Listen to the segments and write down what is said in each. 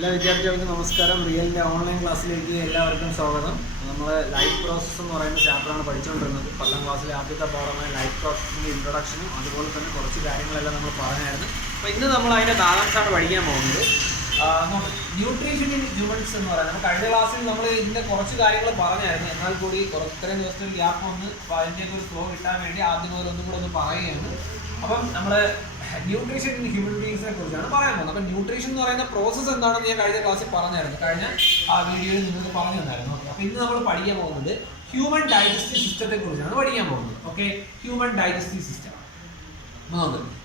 എല്ലാ വിദ്യാർത്ഥികൾക്കും നമസ്കാരം. റിയലിൻ്റെ ഓൺലൈൻ ക്ലാസ്സിലേക്ക് എല്ലാവർക്കും സ്വാഗതം. നമ്മൾ ലൈഫ് പ്രോസസ്സ് എന്ന് പറയുന്ന ചാപ്റ്ററാണ് പഠിച്ചുകൊണ്ടിരുന്നത്. 10ാം ക്ലാസ്സിലെ ആദ്യത്തെ പാഠമായ ലൈഫ് പ്രോസസ്സിൻ്റെ ഇൻട്രൊഡക്ഷനും അതുപോലെ തന്നെ കുറച്ച് കാര്യങ്ങളെല്ലാം നമ്മൾ പറഞ്ഞായിരുന്നു. അപ്പോൾ ഇന്ന് നമ്മൾ അതിൻ്റെ ബാലൻസാണ് പഠിക്കാൻ പോകുന്നത്. ന്യൂട്രീഷൻ ഇൻ ഹ്യൂമൻസ് എന്ന് പറയുന്നത് നമ്മൾ കഴിഞ്ഞ ക്ലാസ്സിൽ നമ്മൾ ഇതിൻ്റെ കുറച്ച് കാര്യങ്ങൾ പറഞ്ഞായിരുന്നു. എന്നാൽ കൂടി ഇത്രയും ദിവസത്തെ ഒരു ഗ്യാപ്പ് വന്ന് അപ്പോൾ അതിൻ്റെയൊക്കെ ഒരു ഫ്ലോ കിട്ടാൻ വേണ്ടി ആദ്യം മുതൽ ഒന്നും കൂടെ ഒന്ന് പറയുകയാണ്. അപ്പം നമ്മൾ ന്യൂട്രീഷൻ ഇൻ ഹ്യൂമൻ ബീങ്സിനെ കുറിച്ചാണ് പറയാൻ പോകുന്നത്. അപ്പം ന്യൂട്രീഷൻ എന്ന് പറയുന്ന പ്രോസസ്സ് എന്താണെന്ന് ഞാൻ കഴിഞ്ഞ ക്ലാസ്സിൽ പറഞ്ഞായിരുന്നു. കഴിഞ്ഞ ആ വീഡിയോയിൽ നിങ്ങൾക്ക് പറഞ്ഞു തന്നായിരുന്നു. ഓക്കെ, അപ്പോൾ ഇന്ന് നമ്മൾ പഠിക്കാൻ പോകുന്നത് ഹ്യൂമൻ ഡൈജസ്റ്റീവ് സിസ്റ്റത്തെ കുറിച്ചാണ് പഠിക്കാൻ പോകുന്നത്. Okay, human digestive system.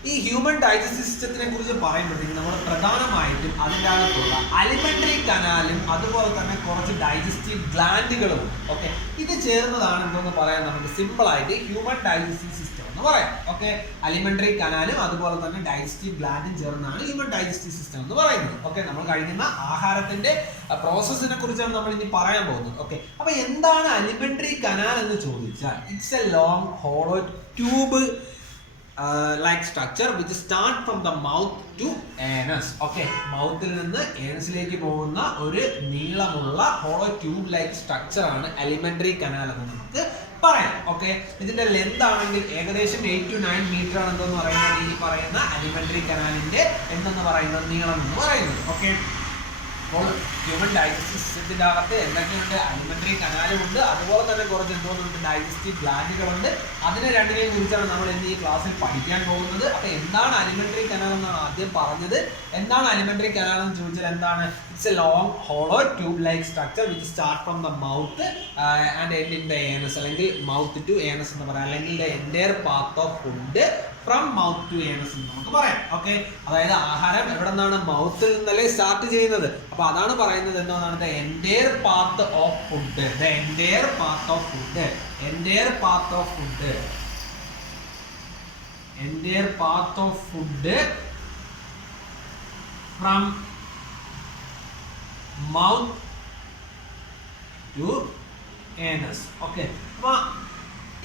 ഈ ഹ്യൂമൻ ഡൈജസ്റ്റീവ് സിസ്റ്റത്തിനെ കുറിച്ച് പറയുമ്പോഴത്തേക്കും നമ്മൾ പ്രധാനമായിട്ടും അതിൻ്റെ അകത്തുള്ള അലിമെന്ററി കനാലും അതുപോലെ തന്നെ കുറച്ച് ഡൈജസ്റ്റീവ് ഗ്ലാൻഡുകളും. ഓക്കെ, ഇത് ചേർന്നതാണ് എന്തോന്ന് പറയാൻ നമുക്ക് സിമ്പിളായിട്ട് ഹ്യൂമൻ ഡൈജസ്റ്റീവ് സിസ്റ്റം എന്ന് പറയാം. ഓക്കെ, അലിമെന്ററി കനാലും അതുപോലെ തന്നെ ഡൈജസ്റ്റീവ് ഗ്ലാൻഡും ചേർന്നാണ് ഹ്യൂമൻ ഡൈജസ്റ്റീവ് സിസ്റ്റം എന്ന് പറയുന്നത്. ഓക്കെ, നമ്മൾ കഴിക്കുന്ന ആഹാരത്തിന്റെ പ്രോസസ്സിനെ കുറിച്ചാണ് നമ്മൾ ഇനി പറയാൻ പോകുന്നത്. ഓക്കെ, അപ്പൊ എന്താണ് അലിമെന്ററി കനാൽ എന്ന് ചോദിച്ചാൽ it's a long hollow tube like structure which start from the mouth to anus. Okay, മൗത്തിൽ നിന്ന് ഏനസിലേക്ക് പോകുന്ന ഒരു നീളമുള്ള ഹോളോ ട്യൂബ് ലൈക്ക് സ്ട്രക്ചർ ആണ് അലിമെന്ററി കനാൽ എന്ന് നമുക്ക് പറയാം. ഓക്കെ, ഇതിന്റെ ലെന്ത് ആണെങ്കിൽ ഏകദേശം 8 to 9 മീറ്റർ ആണ് എന്തെന്ന് പറയുന്നത് ഈ പറയുന്ന അലിമെന്ററി കനാലിന്റെ എന്തെന്ന് പറയുന്നത് നീളം എന്ന് പറയുന്നത്. ഓക്കെ, അപ്പോൾ ഹ്യൂമൻ ഡൈജസ്റ്റീവ് സിസ്റ്റത്തിൻ്റെ അകത്ത് എന്തൊക്കെയുണ്ട്? അലിമെന്ററി കനാലും ഉണ്ട്, അതുപോലെ തന്നെ കുറച്ച് എന്തോന്നുണ്ട്? ഡൈജസ്റ്റീവ് ഗ്ലാൻഡുകളുണ്ട്. അതിനെ രണ്ടിനെയും കുറിച്ചാണ് നമ്മൾ ഇന്ന് ഈ ക്ലാസ്സിൽ പഠിക്കാൻ പോകുന്നത്. അപ്പോൾ എന്താണ് അലിമെന്ററി കനാൽ എന്നാണ് ആദ്യം പറഞ്ഞത്. എന്താണ് അലിമെന്ററി കനാൽ എന്ന് ചോദിച്ചാൽ എന്താണ്? It's a long hollow tube like structure which start from the mouth and end in the anus, അല്ലെങ്കിൽ മൗത്ത് ടു ഏനസ് എന്ന് പറയാം, അല്ലെങ്കിൽ the entire path of food from mouth to anus എന്ന് നമുക്ക് പറയാം. ഓക്കെ, അതായത് ആഹാരം എവിടെ നിന്നാണ്? മൗത്തിൽ നിന്നല്ലേ സ്റ്റാർട്ട് ചെയ്യുന്നത്. അപ്പൊ അതാണ് പറയുന്നത് എന്താണ്? The entire path of food, the entire path of food, entire path of food, entire path of food from mouth to anus. Okay, അപ്പൊ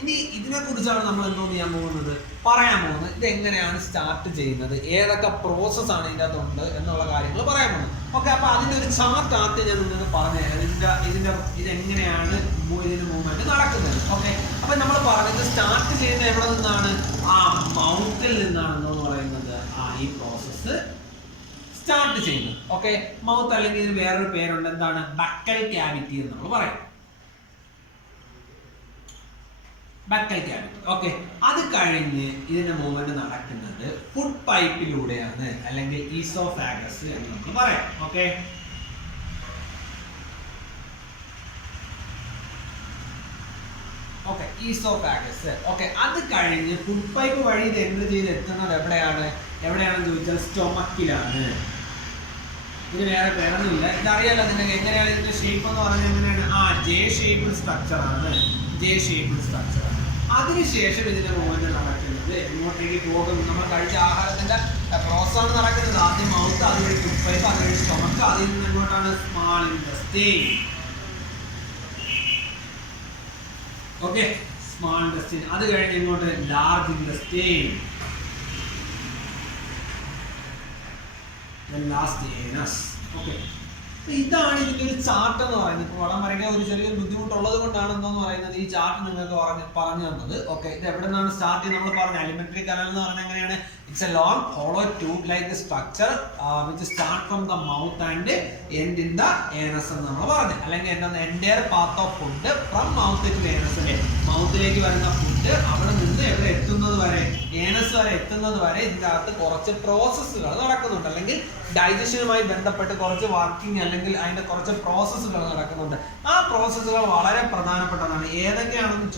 ഇനി ഇതിനെ കുറിച്ചാണ് നമ്മൾ എന്തോ ചെയ്യാൻ പോകുന്നത്, പറയാൻ പോകുന്നത്. ഇത് എങ്ങനെയാണ് സ്റ്റാർട്ട് ചെയ്യുന്നത്, ഏതൊക്കെ പ്രോസസ്സാണ് ഇതിൻ്റെ അകത്തുണ്ട് എന്നുള്ള കാര്യങ്ങൾ പറയാൻ പോകുന്നത്. ഓക്കെ, അപ്പോൾ അതിൻ്റെ ഒരു ചാർട്ട് ആദ്യം ഞാൻ നിങ്ങൾക്ക് പറഞ്ഞു തരാം. ഇതെങ്ങനെയാണ് ഇതിന് മൂവ്മെന്റ് നടക്കുന്നത്. ഓക്കെ, അപ്പം നമ്മൾ പറഞ്ഞത് സ്റ്റാർട്ട് ചെയ്യുന്നത് എവിടെ നിന്നാണ്? ആ മൗത്തിൽ നിന്നാണെന്ന് പറയുന്നത് ഈ പ്രോസസ്സ് സ്റ്റാർട്ട് ചെയ്യുന്നത്. ഓക്കെ, മൗത്ത് അല്ലെങ്കിൽ ഇതിന് വേറൊരു പേരുണ്ട്, എന്താണ്? ബക്കൽ ക്യാവിറ്റി എന്ന് നമ്മൾ പറയും. Buccal cavity. ഓക്കെ, അത് കഴിഞ്ഞ് ഇതിന്റെ മൂവ്മെന്റ് നടക്കുന്നത് ഫുഡ് പൈപ്പിലൂടെയാണ്, അല്ലെങ്കിൽ ഈസോഫാഗസ് എന്ന് നമുക്ക് പറയാം. Okay, okay, oesophagus. ഓക്കെ, അത് കഴിഞ്ഞ് ഫുഡ് പൈപ്പ് വഴി ഇത് എന്ത് ചെയ്ത് എത്തുന്നത് എവിടെയാണെന്ന് ചോദിച്ചാൽ സ്റ്റൊമക്കിലാണ്. ഇതിന് വേറെ പേരൊന്നുമില്ല, ഇതറിയാലോ നിങ്ങൾക്ക്. എങ്ങനെയാണ് ഇതിന്റെ ഷേപ്പ് എന്ന് പറഞ്ഞാൽ എങ്ങനെയാണ്? ജെ ഷേപ്പ് സ്ട്രക്ചർ ആണ്, ജെ ഷേപ്പ് സ്ട്രക്ചർ. അതിനുശേഷം ഇതിന്റെ മൂവ്മെന്റ് നടക്കുന്നത് എങ്ങോട്ടേക്ക് പോകും? നമ്മൾ കഴിച്ച ആഹാരത്തിന്റെ പ്രോസസ്സാണ് നടക്കുന്നത്. ആദ്യം മൗത്ത്, അതുവഴി ഫുഡ് പൈപ്പ്, അതുവഴി സ്റ്റൊമക്ക്, അതിൽ നിന്ന് എങ്ങോട്ടാണ്? Small intestine. Okay, small intestine. അത് കഴിഞ്ഞ് എങ്ങോട്ട്? Large intestine, last anus. Okay, ഇതാണ് ഇതിന്റെ ഒരു ചാർട്ട് എന്ന് പറയുന്നത്. ഇപ്പോൾ വളം വരയ്ക്കാൻ ഒരു ചെറിയൊരു ബുദ്ധിമുട്ടുള്ളത് കൊണ്ടാണ് എന്തോന്ന് പറയുന്നത് ഈ ചാർട്ട് നിങ്ങൾക്ക് പറഞ്ഞു തന്നത്. ഓക്കെ, ഇത് എവിടെ നിന്നാണ് സ്റ്റാർട്ട് ചെയ്യുന്നത്? നമ്മൾ പറഞ്ഞു അലിമെന്ററി കനാൽ എന്ന് പറഞ്ഞാൽ എങ്ങനെയാണ്? It's a long hollow tube like structure which start from the mouth and end in the anus എന്ന് നമ്മൾ പറഞ്ഞു. അല്ലെങ്കിൽ എന്താണ്? Entire path of food from mouth to anus. മൗത്തിലേക്ക് വരുന്ന ഫുഡ് അവിടെ നിന്ന് എവിടെ എത്തുന്നത് വരെ, ഏനസ് വരെ എത്തുന്നത് വരെ ഇതിൻ്റെ അകത്ത് കുറച്ച് പ്രോസസ്സുകൾ നടക്കുന്നുണ്ട്, അല്ലെങ്കിൽ ഡൈജഷനുമായി ബന്ധപ്പെട്ട് കുറച്ച് വർക്കിംഗ് അല്ലെങ്കിൽ അതിന്റെ കുറച്ച് പ്രോസസ്സുകൾ നടക്കുന്നുണ്ട്. ആ പ്രോസസ്സുകൾ വളരെ പ്രധാനപ്പെട്ടതാണ്. ഏതൊക്കെയാണെന്ന്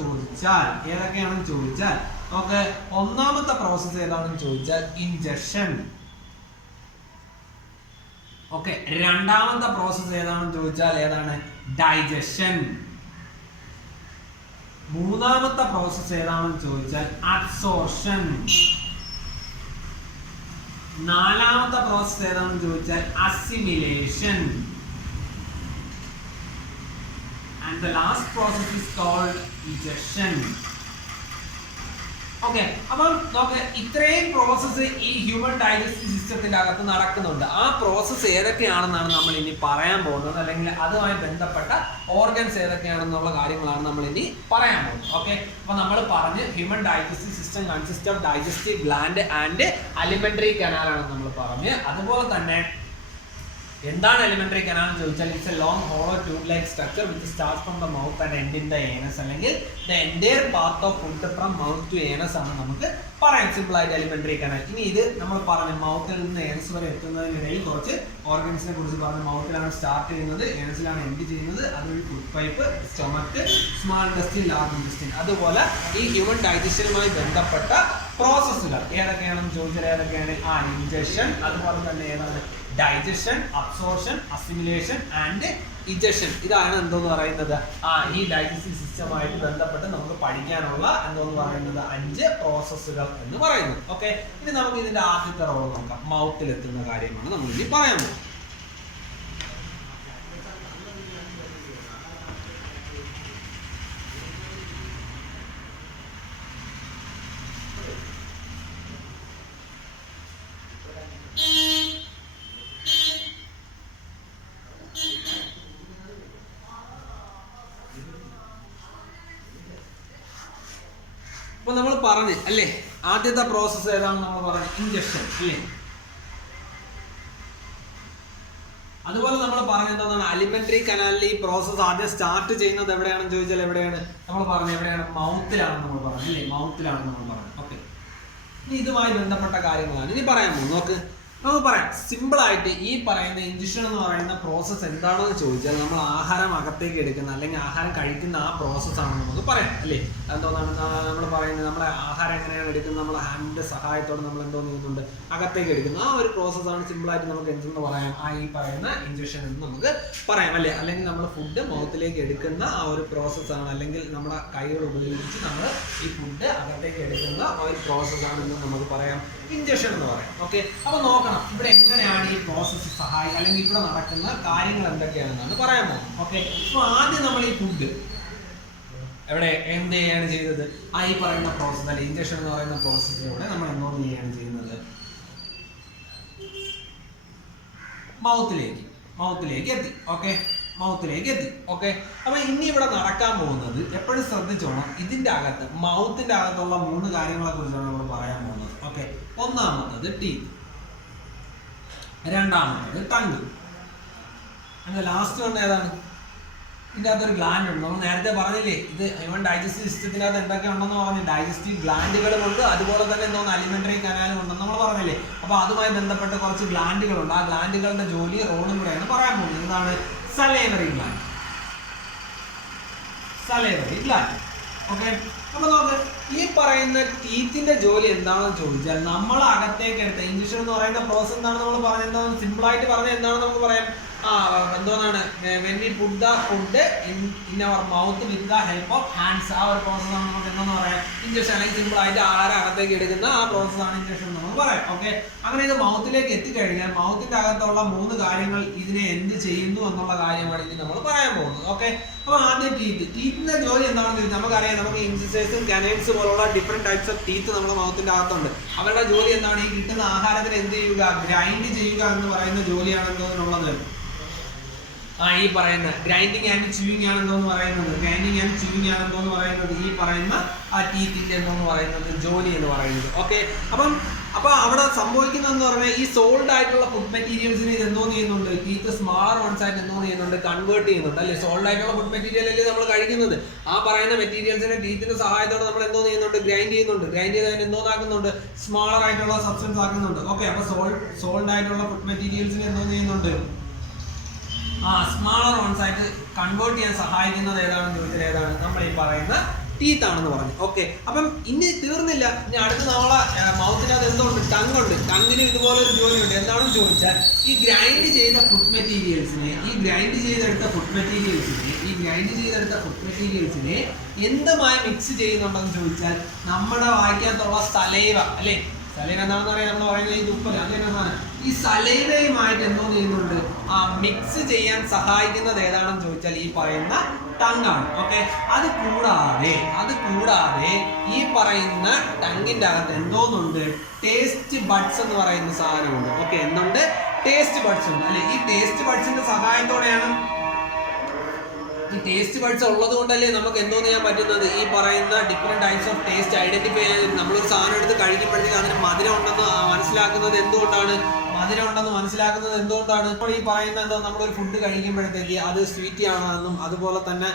ചോദിച്ചാൽ ഓക്കെ, ഒന്നാമത്തെ പ്രോസസ്സ് ഏതാണെന്ന് ചോദിച്ചാൽ ഇൻജക്ഷൻ. ഓക്കെ, രണ്ടാമത്തെ പ്രോസസ്സ് ഏതാണെന്ന് ചോദിച്ചാൽ ഏതാണ്? ഡൈജഷൻ. മൂന്നാമത്തെ പ്രോസസ്സ് ഏതാണെന്ന് ചോദിച്ചാൽ അബ്സോർഷൻ. നാലാമത്തെ പ്രോസസ്സ് ഏതാണെന്ന് ചോദിച്ചാൽ assimilation. And the last process is called ejection. Okay, അപ്പം നോക്ക് ഇത്രയും പ്രോസസ്സ് ഈ ഹ്യൂമൻ ഡൈജസ്റ്റീവ് സിസ്റ്റത്തിന്റെ അകത്ത് നടക്കുന്നുണ്ട്. ആ പ്രോസസ്സ് ഏതൊക്കെയാണെന്നാണ് നമ്മൾ ഇനി പറയാൻ പോകുന്നത്, അല്ലെങ്കിൽ അതുമായി ബന്ധപ്പെട്ട ഓർഗൻസ് ഏതൊക്കെയാണെന്നുള്ള കാര്യങ്ങളാണ് നമ്മൾ ഇനി പറയാൻ പോകുന്നത്. ഓക്കെ, അപ്പൊ നമ്മൾ പറഞ്ഞ് human digestive system consist of digestive gland and alimentary canal ആണ് നമ്മൾ പറഞ്ഞ്. അതുപോലെ തന്നെ എന്താണ് എലിമെന്ററി കനാൽ എന്ന് ചോദിച്ചാൽ it's a long hollow tube like structure which start from the mouth and end in the anus, അല്ലെങ്കിൽ the entire path of food from mouth to anus ആണ് നമുക്ക് പറയാം സിമ്പിൾ ആയിട്ട് എലിമെന്ററി കനാൽ. ഇനി ഇത് നമ്മൾ പറഞ്ഞു മൗത്തിൽ നിന്ന് ഏനസ് വരെ എത്തുന്നതിനിടയിൽ കുറച്ച് ഓർഗൻസിനെ കുറിച്ച് പറഞ്ഞു. മൗത്തിലാണ് സ്റ്റാർട്ട് ചെയ്യുന്നത്, ഏനസിലാണ് എൻഡ് ചെയ്യുന്നത്. അതുവഴി food pipe, stomach, small intestine, large intestine. അതുപോലെ ഈ ഹ്യൂമൻ ഡൈജഷനുമായി ബന്ധപ്പെട്ട പ്രോസസ്സുകൾ ഏതൊക്കെയാണെന്ന് ചോദിച്ചാൽ ഏതൊക്കെയാണ്? ഇൻജഷൻ, അതുപോലെ തന്നെ ഏതാണ് digestion, absorption, assimilation and egestion. ഇതാണ് എന്തോന്ന് പറയുന്നത് ഈ ഡൈജസ്റ്റീവ് സിസ്റ്റമായിട്ട് ബന്ധപ്പെട്ട് നമുക്ക് പഠിക്കാനുള്ള എന്തോന്ന് പറയുന്നത് 5 പ്രോസസ്സുകൾ എന്ന് പറയുന്നത്. ഓക്കെ, ഇനി നമുക്ക് ഇതിന്റെ ആദ്യത്തെ റോൾ നോക്കാം. മൗത്തിൽ എത്തുന്ന കാര്യമാണ് നമ്മൾ ഇനി പറയാൻ പോകുന്നത്. അപ്പൊ നമ്മൾ പറഞ്ഞു അല്ലേ, ആദ്യത്തെ പ്രോസസ്സ് ഏതാണെന്ന് നമ്മൾ പറഞ്ഞു ഇൻജക്ഷൻ അല്ലേ. അതുപോലെ നമ്മൾ പറഞ്ഞതാണ് അലിമെന്ററി കനാലിൽ ഈ പ്രോസസ്സ് ആദ്യം സ്റ്റാർട്ട് ചെയ്യുന്നത് എവിടെയാണെന്ന് ചോദിച്ചാൽ എവിടെയാണ്? നമ്മൾ പറഞ്ഞു എവിടെയാണ്? മൗത്തിലാണ് നമ്മൾ പറഞ്ഞു അല്ലേ, മൗത്തിലാണ് നമ്മൾ പറഞ്ഞു. ഓക്കെ, ഇനി ഇതുമായി ബന്ധപ്പെട്ട കാര്യങ്ങളാണ് ഇനി പറയാൻ പോകുന്നത്. നോക്ക്, നമുക്ക് പറയാം സിമ്പിൾ ആയിട്ട് ഈ പറയുന്ന ഇൻജക്ഷൻ എന്ന് പറയുന്ന പ്രോസസ്സ് എന്താണെന്ന് ചോദിച്ചാൽ നമ്മൾ ആഹാരം അകത്തേക്ക് എടുക്കുന്ന അല്ലെങ്കിൽ ആഹാരം കഴിക്കുന്ന ആ പ്രോസസ്സാണ് നമുക്ക് പറയാം അല്ലേ. എന്തോന്നാണ് നമ്മൾ പറയുന്നത്? നമ്മളെ ആഹാരം എങ്ങനെയാണ് എടുക്കുന്നത്? നമ്മൾ ഹാൻഡിന്റെ സഹായത്തോടെ നമ്മൾ എന്തോ ചെയ്യുന്നുണ്ട്, അകത്തേക്ക് എടുക്കുന്ന ആ ഒരു പ്രോസസ്സാണ് സിമ്പിളായിട്ട് നമുക്ക് എന്തെന്ന് പറയാം? ഈ പറയുന്ന ഇൻജക്ഷൻ എന്ന് നമുക്ക് പറയാം അല്ലേ. അല്ലെങ്കിൽ നമ്മൾ ഫുഡ് മൗത്തിലേക്ക് എടുക്കുന്ന ആ ഒരു പ്രോസസ്സാണ്, അല്ലെങ്കിൽ നമ്മുടെ കൈകൾ ഉപയോഗിച്ച് നമ്മൾ ഈ ഫുഡ് അകത്തേക്ക് എടുക്കുന്ന ആ ഒരു പ്രോസസ്സാണെന്ന് നമുക്ക് പറയാം ഇൻജക്ഷൻ എന്ന് പറയാം. ഓക്കെ, അപ്പൊ നോക്കണം ഇവിടെ എങ്ങനെയാണ് ഈ പ്രോസസ്സ് സഹായിക്കുക, അല്ലെങ്കിൽ ഇവിടെ നടക്കുന്ന കാര്യങ്ങൾ എന്തൊക്കെയാണെന്നാണ് പറയാൻ പോകുന്നത്. ഓക്കെ, അപ്പൊ ആദ്യം നമ്മൾ ഈ ഫുഡ് എവിടെ എന്ത് ചെയ്യാണ് ചെയ്തത്? ഈ പറയുന്ന പ്രോസസ്സ് അല്ലെ ഇൻജക്ഷൻ എന്ന് പറയുന്ന പ്രോസസ്സിലൂടെ നമ്മൾ എന്തോന്ന് ചെയ്യാണ് ചെയ്യുന്നത്? മൗത്തിലേക്ക് എത്തി. ഓക്കെ, മൗത്തിലേക്ക് എത്തി. ഓക്കെ, അപ്പൊ ഇനി ഇവിടെ നടക്കാൻ പോകുന്നത് എപ്പോഴും ശ്രദ്ധിച്ചോണം, ഇതിന്റെ അകത്ത് മൗത്തിന്റെ അകത്തുള്ള 3 കാര്യങ്ങളെ കുറിച്ചാണ് നമ്മൾ പറയാൻ പോകുന്നത്. ഓക്കെ, ഒന്നാമത്തത് ടീത്ത്, രണ്ടാമത്തത് ടങ്, അങ്ങനെ ലാസ്റ്റ് വന്ന ഏതാണ്? ഇതിൻ്റെ അകത്തൊരു ഗ്ലാൻഡ് ഉണ്ട്. നമ്മൾ നേരത്തെ പറഞ്ഞില്ലേ ഇത് ഹ്യൂമൻ ഡൈജസ്റ്റീവ് സിസ്റ്റത്തിനകത്ത് എന്തൊക്കെ ഉണ്ടെന്ന് പറഞ്ഞു? ഡൈജസ്റ്റീവ് ഗ്ലാൻഡുകളുമുണ്ട്, അതുപോലെ തന്നെ എന്തോന്ന് അലിമെന്ററി കനാലും ഉണ്ടെന്ന് നമ്മൾ പറഞ്ഞില്ലേ. അപ്പൊ അതുമായി ബന്ധപ്പെട്ട് കുറച്ച് ഗ്ലാൻഡുകളുണ്ട്. ആ ഗ്ലാൻഡുകളുടെ ജോലി റോളും കൂടെയാണ് പറയാൻ പോകുന്നത്. എന്താണ്? Salivary gland. ഓക്കെ, അപ്പൊ നമുക്ക് ഈ പറയുന്ന ടീത്തിന്റെ ജോലി എന്താണെന്ന് ചോദിച്ചാൽ നമ്മൾ അകത്തേക്ക് എടുത്ത ഇൻജക്ഷൻ എന്ന് പറയുന്ന പ്രോസസ് എന്താണെന്ന് നമ്മൾ പറഞ്ഞത്? എന്താണ് സിമ്പിൾ ആയിട്ട് പറഞ്ഞത്? എന്താണെന്ന് നമുക്ക് പറയാം? എന്തോന്നാണ് when we put the food in our mouth with the help of hands, ആ ഒരു പ്രോസസ്സാണ് നമുക്ക് എന്താണെന്ന് പറയാം ഇൻജക്ഷൻ, അല്ലെങ്കിൽ സിമ്പിൾ ആയിട്ട് ആഹാരം അകത്തേക്ക് എടുക്കുന്ന ആ പ്രോസസ്സാണ് ഇൻജക്ഷൻ എന്ന് നമുക്ക് പറയാം. ഓക്കെ, അങ്ങനെ ഇത് മൗത്തിലേക്ക് എത്തിക്കഴിഞ്ഞാൽ മൗത്തിന്റെ അകത്തുള്ള 3 കാര്യങ്ങൾ ഇതിനെ എന്ത് ചെയ്യുന്നു എന്നുള്ള കാര്യമാണ് ഇനി നമ്മൾ പറയാൻ പോകുന്നത്. ഓക്കെ, അപ്പൊ ആദ്യം ടീത്തിന്റെ ജോലി എന്താണെന്ന് ചോദിച്ചാൽ നമുക്കറിയാം, നമുക്ക് ഇൻസിസേഴ്സും കനൈൻസ് പോലുള്ള ഡിഫറെന്റ് ടൈപ്സ് ഓഫ് ടീത്ത് നമ്മുടെ മൗത്തിന്റെ അകത്തുണ്ട്. അവരുടെ ജോലി എന്താണ്? ഈ കിട്ടുന്ന ആഹാരത്തിന് എന്ത് ചെയ്യുക? ഗ്രൈൻഡ് ചെയ്യുക എന്ന് പറയുന്ന ജോലിയാണ് എന്തോന്നുള്ളത്? ഈ പറയുന്ന ഗ്രൈൻഡിങ് ആൻഡ് ച്യൂയിങ് ആണ് എന്തോന്ന് പറയുന്നത്? ഈ പറയുന്ന ആ ടീത്തിന്റെ എന്തോന്ന് പറയുന്നത് ജോലി എന്ന് പറയുന്നത്. ഓക്കെ, അപ്പൊ അവിടെ സംഭവിക്കുന്നതെന്ന് പറഞ്ഞാൽ ഈ സോൾഡ് ആയിട്ടുള്ള ഫുഡ് മെറ്റീരിയൽസിനെ ഇത് എന്തോ ചെയ്യുന്നുണ്ട്? ടീത്ത് സ്മാളർ വൺസ് ആയിട്ട് എന്തോ ചെയ്യുന്നുണ്ട്? കൺവേർട്ട് ചെയ്യുന്നുണ്ട് അല്ലെ. സോൾഡ് ആയിട്ടുള്ള ഫുഡ് മെറ്റീരിയൽ അല്ലേ നമ്മൾ കഴിക്കുന്നത്. ആ പറയുന്ന മെറ്റീരിയൽസിനെ ടീത്തിന്റെ സഹായത്തോടെ നമ്മൾ എന്തോ ചെയ്യുന്നുണ്ട്? ഗ്രൈൻഡ് ചെയ്യുന്നുണ്ട്. ഗ്രൈൻഡ് ചെയ്ത് എന്തോന്നാക്കുന്നുണ്ട്? സ്മാളർ ആയിട്ടുള്ള സബ്സ്റ്റൻസ് ആക്കുന്നുണ്ട്. ഓക്കെ, അപ്പൊ സോൾഡ് ആയിട്ടുള്ള ഫുഡ് മെറ്റീരിയൽസിനെ എന്തോ ചെയ്യുന്നുണ്ട്? സ്മാളർ വൺസ് ആയിട്ട് കൺവേർട്ട് ചെയ്യാൻ സഹായിക്കുന്നത് ഏതാണെന്ന് ചോദിച്ചാൽ ഏതാണ്? നമ്മൾ ഈ പറയുന്ന ടീത്ത് ആണെന്ന് പറഞ്ഞു. ഓക്കെ, അപ്പം ഇനി തീർന്നില്ല. ഇനി അടുത്ത് നമ്മളെ മൗത്തിനകത്ത് എന്തുണ്ട്? ടങ് ഉണ്ട്. ടങ്ങിന് ഇതുപോലെ ഒരു ജോലിയുണ്ട്. എന്താണെന്ന് ചോദിച്ചാൽ ഈ ഗ്രൈൻഡ് ചെയ്തെടുത്ത ഫുഡ് മെറ്റീരിയൽസിനെ എന്തുമായി മിക്സ് ചെയ്യുന്നുണ്ടെന്ന് ചോദിച്ചാൽ നമ്മുടെ വായിക്കകത്തുള്ള സലൈവ അല്ലെ, സലൈവ എന്താണെന്ന് പറയാൻ നമ്മൾ പറയുന്നത് ഈ തുപ്പൽ അങ്ങനെ ഈ സലൈവയുമായിട്ട് എന്തോ ചെയ്യുന്നുണ്ട്, മിക്സ് ചെയ്യാൻ സഹായിക്കുന്നത് ഏതാണെന്ന് ചോദിച്ചാൽ ഈ പറയുന്ന ടങ്ങാണ്. ഓക്കെ, അത് കൂടാതെ ഈ പറയുന്ന ടങ്ങിന്റെ അകത്ത് എന്തോന്നുണ്ട്, ടേസ്റ്റ് ബഡ്സ് എന്ന് പറയുന്ന സാധനമുണ്ട്. ഓക്കെ, എന്തുണ്ട്, ടേസ്റ്റ് ബഡ്സ് ഉണ്ട് അല്ലെ. ഈ ടേസ്റ്റ് ബഡ്സിന്റെ സഹായത്തോടെയാണ്, ഈ ടേസ്റ്റ് ബഡ്സ് ഉള്ളത് കൊണ്ടല്ലേ നമുക്ക് എന്തോ ചെയ്യാൻ പറ്റുന്നത്, ഈ പറയുന്ന different types of taste identify ചെയ്യാൻ. നമ്മളൊരു സാധനം എടുത്ത് കഴിക്കുമ്പോഴത്തേക്ക് അതിന് മധുരം ഉണ്ടെന്ന് മനസ്സിലാക്കുന്നത് എന്തുകൊണ്ടാണ്, ഇപ്പോൾ ഈ പറയുന്ന എന്താ, നമ്മളൊരു ഫുഡ് കഴിക്കുമ്പോഴത്തേക്ക് അത് സ്വീറ്റ് ആണെന്നും അതുപോലെ തന്നെ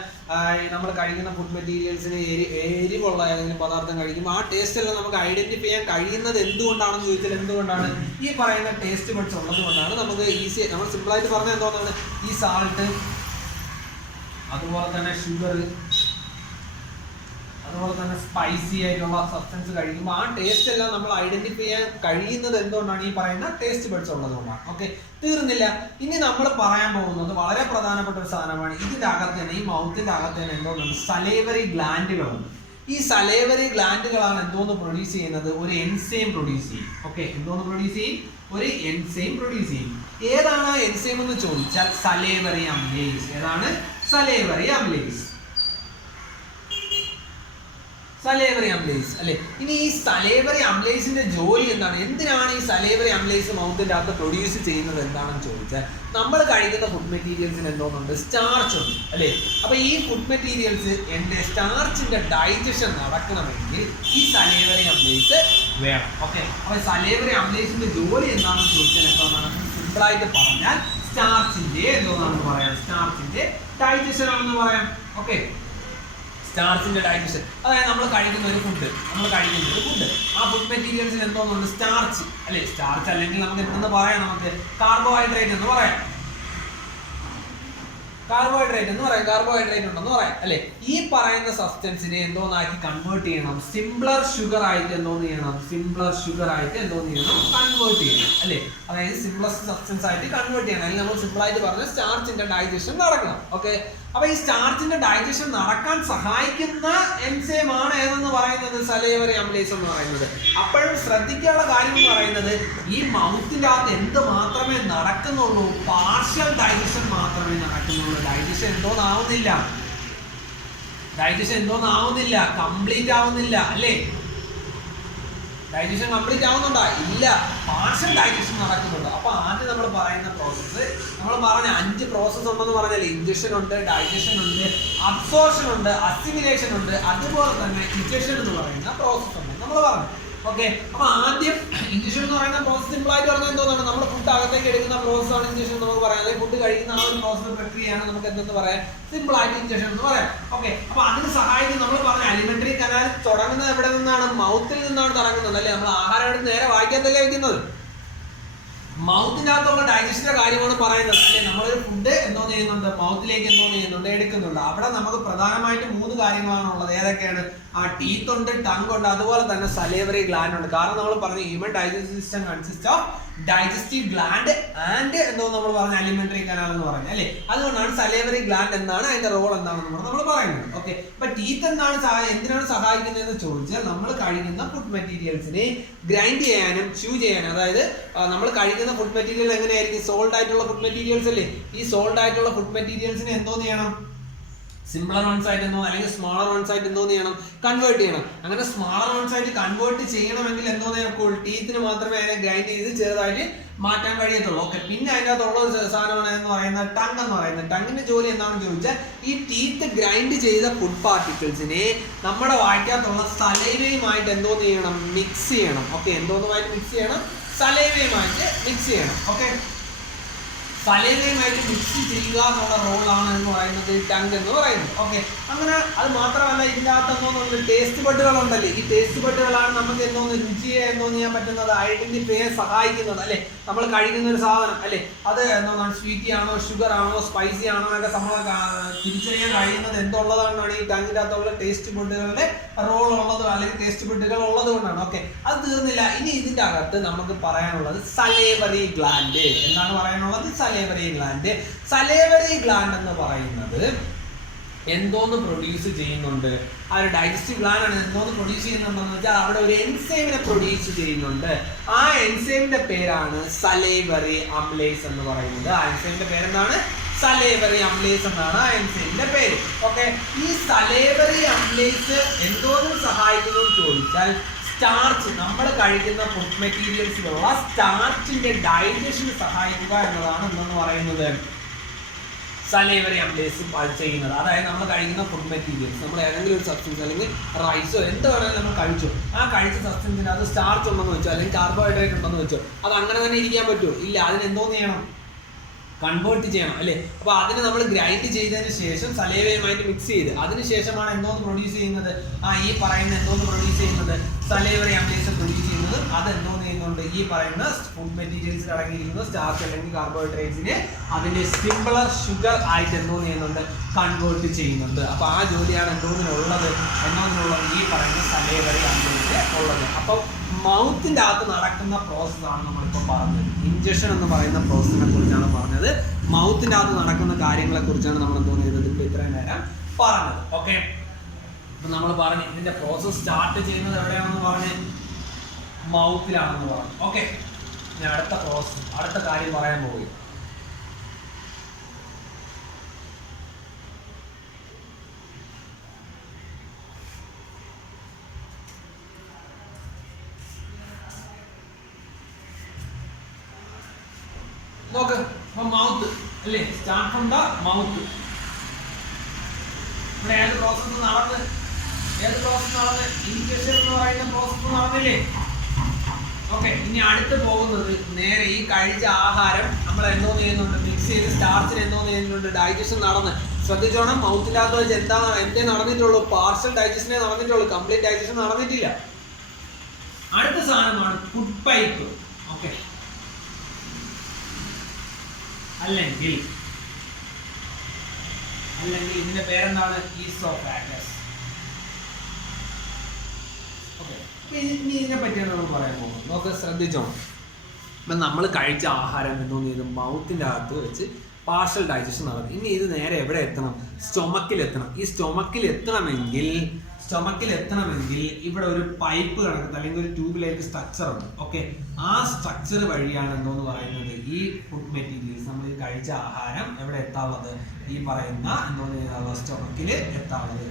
നമ്മൾ കഴിക്കുന്ന ഫുഡ് മെറ്റീരിയൽസിന് എരിവുള്ള ഏതെങ്കിലും പദാർത്ഥം കഴിക്കുമ്പോൾ ആ ടേസ്റ്റ് എല്ലാം നമുക്ക് ഐഡന്റിഫൈ ചെയ്യാൻ കഴിയുന്നത് എന്തുകൊണ്ടാണെന്ന് ചോദിച്ചാൽ എന്തുകൊണ്ടാണ്, ഈ പറയുന്ന ടേസ്റ്റ് ബഡ്സ് ഉള്ളത് കൊണ്ടാണ്. നമുക്ക് ഈസി, നമ്മൾ സിമ്പിളായിട്ട് പറഞ്ഞാൽ എന്തോന്നാണ്, ഈ സാൾട്ട്, അതുപോലെ തന്നെ ഷുഗർ, അതുപോലെ തന്നെ സ്പൈസി ആയിട്ടുള്ള സബ്സ്റ്റൻസ് കഴിക്കുമ്പോൾ ആ ടേസ്റ്റ് എല്ലാം നമ്മൾ ഐഡന്റിഫൈ ചെയ്യാൻ കഴിയുന്നത് എന്തുകൊണ്ടാണ്, ഈ പറയുന്ന ടേസ്റ്റ് ബഡ്സ് ഉള്ളത് കൊണ്ടാണ്. ഓക്കെ, തീർന്നില്ല. ഇനി നമ്മൾ പറയാൻ പോകുന്നത് വളരെ പ്രധാനപ്പെട്ട ഒരു സാധനമാണ്. ഇതിന്റെ അകത്ത് തന്നെ, ഈ മൗത്തിന്റെ അകത്ത് തന്നെ എന്തോന്നുണ്ട്, സലേവറി ഗ്ലാൻഡുകളുണ്ട്. ഈ സലേവറി ഗ്ലാൻഡുകളാണ് എന്തോന്ന് പ്രൊഡ്യൂസ് ചെയ്യുന്നത്, ഒരു എൻസൈം പ്രൊഡ്യൂസ് ചെയ്യും. ഓക്കെ, എന്തോന്ന് പ്രൊഡ്യൂസ് ചെയ്യും, ഒരു എൻസൈം പ്രൊഡ്യൂസ് ചെയ്യും. ഏതാണ് എൻസൈം എന്ന് ചോദിച്ചാൽ സലേവറി അമിലേസ്. ഏതാണ്, സലേവറി അമിലേസ്. സലേവറി അംലേസ് അല്ലെ. ഇനി ഈ സലേവറി അംലേസിന്റെ ജോലി എന്താണ്, എന്തിനാണ് ഈ സലേവറി അംലേസ് മൗത്തിന്റെ അകത്ത് പ്രൊഡ്യൂസ് ചെയ്യുന്നത് എന്താണെന്ന് ചോദിച്ചാൽ, നമ്മൾ കഴിക്കുന്ന ഫുഡ് മെറ്റീരിയൽസിന് എന്തോന്നുണ്ട്, സ്റ്റാർച്ച് ഉണ്ട് അല്ലെ. അപ്പൊ ഈ ഫുഡ് മെറ്റീരിയൽസ് എന്റെ സ്റ്റാർച്ചിന്റെ ഡൈജഷൻ നടക്കണമെങ്കിൽ ഈ സലേവറി അംലേസ് വേണം. ഓക്കെ, അപ്പൊ സലേവറി അംലേസിന്റെ ജോലി എന്താണെന്ന് ചോദിച്ചാൽ എന്താണ്, സിമ്പിളായിട്ട് പറഞ്ഞാൽ സ്റ്റാർച്ചിന്റെ എന്തോന്നാണെന്ന് പറയാം, സ്റ്റാർച്ചിന്റെ ഡൈജഷൻ ആണെന്ന് പറയാം. ഓക്കെ, സ്റ്റാർച്ചിന്റെ ഡൈജഷൻ, അതായത് നമ്മൾ കഴിക്കുന്ന ഒരു ഫുഡ്, ആ ഫുഡ് മെറ്റീരിയൽസിന് എന്തോന്നുണ്ട്, സ്റ്റാർച്ച് അല്ലെ. സ്റ്റാർച്ച് അല്ലെങ്കിൽ നമുക്ക് എന്തെന്ന് പറയാം, നമുക്ക് കാർബോഹൈഡ്രേറ്റ് എന്ന് പറയാം, കാർബോഹൈഡ്രേറ്റ് ഉണ്ടെന്ന് പറയാം അല്ലെ. ഈ പറയുന്ന സബ്സ്റ്റൻസിനെ എന്തോന്നാക്കി കൺവേർട്ട് ചെയ്യണം, സിംപ്ലർ ഷുഗർ ആയിട്ട് കൺവേർട്ട് ചെയ്യണം അല്ലെ. അതായത് സിംപ്ലസ്റ്റ് സബ്സ്റ്റൻസ് ആയിട്ട് കൺവേർട്ട് ചെയ്യണം, അല്ലെങ്കിൽ നമ്മൾ സിമ്പിൾ ആയിട്ട് പറഞ്ഞാൽ സ്റ്റാർച്ചിന്റെ ഡൈജഷൻ നടക്കണം. ഓക്കെ, അപ്പൊ ഈ സ്റ്റാർച്ചിന്റെ ഡൈജഷൻ നടക്കാൻ സഹായിക്കുന്ന എൻസൈം ആണ് ഏതെന്ന് പറയുന്നത്, സലേവറി അംലേസ് എന്ന് പറയുന്നത്. അപ്പോഴും ശ്രദ്ധിക്കാനുള്ള കാര്യം എന്ന് പറയുന്നത്, ഈ മൗത്തിന്റെ അകത്ത് എന്ത് മാത്രമേ നടക്കുന്നുള്ളൂ, പാർഷ്യൽ ഡൈജഷൻ മാത്രമേ നടക്കുന്നുള്ളൂ. ഡൈജഷൻ എന്തോന്നാവുന്നില്ല, കംപ്ലീറ്റ് ആവുന്നില്ല അല്ലേ. ഡൈജഷൻ കംപ്ലീറ്റ് ആവുന്നുണ്ടോ, ഇല്ല, പാർഷ്യൽ ഡൈജഷൻ നടക്കുന്നുണ്ട്. അപ്പൊ ആദ്യം നമ്മൾ പറയുന്ന പ്രോസസ്സ്, നമ്മൾ പറഞ്ഞ 5 പ്രോസസ്സ് ഉണ്ടെന്ന് പറഞ്ഞാൽ, ഇൻജക്ഷൻ ഉണ്ട്, ഡൈജഷൻ ഉണ്ട്, അബ്സോർപ്ഷൻ ഉണ്ട്, അസിമിലേഷൻ ഉണ്ട്, അതുപോലെ തന്നെ ഇൻജക്ഷൻ എന്ന് പറയുന്ന പ്രോസസ്സ് ഉണ്ട് നമ്മൾ പറഞ്ഞു. ഓക്കെ, അപ്പൊ ആദ്യം ഇൻജക്ഷൻ എന്ന് പറയുന്ന പ്രോസസ് സിമ്പിൾ ആയിട്ട് പറഞ്ഞാൽ എന്തോന്നാണ്, നമ്മൾ ഫുഡ് അകത്തേക്ക് എടുക്കുന്ന പ്രോസസ് ആണ് ഇൻജക്ഷൻ നമുക്ക് പറയാം. അല്ലെങ്കിൽ ഫുഡ് കഴിക്കുന്ന ആ ഒരു പ്രോസസ് പ്രക്രിയയാണ് നമുക്ക് എന്തെന്ന് പറയാം, സിമ്പിൾ ആയിട്ട് ഇൻജക്ഷൻ എന്ന് പറയാം. ഓക്കെ, അപ്പൊ അതിന് സഹായിക്കും നമ്മൾ പറഞ്ഞ അലിമെന്ററി കനാൽ തുടങ്ങുന്നത് എവിടെ നിന്നാണ്, മൗത്തിൽ നിന്നാണ് തുടങ്ങുന്നത് അല്ലെ. നമ്മൾ ആഹാരം എടുത്ത് നേരെ വായിക്കാത്തല്ലേ വയ്ക്കുന്നത്, മൗത്തിന്റെ അകത്തുള്ള ഡൈജഷന്റെ കാര്യമാണ് പറയുന്നത് അല്ലെ. നമ്മളൊരു ഫുഡ് എന്തോ ചെയ്യുന്നുണ്ട്, മൗത്തിലേക്ക് എടുക്കുന്നുണ്ട്. അവിടെ നമുക്ക് പ്രധാനമായിട്ട് 3 കാര്യങ്ങളാണ് ഉള്ളത്. ഏതൊക്കെയാണ്, ആ ടീത്ത് ഉണ്ട്, ടങ് ഉണ്ട്, അതുപോലെ തന്നെ സലേവറി ഗ്ലാൻഡ് ഉണ്ട്. കാരണം നമ്മൾ പറഞ്ഞു human digestive system consist of digestive gland and എന്തോ നമ്മൾ പറഞ്ഞ അലിമെന്ററി കനാൽ എന്ന് പറഞ്ഞു അല്ലെ. അതുകൊണ്ടാണ് സലേവറി ഗ്ലാൻഡ് എന്താണ്, അതിന്റെ റോൾ എന്താണെന്ന് നമ്മൾ പറയുന്നത്. ഓക്കെ, അപ്പൊ ടീത്ത് എന്തിനാണ് സഹായിക്കുന്നതെന്ന് ചോദിച്ചാൽ, നമ്മൾ കഴിക്കുന്ന ഫുഡ് മെറ്റീരിയൽസിനെ ഗ്രൈൻഡ് ചെയ്യാനും ച്യൂ ചെയ്യാനും, അതായത് നമ്മൾ കഴിക്കുന്ന ഫുഡ് മെറ്റീരിയൽ എങ്ങനെയായിരിക്കും, സോൾഡ് ആയിട്ടുള്ള ഫുഡ് മെറ്റീരിയൽസ് അല്ലേ. ഈ സോൾഡ് ആയിട്ടുള്ള ഫുഡ് മെറ്റീരിയൽസിനെ എന്തോ ചെയ്യണം, സിംപ്ലർ വൺസ് ആയിട്ട് എന്തോ അല്ലെങ്കിൽ സ്മാളർ വൺസ് ആയിട്ട് എന്തോ ചെയ്യണം, കൺവേർട്ട് ചെയ്യണം. അങ്ങനെ സ്മാളർ വൺസ് ആയിട്ട് കൺവേർട്ട് ചെയ്യണമെങ്കിൽ എന്തോ ചെയ്യപ്പോൾ ടീത്തിന് മാത്രമേ അതിനെ ഗ്രൈൻഡ് ചെയ്ത് ചെറുതായിട്ട് മാറ്റാൻ കഴിയത്തുള്ളൂ. ഓക്കെ, പിന്നെ അതിൻ്റെ അകത്തുള്ള സാധനമാണ് എന്ന് പറയുന്നത് ടങ് എന്ന് പറയുന്നത്. ടങ്ങിന്റെ ജോലി എന്താണെന്ന് ചോദിച്ചാൽ, ഈ ടീത്ത് ഗ്രൈൻഡ് ചെയ്ത ഫുഡ് പാർട്ടിക്കിൾസിനെ നമ്മുടെ വായിക്കകത്തുള്ള സലൈവയുമായിട്ട് എന്തോ ചെയ്യണം, മിക്സ് ചെയ്യണം. ഓക്കെ, എന്തോന്നുമായിട്ട് മിക്സ് ചെയ്യണം, സലൈവയുമായിട്ട് മിക്സ് ചെയ്യണം. ഓക്കെ, സലൈവയുമായിട്ട് മിക്സ് ചെയ്യുക എന്നുള്ള റോളാണ് എന്ന് പറയുന്നത് ടങ് എന്ന് പറയുന്നത്. ഓക്കെ, അങ്ങനെ അത് മാത്രമല്ല, ഇതിൻ്റെ അകത്ത് എന്തോന്നുണ്ട്, ടേസ്റ്റ് ബഡുകളുണ്ടല്ലേ. ഈ ടേസ്റ്റ് ബഡുകളാണ് നമുക്ക് എന്തോന്ന് രുചിയെ ചെയ്യാൻ പറ്റുന്നത്, ഐഡന്റിഫൈ ചെയ്യാൻ സഹായിക്കുന്നത് അല്ലെ. നമ്മൾ കഴിക്കുന്ന ഒരു സാധനം അല്ലെ, അത് എന്താണ്, സ്വീറ്റി ആണോ, ഷുഗർ ആണോ, സ്പൈസി ആണോ എന്നൊക്കെ നമ്മൾ തിരിച്ചറിയാൻ കഴിയുന്നത് എന്തുള്ളതാണ്, ഈ ടങ്ങിൻ്റെ അകത്തുള്ള ടേസ്റ്റ് ബഡുകളുടെ റോൾ ഉള്ളത് അല്ലെങ്കിൽ ടേസ്റ്റ് ബഡുകൾ ഉള്ളത് കൊണ്ടാണ്. ഓക്കെ, അത് തീർന്നില്ല. ഇനി ഇതിൻ്റെ അകത്ത് നമുക്ക് പറയാനുള്ളത് സലേവറി ഗ്ലാൻഡ്. എന്താണ് പറയാനുള്ളത്, സലേവറി ഗ്ലാൻഡ് എന്ന് പറയുന്നത് എന്തോന്ന് പ്രൊഡ്യൂസ് ചെയ്യുന്നുണ്ട്? ആ ഒരു ഡൈജസ്റ്റീവ് ഗ്ലാൻഡ് ആണ് എന്തോന്ന് പ്രൊഡ്യൂസ് ചെയ്യുന്നുണ്ടെന്ന് വെച്ചാൽ അവിടെ ഒരു എൻസൈമിനെ പ്രൊഡ്യൂസ് ചെയ്യുന്നുണ്ട്. ആ എൻസൈമിന്റെ പേരാണ് സലൈവറി അംലേസ് എന്ന് പറയുന്നത്. ആ എൻസൈമിന്റെ പേരെന്താണ്? സലൈവറി അംലേസ് എന്നാണ് ആ എൻസൈമിന്റെ പേര്. ഓക്കെ, ഈ സലൈവറി അംലേസ് എന്തോന്നും സഹായിക്കുന്നു എന്ന് ചോദിച്ചാൽ സ്റ്റാർച്ച്, നമ്മൾ കഴിക്കുന്ന ഫുഡ് മെറ്റീരിയൽസിലുള്ള സ്റ്റാർച്ചിന്റെ ഡൈജഷന് സഹായിക്കുക എന്നതാണ് എന്തെന്ന് പറയുന്നത് സലൈവറി അംലേസ് ചെയ്യുന്നത്. അതായത് നമ്മൾ കഴിക്കുന്ന ഫുഡ് മെറ്റീരിയൽസ്, നമ്മൾ ഏതെങ്കിലും ഒരു സബ്സ്റ്റൻസ് അല്ലെങ്കിൽ റൈസോ എന്ത് വേണമെങ്കിലും നമ്മൾ കഴിച്ചു, ആ കഴിച്ച സബ്സ്റ്റൻസിന് അത് സ്റ്റാർച്ച് ഉണ്ടെന്ന് വെച്ചോ അല്ലെങ്കിൽ കാർബോഹൈഡ്രേറ്റ് ഉണ്ടെന്ന് വെച്ചോ, അത് അങ്ങനെ തന്നെ ഇരിക്കാൻ പറ്റുമോ? ഇല്ല, അതിന് എന്തോന്ന് ചെയ്യണം? കൺവേർട്ട് ചെയ്യണം അല്ലേ? അപ്പോൾ അതിന് നമ്മൾ ഗ്രൈൻഡ് ചെയ്തതിന് ശേഷം സലൈവയുമായിട്ട് മിക്സ് ചെയ്ത് അതിനുശേഷമാണ് എന്തോന്ന് പ്രൊഡ്യൂസ് ചെയ്യുന്നത്? ഈ പറയുന്ന എന്തോന്ന് പ്രൊഡ്യൂസ് ചെയ്യുന്നത്? സലൈവറി അംലേസ് പ്രൊഡ്യൂസ് ചെയ്യുന്നത്. അത് എന്തോന്ന് ചെയ്യുന്നുണ്ട്? ഈ പറയുന്ന ഫുഡ് മെറ്റീരിയൽസിൽ അടങ്ങിയിരിക്കുന്ന സ്റ്റാർച്ച് അല്ലെങ്കിൽ കാർബോഹൈഡ്രേറ്റ്സിനെ അതിന്റെ സിംപിളർ ഷുഗർ ആയിട്ട് എന്തോന്ന് ചെയ്യുന്നുണ്ട്? കൺവേർട്ട് ചെയ്യുന്നുണ്ട്. അപ്പോൾ ആ ജോലിയാണ് എന്തോന്നിനുള്ളത്? ഈ പറയുന്ന സലൈവറി അംലേസിന് ഉള്ളത്. അപ്പോൾ മൗത്തിന്റെ അകത്ത് നടക്കുന്ന പ്രോസസ്സാണ് നമ്മളിപ്പോൾ പറഞ്ഞത്. ഇൻജക്ഷൻ എന്ന് പറയുന്ന പ്രോസസ്സിനെ കുറിച്ചാണ് പറഞ്ഞത്. മൗത്തിന്റെ അകത്ത് നടക്കുന്ന കാര്യങ്ങളെ കുറിച്ചാണ് നമ്മൾ എന്തോന്ന് ചെയ്തത് ഇപ്പോൾ ഇത്രയും നേരം പറഞ്ഞത്. ഓക്കെ, അപ്പൊ നമ്മൾ പറഞ്ഞു ഇതിന്റെ പ്രോസസ് സ്റ്റാർട്ട് ചെയ്യുന്നത് എവിടെയാണെന്ന് പറഞ്ഞ് മൗത്തിലാണെന്ന് പറഞ്ഞു. ഓക്കെ, ഞാൻ അടുത്ത കാര്യം പറയാൻ പോവുകയും നോക്ക്. മൗത്ത് അല്ലേ? Start from the mouth. ഇവിടെ ഏത് പ്രോസസ് നടന്ന് ഇൻജക്ഷൻ എന്ന് പറയുന്ന പ്രോസസ് നടന്നില്ലേ? ഓക്കെ, ഇനി അടുത്ത് പോകുന്നത് നേരെ ഈ കഴിച്ച ആഹാരം നമ്മൾ എന്തോന്ന് ചെയ്യുന്നുണ്ട്? മിക്സ് ചെയ്ത് സ്റ്റാർച്ചിന് എന്തോന്ന് ചെയ്യുന്നുണ്ട്? ഡൈജഷൻ നടന്ന്. ശ്രദ്ധിച്ചോണം, മൗത്തിനകത്ത് വെച്ച് എന്തേ നടന്നിട്ടുള്ളൂ? പാർഷ്യൽ ഡൈജഷനേ നടന്നിട്ടുള്ളൂ, കംപ്ലീറ്റ് ഡൈജഷൻ നടന്നിട്ടില്ല. അടുത്ത സാധനമാണ് ഫുഡ് പൈപ്പ്. ഓക്കെ, അല്ലെങ്കിൽ ഇതിന്റെ പേരെന്താണ്? ഈസോഫാഗസ്. ഓക്കെ, ഇനി ഇതിനെ പറ്റിയാണ് നമ്മൾ പറയാൻ പോകുന്നത്. നോക്ക്, ശ്രദ്ധിച്ചോ. അപ്പം നമ്മൾ കഴിച്ച ആഹാരം എന്തോന്ന് ചെയ്തു? മൗത്തിന്റെ അകത്ത് വെച്ച് പാർഷ്യൽ ഡൈജഷൻ നടന്നു. ഇനി ഇത് നേരെ എവിടെ എത്തണം? സ്റ്റൊമക്കിൽ എത്തണം. ഈ സ്റ്റൊമക്കിൽ എത്തണമെങ്കിൽ ഇവിടെ ഒരു പൈപ്പ് കണക്കത്ത് അല്ലെങ്കിൽ ഒരു ട്യൂബ് ലൈക്ക് സ്ട്രക്ചർ ഉണ്ട്. ഓക്കെ, ആ സ്ട്രക്ചർ വഴിയാണ് എന്തോന്ന് പറയുന്നത്? ഈ ഫുഡ് മെറ്റീരിയൽസ് നമ്മൾ കഴിച്ച ആഹാരം എവിടെ എത്താനുള്ളത്? ഈ പറയുന്ന എന്തോന്ന് ചെയ്യാനുള്ളത്? സ്റ്റൊമക്കിൽ എത്താനുള്ളത്.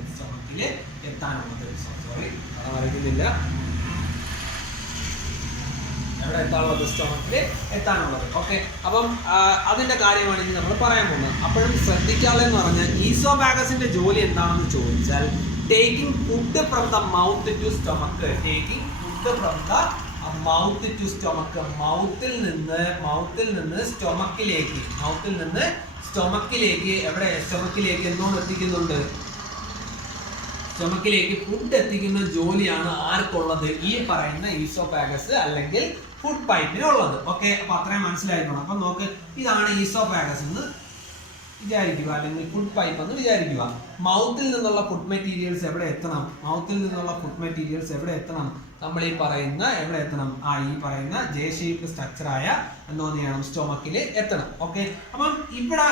സോറി, അറിയുന്നില്ല. എവിടെ എത്താനുള്ളത്? സ്റ്റൊമക്കിൽ എത്താനുള്ളത്. ഓക്കെ, അപ്പം അതിന്റെ കാര്യമാണ് ഇനി നമ്മൾ പറയാൻ പോകുന്നത്. അപ്പോഴും ശ്രദ്ധിക്കാതെന്ന് പറഞ്ഞാൽ ഈസോഫാഗസിന്റെ ജോലി എന്താണെന്ന് ചോദിച്ചാൽ taking food from the mouth to stomach. മൗത്തിൽ നിന്ന് സ്റ്റൊമക്കിലേക്ക് എവിടെ? സ്റ്റൊമക്കിലേക്ക് എന്തോന്ന് എത്തിക്കുന്നുണ്ട്? സ്റ്റൊമക്കിലേക്ക് ഫുഡ് എത്തിക്കുന്ന ജോലിയാണ് ആർക്കുള്ളത്? ഈ പറയുന്ന ഈസോഫാഗസ് അല്ലെങ്കിൽ ഫുഡ് പൈപ്പിനുള്ളത്. ഓക്കെ, അപ്പൊ അത്രയും മനസ്സിലായിരിക്കണം. അപ്പൊ നോക്ക്, ഇതാണ് ഈസോഫാഗസ് എന്ന് വിചാരിക്കുക അല്ലെങ്കിൽ ഫുഡ് പൈപ്പ് എന്ന് വിചാരിക്കുക. മൗത്തിൽ നിന്നുള്ള ഫുഡ് മെറ്റീരിയൽസ് എവിടെ എത്തണം? നമ്മൾ ഈ പറയുന്ന എവിടെ എത്തണം? ഈ പറയുന്ന ജെ ഷേപ്പ് സ്ട്രക്ചറായ എന്തോന്ന് ചെയ്യണം? സ്റ്റൊമക്കിൽ എത്തണം. ഓക്കെ, അപ്പം ഇവിടെ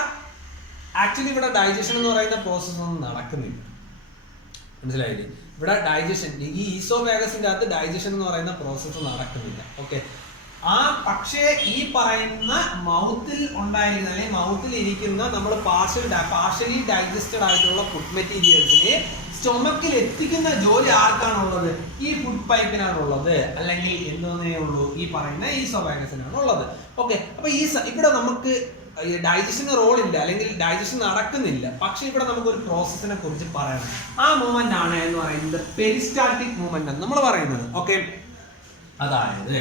ഡൈജഷൻ എന്ന് പറയുന്ന പ്രോസസ് ഒന്നും നടക്കുന്നില്ല. മനസ്സിലായില്ലേ? ഇവിടെ ഡൈജഷൻ, ഈ ഈസോഫാഗസിന്റെ അകത്ത് ഡൈജഷൻ എന്ന് പറയുന്ന പ്രോസസ്സ് നടക്കുന്നില്ല. ഓക്കെ, പക്ഷേ ഈ പറയുന്ന മൗത്തിൽ ഉണ്ടായിരിക്കുന്ന അല്ലെങ്കിൽ മൗത്തിൽ ഇരിക്കുന്ന നമ്മൾ പാർഷ്യലി ഡൈജസ്റ്റഡ് ആയിട്ടുള്ള ഫുഡ് മെറ്റീരിയൽസിനെ സ്റ്റൊമക്കിൽ എത്തിക്കുന്ന ജോലി ആർക്കാണുള്ളത്? ഈ ഫുഡ് പൈപ്പിനാണുള്ളത്, അല്ലെങ്കിൽ എന്തോന്നേ ഉള്ളൂ? ഈ പറയുന്ന ഈസോഫാഗസിനാണ് ഉള്ളത്. ഓക്കെ, അപ്പൊ ഇവിടെ നമുക്ക് ഡൈജഷന് റോൾ ഇല്ല അല്ലെങ്കിൽ ഡൈജഷൻ നടക്കുന്നില്ല. പക്ഷെ ഇവിടെ നമുക്കൊരു പ്രോസസ്സിനെ കുറിച്ച് പറയണം. ആ മൂവ്മെന്റ് ആണ് എന്ന് പറയുന്നത് പെരിസ്റ്റാൾട്ടിക് മൂവ്മെന്റ് എന്ന് നമ്മൾ പറയുന്നത്. ഓക്കെ, അതായത്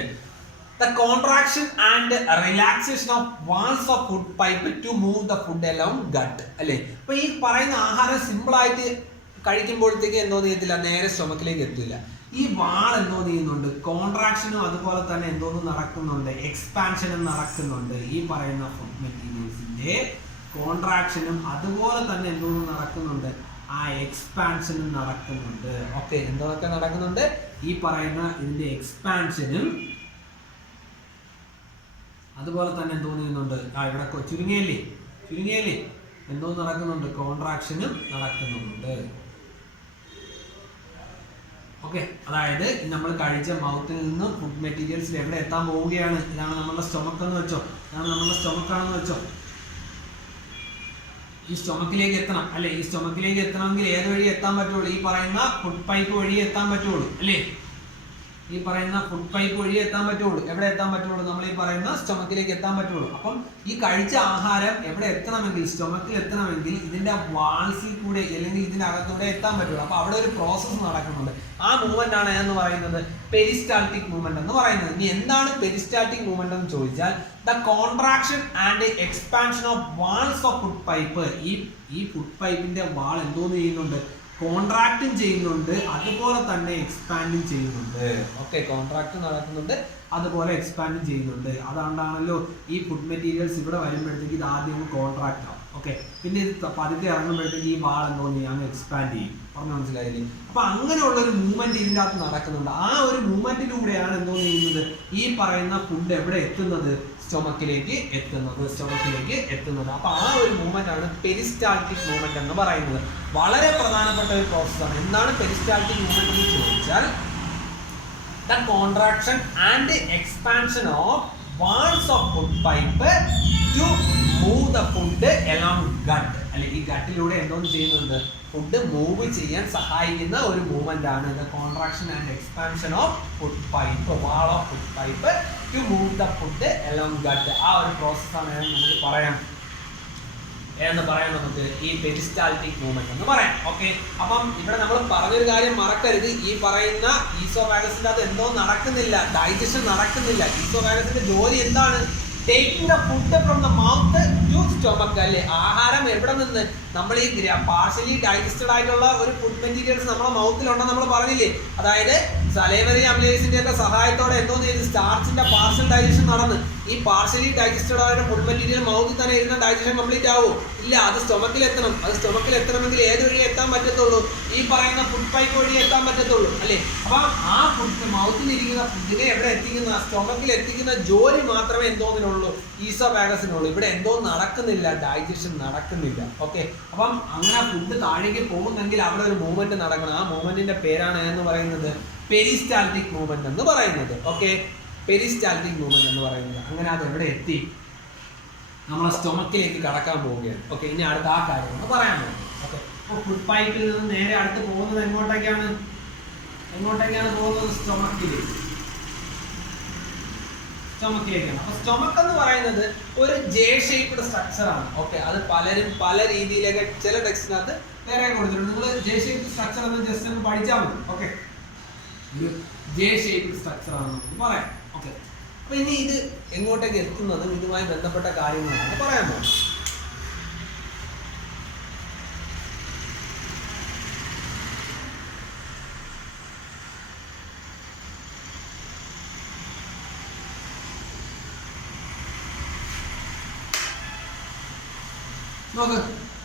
the contraction and relaxation of walls of food pipe to move the food along gut. അല്ലേ? അപ്പൊ ഈ പറയുന്ന ആഹാരം സിമ്പിൾ ആയിട്ട് കഴിക്കുമ്പോഴത്തേക്ക് എന്തോന്ന് ചെയ്യത്തില്ല? നേരെ സ്റ്റൊമക്കിലേക്ക് എത്തില്ല. ഈ വാൾ എന്തോന്ന് ചെയ്യുന്നുണ്ട്? കോൺട്രാക്ഷനും അതുപോലെ തന്നെ എന്തോന്നും നടക്കുന്നുണ്ട്? എക്സ്പാൻഷനും നടക്കുന്നുണ്ട്. ഈ പറയുന്ന ഫുഡ് മെറ്റീരിയൽസിന്റെ കോൺട്രാക്ഷനും അതുപോലെ തന്നെ എന്തോന്നും നടക്കുന്നുണ്ട്? എക്സ്പാൻഷനും നടക്കുന്നുണ്ട്. ഓക്കെ, എന്തൊക്കെ നടക്കുന്നുണ്ട്? ഈ പറയുന്ന ഇതിന്റെ എക്സ്പാൻഷനും അതുപോലെ തന്നെ എന്തോന്ന് ചെയ്യുന്നുണ്ട്? ഇവിടെ ചുരുങ്ങിയല്ലേ എന്തോ നടക്കുന്നുണ്ട്, കോൺട്രാക്ഷനും നടക്കുന്നുണ്ട്. ഓക്കെ, അതായത് നമ്മൾ കഴിച്ച മൗത്തിൽ നിന്നും ഫുഡ് മെറ്റീരിയൽസിൽ എവിടെ എത്താൻ പോവുകയാണ്? ഇതാണ് നമ്മുടെ സ്റ്റൊമക്ക് എന്ന് വെച്ചോ, ഇതാണ് നമ്മുടെ സ്റ്റൊമക്കാണെന്ന് വെച്ചോ. ഈ സ്റ്റൊമക്കിലേക്ക് എത്തണം അല്ലെ? ഈ സ്റ്റൊമക്കിലേക്ക് എത്തണമെങ്കിൽ ഏത് വഴി എത്താൻ പറ്റുള്ളൂ? ഈ പറയുന്ന ഫുഡ് പൈപ്പ് വഴി എത്താൻ പറ്റുള്ളൂ അല്ലേ? ഈ പറയുന്ന ഫുഡ് പൈപ്പ് വഴി എത്താൻ പറ്റുള്ളൂ. എവിടെ എത്താൻ പറ്റുള്ളൂ? നമ്മൾ ഈ പറയുന്ന സ്റ്റൊമക്കിലേക്ക് എത്താൻ പറ്റുള്ളൂ. അപ്പം ഈ കഴിച്ച ആഹാരം എവിടെ എത്തണമെങ്കിൽ, സ്റ്റൊമക്കിൽ എത്തണമെങ്കിൽ ഇതിന്റെ വാൾസിൽ കൂടെ അല്ലെങ്കിൽ ഇതിന്റെ അകത്തൂടെ എത്താൻ പറ്റുള്ളൂ. അപ്പൊ അവിടെ ഒരു പ്രോസസ്സ് നടക്കുന്നുണ്ട്. ആ മൂവ്മെന്റ് ആണ് എന്ന് പറയുന്നത് പെരിസ്റ്റാൾട്ടിക് മൂവ്മെന്റ് എന്ന് പറയുന്നത്. ഇനി എന്താണ് പെരിസ്റ്റാൾട്ടിക് മൂവ്മെന്റ് എന്ന് ചോദിച്ചാൽ, the contraction and expansion of walls of food pipe. ഈ ഫുഡ് പൈപ്പിന്റെ വാൾ എന്തോന്ന് ചെയ്യുന്നുണ്ട്? കോൺട്രാക്റ്റും ചെയ്യുന്നുണ്ട്, അതുപോലെ തന്നെ എക്സ്പാൻഡും ചെയ്യുന്നുണ്ട്. ഓക്കെ, കോൺട്രാക്ട് നടക്കുന്നുണ്ട്, അതുപോലെ എക്സ്പാൻഡും ചെയ്യുന്നുണ്ട്. അതുകൊണ്ടാണല്ലോ ഈ ഫുഡ് മെറ്റീരിയൽസ് ഇവിടെ വരുമ്പോഴത്തേക്ക് ഇത് ആദ്യം കോൺട്രാക്ട് ആവും. ഓക്കെ, പിന്നെ ഇത് പതുക്കെ ഇറങ്ങുമ്പോഴത്തേക്ക് ഈ വാൾ എന്തോ ചെയ്യാൻ എക്സ്പാൻഡ് ചെയ്യും. പറഞ്ഞു മനസ്സിലായില്ലേ? അപ്പൊ അങ്ങനെയുള്ള ഒരു മൂവ്മെന്റ് ഇതിൻ്റെ അകത്ത് നടക്കുന്നുണ്ട്. ആ ഒരു മൂവ്മെന്റിലൂടെയാണ് എന്തോ ചെയ്യുന്നത്? ഈ പറയുന്ന ഫുഡ് എവിടെ എത്തുന്നത്? സ്റ്റൊമക്കിലേക്ക് എത്തുന്നത്. അപ്പൊ ആ ഒരു മൂവ്മെന്റ് ആണ് പെരിസ്റ്റാൾട്ടിക് മൂവ്മെന്റ് എന്ന് പറയുന്നത്. വളരെ പ്രധാനപ്പെട്ട ഒരു പ്രോസസ്സാണ്. എന്താണ് പെരിസ്റ്റാൾട്ടിക് മൂവ്മെന്റ് എന്ന് ചോദിച്ചാൽ, the contraction and expansion of walls of food pipe to move the food along gut. അല്ലെ, ഈ ഗട്ടിലൂടെ എന്തോന്ന് ചെയ്യുന്നുണ്ട്? ഫുഡ് മൂവ് ചെയ്യാൻ സഹായിക്കുന്ന ഒരു മൂവ്മെന്റ് ആണ് the contraction and expansion of food pipe, wall of food pipe to move the food along gut. ആ ഒരു പ്രോസസ്സാണ് നമുക്ക് പറയാം നമുക്ക് ഈ പെരിസ്റ്റാൾട്ടിക് മൂവ്മെന്റ് എന്ന് പറയാം. ഓക്കെ, അപ്പം ഇവിടെ നമ്മൾ പറഞ്ഞൊരു കാര്യം മറക്കരുത്. ഈ പറയുന്ന ഈസോഫാഗസിന്റെ അത് എന്തോ നടക്കുന്നില്ല, ഡൈജഷൻ നടക്കുന്നില്ല. ഈസോഫാഗസിന്റെ ജോലി എന്താണ്? Taking the food from the mouth to stomach. അല്ലേ, ആഹാരം എവിടെ നിന്ന്? നമ്മൾ ഈ പാർഷ്യലി ഡൈജസ്റ്റഡ് ആയിട്ടുള്ള ഒരു ഫുഡ് മെറ്റീരിയൽസ് നമ്മുടെ മൗത്തിലുണ്ടെന്ന് നമ്മൾ പറഞ്ഞില്ലേ? അതായത് സലൈവറി അമിലേസിന്റെ ഒക്കെ സഹായത്തോടെ എന്തോ ചെയ്ത് സ്റ്റാർച്ചിന്റെ പാർഷ്യൽ ഡൈജഷൻ നടന്ന് ഈ പാർഷ്യലി ഡൈജസ്റ്റഡ് ആയിട്ട് ഫുഡ് മെറ്റീരിയൽ മൗത്തിൽ തന്നെ ഇരുന്ന ഡൈജഷൻ കംപ്ലീറ്റ് ആവുമോ? ഇല്ല, അത് സ്റ്റൊമക്കിൽ എത്തണം. അത് സ്റ്റൊമക്കിൽ എത്തണമെങ്കിൽ ഏത് വഴി എത്താൻ പറ്റത്തുള്ളൂ? ഈ പറയുന്ന ഫുഡ് പൈപ്പ് വഴി എത്താൻ പറ്റത്തുള്ളൂ അല്ലേ? അപ്പൊ ആ ഫുഡ് മൗത്തിൽ ഇരിക്കുന്ന ഫുഡിനെ എവിടെ എത്തിക്കുന്ന, സ്റ്റൊമക്കിൽ എത്തിക്കുന്ന ജോലി മാത്രമേ എന്തോന്നിനുള്ളൂ? ഈസോഫാഗസിനുള്ളൂ. ഇവിടെ എന്തോ നടക്കുന്നില്ല, ഡൈജഷൻ നടക്കുന്നില്ല. ഓക്കെ, അപ്പം അങ്ങനെ ഫുഡ് താഴേക്ക് പോകുന്നെങ്കിൽ അവിടെ ഒരു മൂവ്മെന്റ് നടക്കണം. ആ മൂവ്മെന്റിന്റെ പേരാണ് എന്ന് പറയുന്നത് പെരിസ്റ്റാൾട്ടിക് മൂവ്മെന്റ് എന്ന് പറയുന്നത്. ഓക്കെ, പെരിസ്റ്റാൾട്ടിക് മൂവ്മെന്റ് എന്ന് പറയുന്നത്. അങ്ങനെ അത് എവിടെ എത്തി? നമ്മളെ സ്റ്റൊമക്കിലേക്ക് കടക്കാൻ പോവുകയാണ്. ഓക്കെ, ഇനി അടുത്ത ആ കാര്യം ഒന്ന് പറയാൻ പോകും. ഓക്കെ, അപ്പോൾ ഫുഡ് പൈപ്പിൽ നിന്ന് നേരെ അടുത്ത് പോകുന്നത് എങ്ങോട്ടേക്കാണ് പോകുന്നത്? സ്റ്റൊമക്കിലേക്കാണ്. അപ്പൊ സ്റ്റൊമക്ക് എന്ന് പറയുന്നത് ഒരു ജെ ഷേപ്ഡ് സ്ട്രക്ചർ ആണ്. ഓക്കെ, അത് പലരും പല രീതിയിലേക്ക് ചില ടെക്സ്റ്റിനകത്ത് വേറെ കൊടുത്തിട്ടുണ്ട്. നിങ്ങൾ ജെ ഷേപ്ഡ് സ്ട്രക്ചർ എന്ന് ജസ്റ്റ് ഒന്ന് പഠിച്ചാൽ മതി. ഓക്കെ, ഒരു ജെ ഷേപ്ഡ് സ്ട്രക്ചർ ആണെന്ന് നമുക്ക് പറയാം. ഓക്കെ, അപ്പൊ ഇനി ഇത് എങ്ങോട്ടേക്ക് എത്തുന്നതും ഇതുമായി ബന്ധപ്പെട്ട കാര്യങ്ങളാണ് പറയാൻ പോകുന്നത്. നോക്ക്,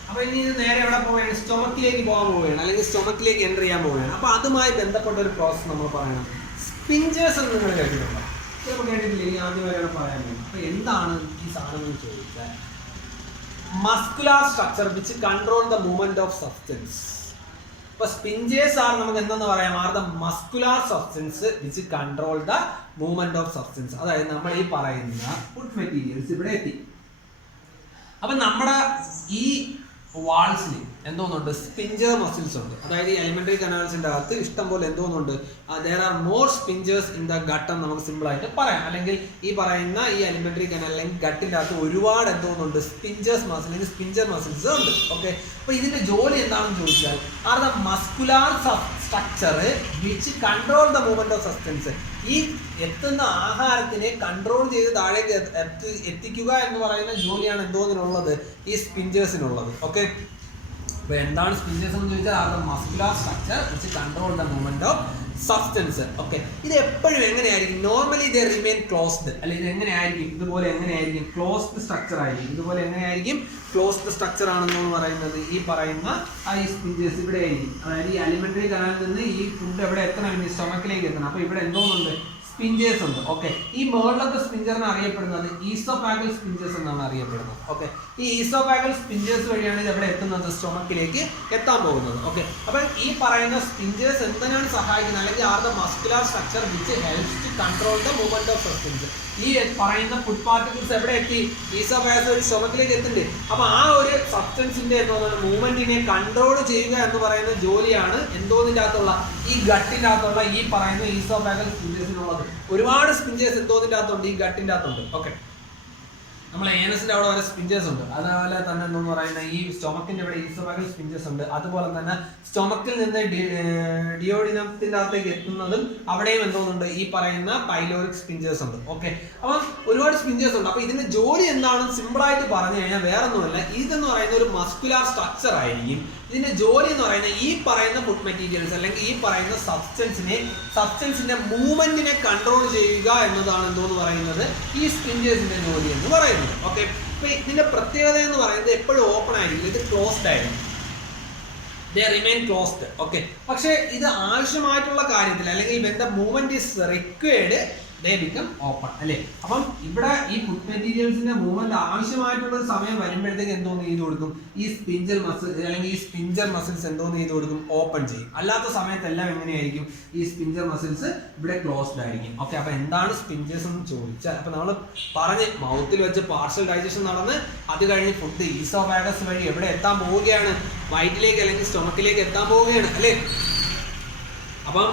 അപ്പൊ ഇനി ഇത് നേരെ എവിടെ പോവുകയാണ്? സ്റ്റൊമക്കിലേക്ക് പോകാൻ പോവുകയാണ്, അല്ലെങ്കിൽ സ്റ്റൊമക്കിലേക്ക് എൻ്റർ ചെയ്യാൻ പോവുകയാണ്. അപ്പൊ അതുമായി ബന്ധപ്പെട്ട ഒരു പ്രോസസ് നമ്മൾ പറയണം. സ്പിഞ്ചേഴ്സ് എന്ന് നിങ്ങൾ കേട്ടിട്ടുണ്ടോ? ചിലപ്പോൾ കേട്ടിട്ടില്ല, ഇനി ആദ്യം വരെയാണ് പറയാൻ പോകുന്നത്. അപ്പൊ എന്താണ് ഈ സാധനം എന്ന് ചോദിച്ചാൽ, muscular structure which control the movement of substance. ഇപ്പൊ സ്പിഞ്ചേഴ്സ് ആണ് നമുക്ക് എന്തെന്ന് പറയാം? Are the muscular substance which control the movement of substance. അതായത് നമ്മൾ ഈ പറയുന്ന ഫുഡ് മെറ്റീരിയൽസ് ഇവിടെ എത്തി. അപ്പൊ നമ്മുടെ ഈ വാൾസിൽ എന്തോന്നുണ്ട്? സ്പിഞ്ചർ മസിൽസ് ഉണ്ട്. അതായത് ഈ എലിമെന്ററി കനാൽസിന്റെ അകത്ത് ഇഷ്ടംപോലെ എന്തോന്നുണ്ട്? there are more sphincters in the gut എന്ന് നമുക്ക് സിമ്പിൾ ആയിട്ട് പറയാം. അല്ലെങ്കിൽ ഈ പറയുന്ന ഈ എലിമെന്ററി കനാൽ അല്ലെങ്കിൽ ഗട്ടിന്റെ അകത്ത് ഒരുപാട് എന്തോന്നുണ്ട്? സ്പിഞ്ചർ മസിൽസ് ഉണ്ട്. ഓക്കെ, അപ്പൊ ഇതിന്റെ ജോലി എന്താണെന്ന് ചോദിച്ചാൽ, are the muscular structure which control the movement of substance. ഈ എത്തുന്ന ആഹാരത്തിനെ കൺട്രോൾ ചെയ്ത് താഴേക്ക് എത്തിക്കുക എന്ന് പറയുന്ന ജോലിയാണ് എന്തോന്നിനുള്ളത്? ഈ സ്പിഞ്ചേഴ്സിനുള്ളത്. ഓക്കെ, അപ്പൊ എന്താണ് സ്പിഞ്ചേഴ്സ് എന്ന് ചോദിച്ചാൽ, are the muscular structure which control the movement of substance. Okay, ഇത് എപ്പോഴും എങ്ങനെയായിരിക്കും? നോർമലി ഇത് റിമെയിൻ ക്ലോസ്ഡ്. അല്ലെ, ഇത് എങ്ങനെയായിരിക്കും? ഇതുപോലെ എങ്ങനെയായിരിക്കും? ക്ലോസ്ഡ് സ്ട്രക്ചർ ആയിരിക്കും. ഇതുപോലെ എങ്ങനെയായിരിക്കും? ക്ലോസ്ഡ് സ്ട്രക്ചർ ആണെന്ന് പറയുന്നത് ഈ പറയുന്ന ഈ സ്പിഞ്ചേഴ്സ് ഇവിടെ ആയിരിക്കും. അതായത് ഈ അലിമെന്ററി കനാലിൽ നിന്ന് ഈ ഫുഡ് എവിടെ എത്തണം? സ്റ്റൊമക്കിലേക്ക് എത്തണം. അപ്പൊ ഇവിടെ എന്തോന്നുണ്ട്? സ്പിഞ്ചേഴ്സ് ഉണ്ട്. ഓക്കെ, ഈ മുകളിലത്തെ സ്പിഞ്ചറിനെ അറിയപ്പെടുന്നത് ഈസോഫാഗൽ സ്പിഞ്ചേഴ്സ് എന്നാണ് അറിയപ്പെടുന്നത്. ഓക്കെ, ഈ ഈസോഫാഗൽ സ്പിഞ്ചേഴ്സ് വഴിയാണ് ഇത് എവിടെ എത്തുന്നത്, സ്റ്റൊമക്കിലേക്ക് എത്താൻ പോകുന്നത്. ഓക്കെ, അപ്പം ഈ പറയുന്ന സ്പിഞ്ചേഴ്സ് എന്തിനാണ് സഹായിക്കുന്നത്, അല്ലെങ്കിൽ are the muscular structure which helps to control the movement of substance. ഈ പറയുന്ന ഫുഡ് പാർട്ടിക്കിൾസ് എവിടെ എത്തി, ഈസോഫാഗസ് വഴി സ്റ്റൊമക്കിലേക്ക് എത്തുന്നുണ്ട്. അപ്പൊ ആ ഒരു സബ്സ്റ്റൻസിന്റെ എന്താണ് മൂവ്മെന്റിനെ കൺട്രോൾ ചെയ്യുക എന്ന് പറയുന്ന ജോലിയാണ് എന്തോന്നിൻ്റെ അകത്തുള്ള, ഈ ഗട്ടിൻ്റെ അകത്തുള്ള ഈ പറയുന്ന ഈസോഫാഗൽ സ്പിഞ്ചേഴ്സിനുള്ളത്. ഒരുപാട് സ്പിഞ്ചേഴ്സ് എന്തോന്നിൻ്റെ അകത്തുണ്ട്, ഈ ഗട്ടിൻ്റെ അകത്തുണ്ട്. ഓക്കെ, നമ്മളെ ഏനസിന്റെ അവിടെ വരെ സ്പിഞ്ചേഴ്സ് ഉണ്ട്. അതുപോലെ തന്നെ എന്താന്ന് പറയുന്ന ഈ സ്റ്റൊമക്കിന്റെ ഇവിടെ ഈസോഫാഗൽ സ്പിഞ്ചേഴ്സ് ഉണ്ട്. അതുപോലെ തന്നെ സ്റ്റൊമക്കിൽ നിന്ന് ഡിയോഡിനത്തിന്റെ അകത്തേക്ക് എത്തുന്നതും അവിടെയും എന്തോന്നുണ്ട്, ഈ പറയുന്ന പൈലോറിക് സ്പിഞ്ചേഴ്സ് ഉണ്ട്. ഓക്കെ, അപ്പം ഒരുപാട് സ്പിഞ്ചേഴ്സ് ഉണ്ട്. അപ്പൊ ഇതിന്റെ ജോലി എന്താണെന്ന് സിമ്പിൾ ആയിട്ട് പറഞ്ഞു കഴിഞ്ഞാൽ വേറെ ഒന്നുമല്ല, ഇതെന്ന് പറയുന്ന ഒരു മസ്കുലാർ സ്ട്രക്ചർ ആയിരിക്കും. ഇതിന്റെ ജോലി എന്ന് പറയുന്നത് ഈ പറയുന്ന ഫുഡ് മെറ്റീരിയൽസ് അല്ലെങ്കിൽ ഈ പറയുന്ന സബ്സ്റ്റൻസിന്റെ മൂവ്മെന്റിനെ കൺട്രോൾ ചെയ്യുക എന്നതാണ് എന്തോന്ന് പറയുന്നത്, ഈ സ്പിഞ്ചേഴ്സിന്റെ ജോലി എന്ന് പറയുന്നത്. ഓക്കെ, അപ്പൊ ഇതിന്റെ പ്രത്യേകത എന്ന് പറയുന്നത് എപ്പോഴും ഓപ്പൺ ആയിരിക്കും, ഇത് ക്ലോസ്ഡ് ആയിരിക്കും, they remain closed. ഓക്കെ, പക്ഷേ ഇത് ആവശ്യമായിട്ടുള്ള കാര്യത്തിൽ അല്ലെങ്കിൽ when the movement is required they become open അല്ലേ. അപ്പം ഇവിടെ ഈ ഫുഡ് മെറ്റീരിയൽസിന്റെ മൂവ്മെന്റ് ആവശ്യമായിട്ടുള്ള ഒരു സമയം വരുമ്പോഴത്തേക്ക് എന്തോന്ന് ചെയ്ത് കൊടുക്കും, ഈ സ്പിഞ്ചർ മസിൽ അല്ലെങ്കിൽ ഈ സ്പിഞ്ചർ മസിൽസ് എന്തോന്ന് ചെയ്ത് കൊടുക്കും, ഓപ്പൺ ചെയ്യും. അല്ലാത്ത സമയത്തെല്ലാം എങ്ങനെയായിരിക്കും, ഈ സ്പിഞ്ചർ മസിൽസ് ഇവിടെ ക്ലോസ്ഡ് ആയിരിക്കും. ഓക്കെ, അപ്പൊ എന്താണ് സ്പിഞ്ചേഴ്സ് എന്ന് ചോദിച്ചാൽ, അപ്പൊ നമ്മൾ പറഞ്ഞ് മൗത്തിൽ വെച്ച് പാർഷ്യൽ ഡൈജഷൻ നടന്ന് അത് കഴിഞ്ഞ് ഫുഡ് ഈസോഫാഗസ് വഴി എവിടെ എത്താൻ പോവുകയാണ്, വയറ്റിലേക്ക് അല്ലെങ്കിൽ സ്റ്റൊമക്കിലേക്ക് എത്താൻ പോവുകയാണ് അല്ലേ. അപ്പം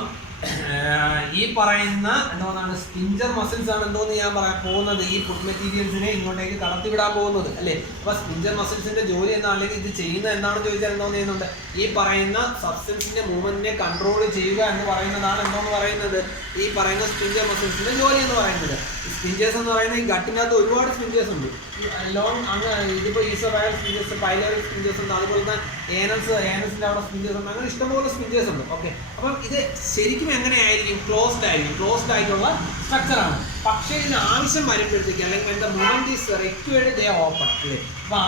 ഈ പറയുന്ന എന്തോന്നാണ് സ്പിഞ്ചർ മസിൽസ് ആണ് എന്തോന്ന് ഞാൻ പറയാൻ പോകുന്നത്, ഈ ഫുഡ് മെറ്റീരിയൽസിനെ ഇങ്ങോട്ടേക്ക് കടത്തിവിടാൻ പോകുന്നത് അല്ലേ. അപ്പൊ സ്പിഞ്ചർ മസിൽസിന്റെ ജോലി എന്താ, അല്ലെങ്കിൽ ഇത് ചെയ്യുന്നത് എന്താണെന്ന് ചോദിച്ചാൽ എന്തോന്ന് ചെയ്യുന്നുണ്ട്, ഈ പറയുന്ന സബ്സ്റ്റൻസിന്റെ മൂവ്മെന്റിനെ കൺട്രോൾ ചെയ്യുക എന്ന് പറയുന്നതാണ് എന്തോന്ന് പറയുന്നത്, ഈ പറയുന്ന സ്പിഞ്ചർ മസിൽസിന്റെ ജോലി എന്ന് പറയുന്നത്. സ്പിഞ്ചേഴ്സ് എന്ന് പറയുന്നത് ഈ ഗട്ടിനകത്ത് ഒരുപാട് സ്പിഞ്ചേഴ്സ് ഉണ്ട്. ഇതിപ്പോ ഈസോഫാഗൽ സ്പിഞ്ചേഴ്സ്, പൈലോറിക് സ്പിഞ്ചേഴ്സ് ഉണ്ട്, അതുപോലെ തന്നെ ഏനസിന്റെ അവിടെ സ്പിഞ്ചേഴ്സ് ഉണ്ട്, അങ്ങനെ ഇഷ്ടംപോലെ സ്പിഞ്ചേഴ്സ് ഉണ്ട്. ഓക്കെ, അപ്പം ഇത് ശരിക്കും എങ്ങനെയായിരിക്കും, ക്ലോസ്ഡ് ആയിരിക്കും, ക്ലോസ്ഡ് ആയിട്ടുള്ള സ്ട്രക്ചറാണ്. പക്ഷേ ഇതിന് ആവശ്യം വരുമ്പോഴത്തേക്ക് അല്ലെങ്കിൽ എന്താ movement is required they open അല്ലേ. അപ്പൊ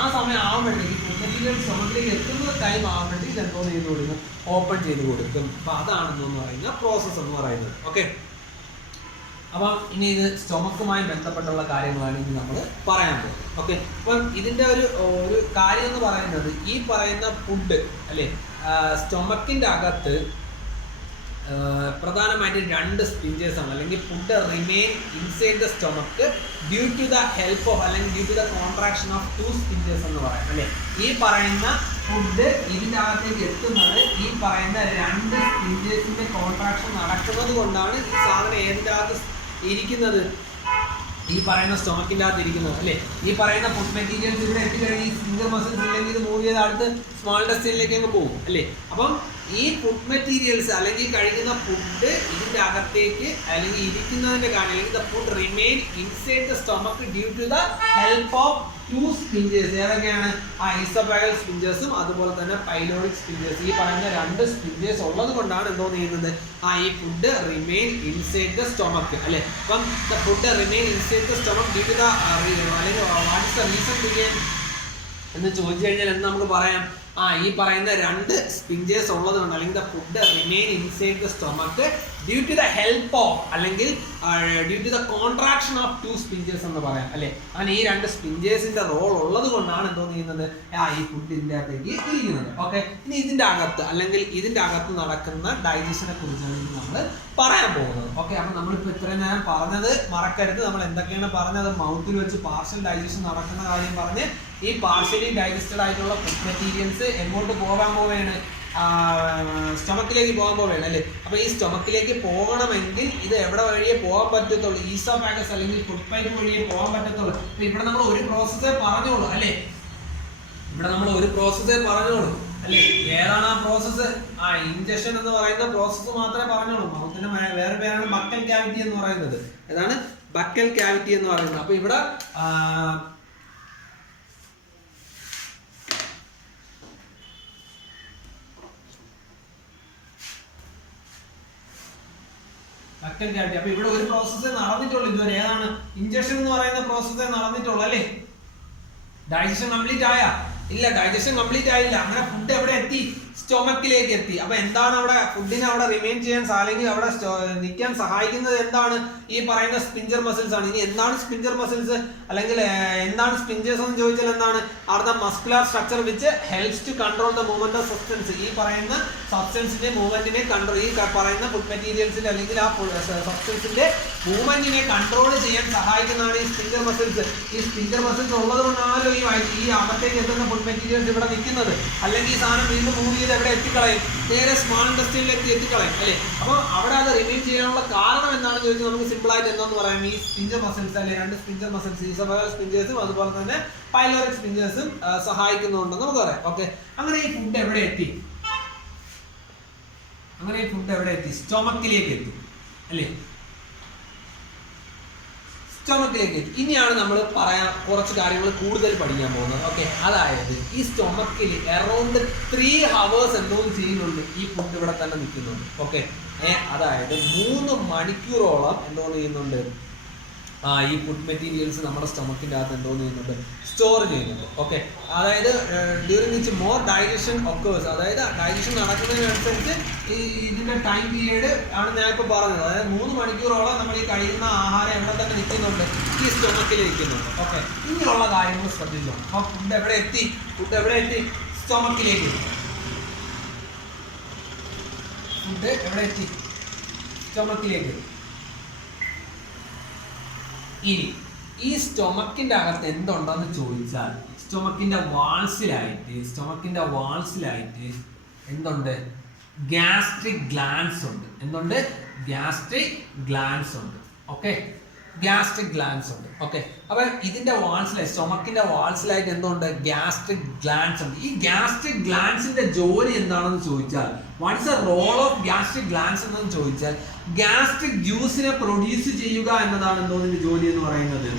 ആ സമയം ആവുമ്പോഴത്തേക്ക് ഫുഡ് മെറ്റീരിയൽ സ്റ്റൊമക്കിലേക്ക് എത്തുന്ന ടൈം ആവുമ്പോഴത്തേക്ക് ഇത് എന്തോ ചെയ്ത് കൊടുക്കും, ഓപ്പൺ ചെയ്ത് കൊടുക്കും. അപ്പൊ അതാണെന്ന് പറയുന്ന പ്രോസസ്സ് എന്ന് പറയുന്നത്. ഓക്കെ, അപ്പം ഇനി ഇത് സ്റ്റൊമക്കുമായി ബന്ധപ്പെട്ടുള്ള കാര്യങ്ങളാണ് ഇനി നമ്മൾ പറയാൻ പോകുന്നത്. ഓക്കെ, അപ്പം ഇതിൻ്റെ ഒരു കാര്യം എന്ന് പറയുന്നത് ഈ പറയുന്ന ഫുഡ് അല്ലേ, സ്റ്റൊമക്കിൻ്റെ അകത്ത് പ്രധാനമായിട്ടും രണ്ട് സ്പിഞ്ചേഴ്സ് ആണ്, അല്ലെങ്കിൽ food remain inside the stomach due to the help of അല്ലെങ്കിൽ due to the contraction of 2 sphincters എന്ന് പറയാം അല്ലേ. ഈ പറയുന്ന ഫുഡ് ഇതിൻ്റെ അകത്തേക്ക് എത്തുന്നത് ഈ പറയുന്ന 2 സ്പിഞ്ചേഴ്സിന്റെ കോൺട്രാക്ഷൻ നടക്കുന്നത് കൊണ്ടാണ് ഈ സാധനം ഏതിൻ്റെ അകത്ത് ഇരിക്കുന്നത്, ഈ പറയുന്ന സ്റ്റൊമക്കിൻ്റെ അകത്ത് ഇരിക്കുന്നത് അല്ലേ. ഈ പറയുന്ന ഫുഡ് മെറ്റീരിയൽസ് ഇവിടെ എത്തിക്കഴിഞ്ഞ് ഈ സ്പിഞ്ചർ മസിൽസ് ഇല്ലെങ്കിൽ ഇത് മൂവ് ചെയ്ത് അടുത്ത് സ്മോൾ ഇൻറ്റെസ്റ്റൈനിലേക്ക് അങ്ങ് പോകും അല്ലേ. അപ്പം ഈ ഫുഡ് മെറ്റീരിയൽസ് അല്ലെങ്കിൽ കഴിക്കുന്ന ഫുഡ് ഇതിൻ്റെ അകത്തേക്ക് അല്ലെങ്കിൽ ഇരിക്കുന്നതിൻ്റെ കാരണം അല്ലെങ്കിൽ the food remain inside the stomach due to the help of 2 sphincters. ഏതൊക്കെയാണ്, ആ ഈസോഫാഗൽ സ്പിഞ്ചേഴ്സും അതുപോലെ തന്നെ പൈലോറിക് സ്പിഞ്ചേഴ്സ്. ഈ പറയുന്ന 2 സ്പിഞ്ചേഴ്സ് ഉള്ളത് കൊണ്ടാണ് എന്തോ ചെയ്യുന്നത്, ഈ food remain inside the stomach അല്ലേ. അപ്പം the food remain inside the stomach due to the അല്ലെങ്കിൽ what is the reason behind എന്ന് ചോദിച്ചു കഴിഞ്ഞാൽ എന്ന് നമുക്ക് പറയാം, ഈ പറയുന്ന 2 സ്പിഞ്ചേഴ്സ് ഉള്ളത് കൊണ്ട് അല്ലെങ്കിൽ the food remain inside the stomach due to the help of അല്ലെങ്കിൽ due to the contraction of 2 sphincters എന്ന് പറയാം അല്ലേ. അങ്ങനെ ഈ 2 സ്പിഞ്ചേഴ്സിന്റെ റോൾ ഉള്ളത് കൊണ്ടാണ് എന്തോ ചെയ്യുന്നത്, ഈ ഫുഡ് ഇതിൻ്റെ അകത്തേക്ക് ഇരിക്കുന്നത്. ഓക്കെ, ഇനി ഇതിൻ്റെ അകത്ത് അല്ലെങ്കിൽ ഇതിൻ്റെ അകത്ത് നടക്കുന്ന ഡൈജഷനെ കുറിച്ചാണ് നമ്മൾ പറയാൻ പോകുന്നത്. ഓക്കെ, അപ്പം നമ്മളിപ്പോൾ ഇത്രയും നേരം പറഞ്ഞത് മറക്കരുത്. നമ്മൾ എന്തൊക്കെയാണ് പറഞ്ഞത്, മൗത്തിൽ വെച്ച് പാർഷ്യൽ ഡൈജഷൻ നടക്കുന്ന കാര്യം പറഞ്ഞ് ഈ പാർഷ്യലി ഡൈജസ്റ്റഡ് ആയിട്ടുള്ള ഫുഡ് മെറ്റീരിയൽസ് എങ്ങോട്ട് പോകാൻ പോവുകയാണ്, സ്റ്റൊമക്കിലേക്ക് പോകാൻ പോവുകയാണ് അല്ലേ. അപ്പോൾ ഈ സ്റ്റൊമക്കിലേക്ക് പോകണമെങ്കിൽ ഇത് എവിടെ വഴിയേ പോകാൻ പറ്റത്തുള്ളൂ, ഈസോഫാഗസ് അല്ലെങ്കിൽ ഫുഡ് പൈപ്പ് വഴിയേ പോകാൻ പറ്റത്തുള്ളൂ. അപ്പോൾ ഇവിടെ നമ്മൾ ഒരു പ്രോസസ്സേ പറഞ്ഞോളൂ അല്ലേ, ഇവിടെ നമ്മൾ ഒരു പ്രോസസ്സേ പറഞ്ഞോളൂ അല്ലേ. ഏതാണ് ആ പ്രോസസ്സ്, ഇൻജക്ഷൻ എന്ന് പറയുന്ന പ്രോസസ്സ് മാത്രമേ പറഞ്ഞോളൂ. മൗത്തിന് വേറെ പേരാണ് ബക്കൽ ക്യാവിറ്റി എന്ന് പറയുന്നത്. ഏതാണ് ബക്കൽ ക്യാവിറ്റി എന്ന് പറയുന്നത്. അപ്പോൾ ഇവിടെ ബക്കൽ ക്യാവിറ്റി. അപ്പൊ ഇവിടെ ഒരു പ്രോസസ്സേ നടന്നിട്ടുള്ളൂ ഇതുവരെ. ഏതാണ്, ഇൻജക്ഷൻ എന്ന് പറയുന്ന പ്രോസസ്സേ നടന്നിട്ടുള്ളൂ അല്ലേ. ഡൈജഷൻ കംപ്ലീറ്റ് ആയ ഇല്ല, ഡൈജഷൻ കംപ്ലീറ്റ് ആയില്ല. അങ്ങനെ ഫുഡ് എവിടെ എത്തി, സ്റ്റൊമക്കിലേക്ക് എത്തി. അപ്പൊ എന്താണ് അവിടെ ഫുഡിനെ അവിടെ റിമെയിൻ ചെയ്യാൻ അല്ലെങ്കിൽ അവിടെ നിൽക്കാൻ സഹായിക്കുന്നത് എന്താണ്? ഈ പറയുന്ന സ്പിഞ്ചർ മസിൽസ് ആണ്. ഇനി എന്താണ് സ്പിഞ്ചർ മസിൽസ് അല്ലെങ്കിൽ എന്താണ് സ്പിഞ്ചേഴ്സ് എന്ന് ചോദിച്ചാൽ എന്താണ്? Are the muscular structure which helps to control the movement of substance. ഈ പറയുന്ന സബ്സ്റ്റൻസിന്റെ മൂവ്മെന്റിനെ കൺട്രോൾ, ഈ പറയുന്ന ഫുഡ് മെറ്റീരിയൽസിന്റെ അല്ലെങ്കിൽ ആ സബ്സ്റ്റൻസിന്റെ മൂവ്മെന്റിനെ കൺട്രോൾ ചെയ്യാൻ സഹായിക്കുന്നതാണ് ഈ സ്പിഞ്ചർ മസിൽസ്. ഈ സ്പിഞ്ചർ മസിൽസ് ഉള്ളത് കൊണ്ടാണല്ലോ ഈ അകത്തേക്ക് എത്തുന്ന ഫുഡ് മെറ്റീരിയൽസ് ഇവിടെ നിൽക്കുന്നത്. അല്ലെങ്കിൽ ഈ സാധനം വീണ്ടും മൂവ് ചെയ്ത് എവിടെ എത്തിക്കളയും? നേരെ സ്മാൾ ഇൻഡസ്ട്രിയിലേക്ക് എത്തിക്കളയും അല്ലേ? അപ്പോൾ അവിടെ അത് റിമൂവ് ചെയ്യാനുള്ള കാരണം എന്താണെന്ന് ചോദിച്ചാൽ നമുക്ക് സിമ്പിൾ ആയിട്ട് എന്താന്ന് പറയാം, ഈ സ്പിഞ്ചർ മസിൽസ് അല്ലെ, രണ്ട് സ്പിഞ്ചർ മസിൽസ്, ഈസോഫേഗൽ സ്പിഞ്ചേഴ്സും അതുപോലെ തന്നെ പൈലോറിക് സ്പിഞ്ചേഴ്സും സഹായിക്കുന്നുണ്ടെന്ന് നമുക്ക് പറയാം. ഓക്കെ, അങ്ങനെ ഈ ഫുഡ് എവിടെ എത്തി? സ്റ്റൊമക്കിലേക്ക് എത്തി അല്ലേ? സ്റ്റൊമക്കിലേക്ക് എത്തി. ഇനിയാണ് നമ്മൾ പറയാൻ കുറച്ച് കാര്യങ്ങൾ കൂടുതൽ പഠിക്കാൻ പോകുന്നത്. ഓക്കെ, അതായത് ഈ സ്റ്റൊമക്കിൽ അറൗണ്ട് 3 hours എന്തോന്ന് ചെയ്യുന്നുണ്ട്, ഈ ഫുഡ് ഇവിടെ തന്നെ നിൽക്കുന്നുണ്ട്. ഓക്കെ, അതായത് 3 മണിക്കൂറോളം എന്തോന്ന് ചെയ്യുന്നുണ്ട്, ഈ ഫുഡ് മെറ്റീരിയൽസ് നമ്മുടെ സ്റ്റൊമക്കിൻ്റെ അകത്ത് എന്തോന്ന് ചെയ്യുന്നുണ്ട്, സ്റ്റോർ ചെയ്യുന്നുണ്ട്. ഓക്കെ, അതായത് during which more digestion occurs, അതായത് ഡൈജഷൻ നടക്കുന്നതിനനുസരിച്ച് ഇതിൻ്റെ ടൈം പീരീഡ് ആണ് ഞാൻ ഇപ്പോൾ പറഞ്ഞത്. അതായത് 3 മണിക്കൂറോളം നമ്മൾ ഈ കഴിക്കുന്ന ആഹാരം എവിടെ തന്നെ നിൽക്കുന്നുണ്ട്, ഈ സ്റ്റൊമക്കിൽ നിൽക്കുന്നുണ്ട്. ഓക്കെ, ഇങ്ങനെയുള്ള കാര്യങ്ങൾ ശ്രദ്ധിച്ചു. അപ്പോൾ ഫുഡ് എവിടെ എത്തി? സ്റ്റൊമക്കിലേക്ക് എത്തി. ഫുഡ് എവിടെ എത്തി? സ്റ്റൊമക്കിലേക്ക് എത്തി. ഇനി ഈ സ്റ്റൊമക്കിന്റെ അകത്ത് എന്തുണ്ടെന്ന് ചോദിച്ചാൽ സ്റ്റൊമക്കിന്റെ വാൾസിലായിട്ട് എന്തുണ്ട്? ഗ്യാസ്ട്രിക് ഗ്ലാൻഡ്സ് ഉണ്ട്. എന്തുണ്ട്? ഗ്യാസ്ട്രിക് ഗ്ലാൻഡ്സ് ഉണ്ട്. ഓക്കെ, ഗ്യാസ്ട്രിക് ഗ്ലാൻഡ്സ് ഉണ്ട്. ഓക്കെ, അപ്പൊ ഇതിന്റെ വാൾസിലായി, സ്റ്റൊമക്കിന്റെ വാൾസിലായിട്ട് എന്തുണ്ട്? ഗ്യാസ്ട്രിക് ഗ്ലാൻഡ്സ് ഉണ്ട്. ഈ ഗ്യാസ്ട്രിക് ഗ്ലാൻഡ്സിന്റെ ജോലി എന്താണെന്ന് ചോദിച്ചാൽ, what is the role of gastric glands എന്ന് ചോദിച്ചാൽ, ഗ്യാസ്ട്രിക് ജ്യൂസിനെ പ്രൊഡ്യൂസ് ചെയ്യുക എന്നതാണ് എന്തോന്നിന്റെ ജോലി എന്ന് പറയുന്നത്.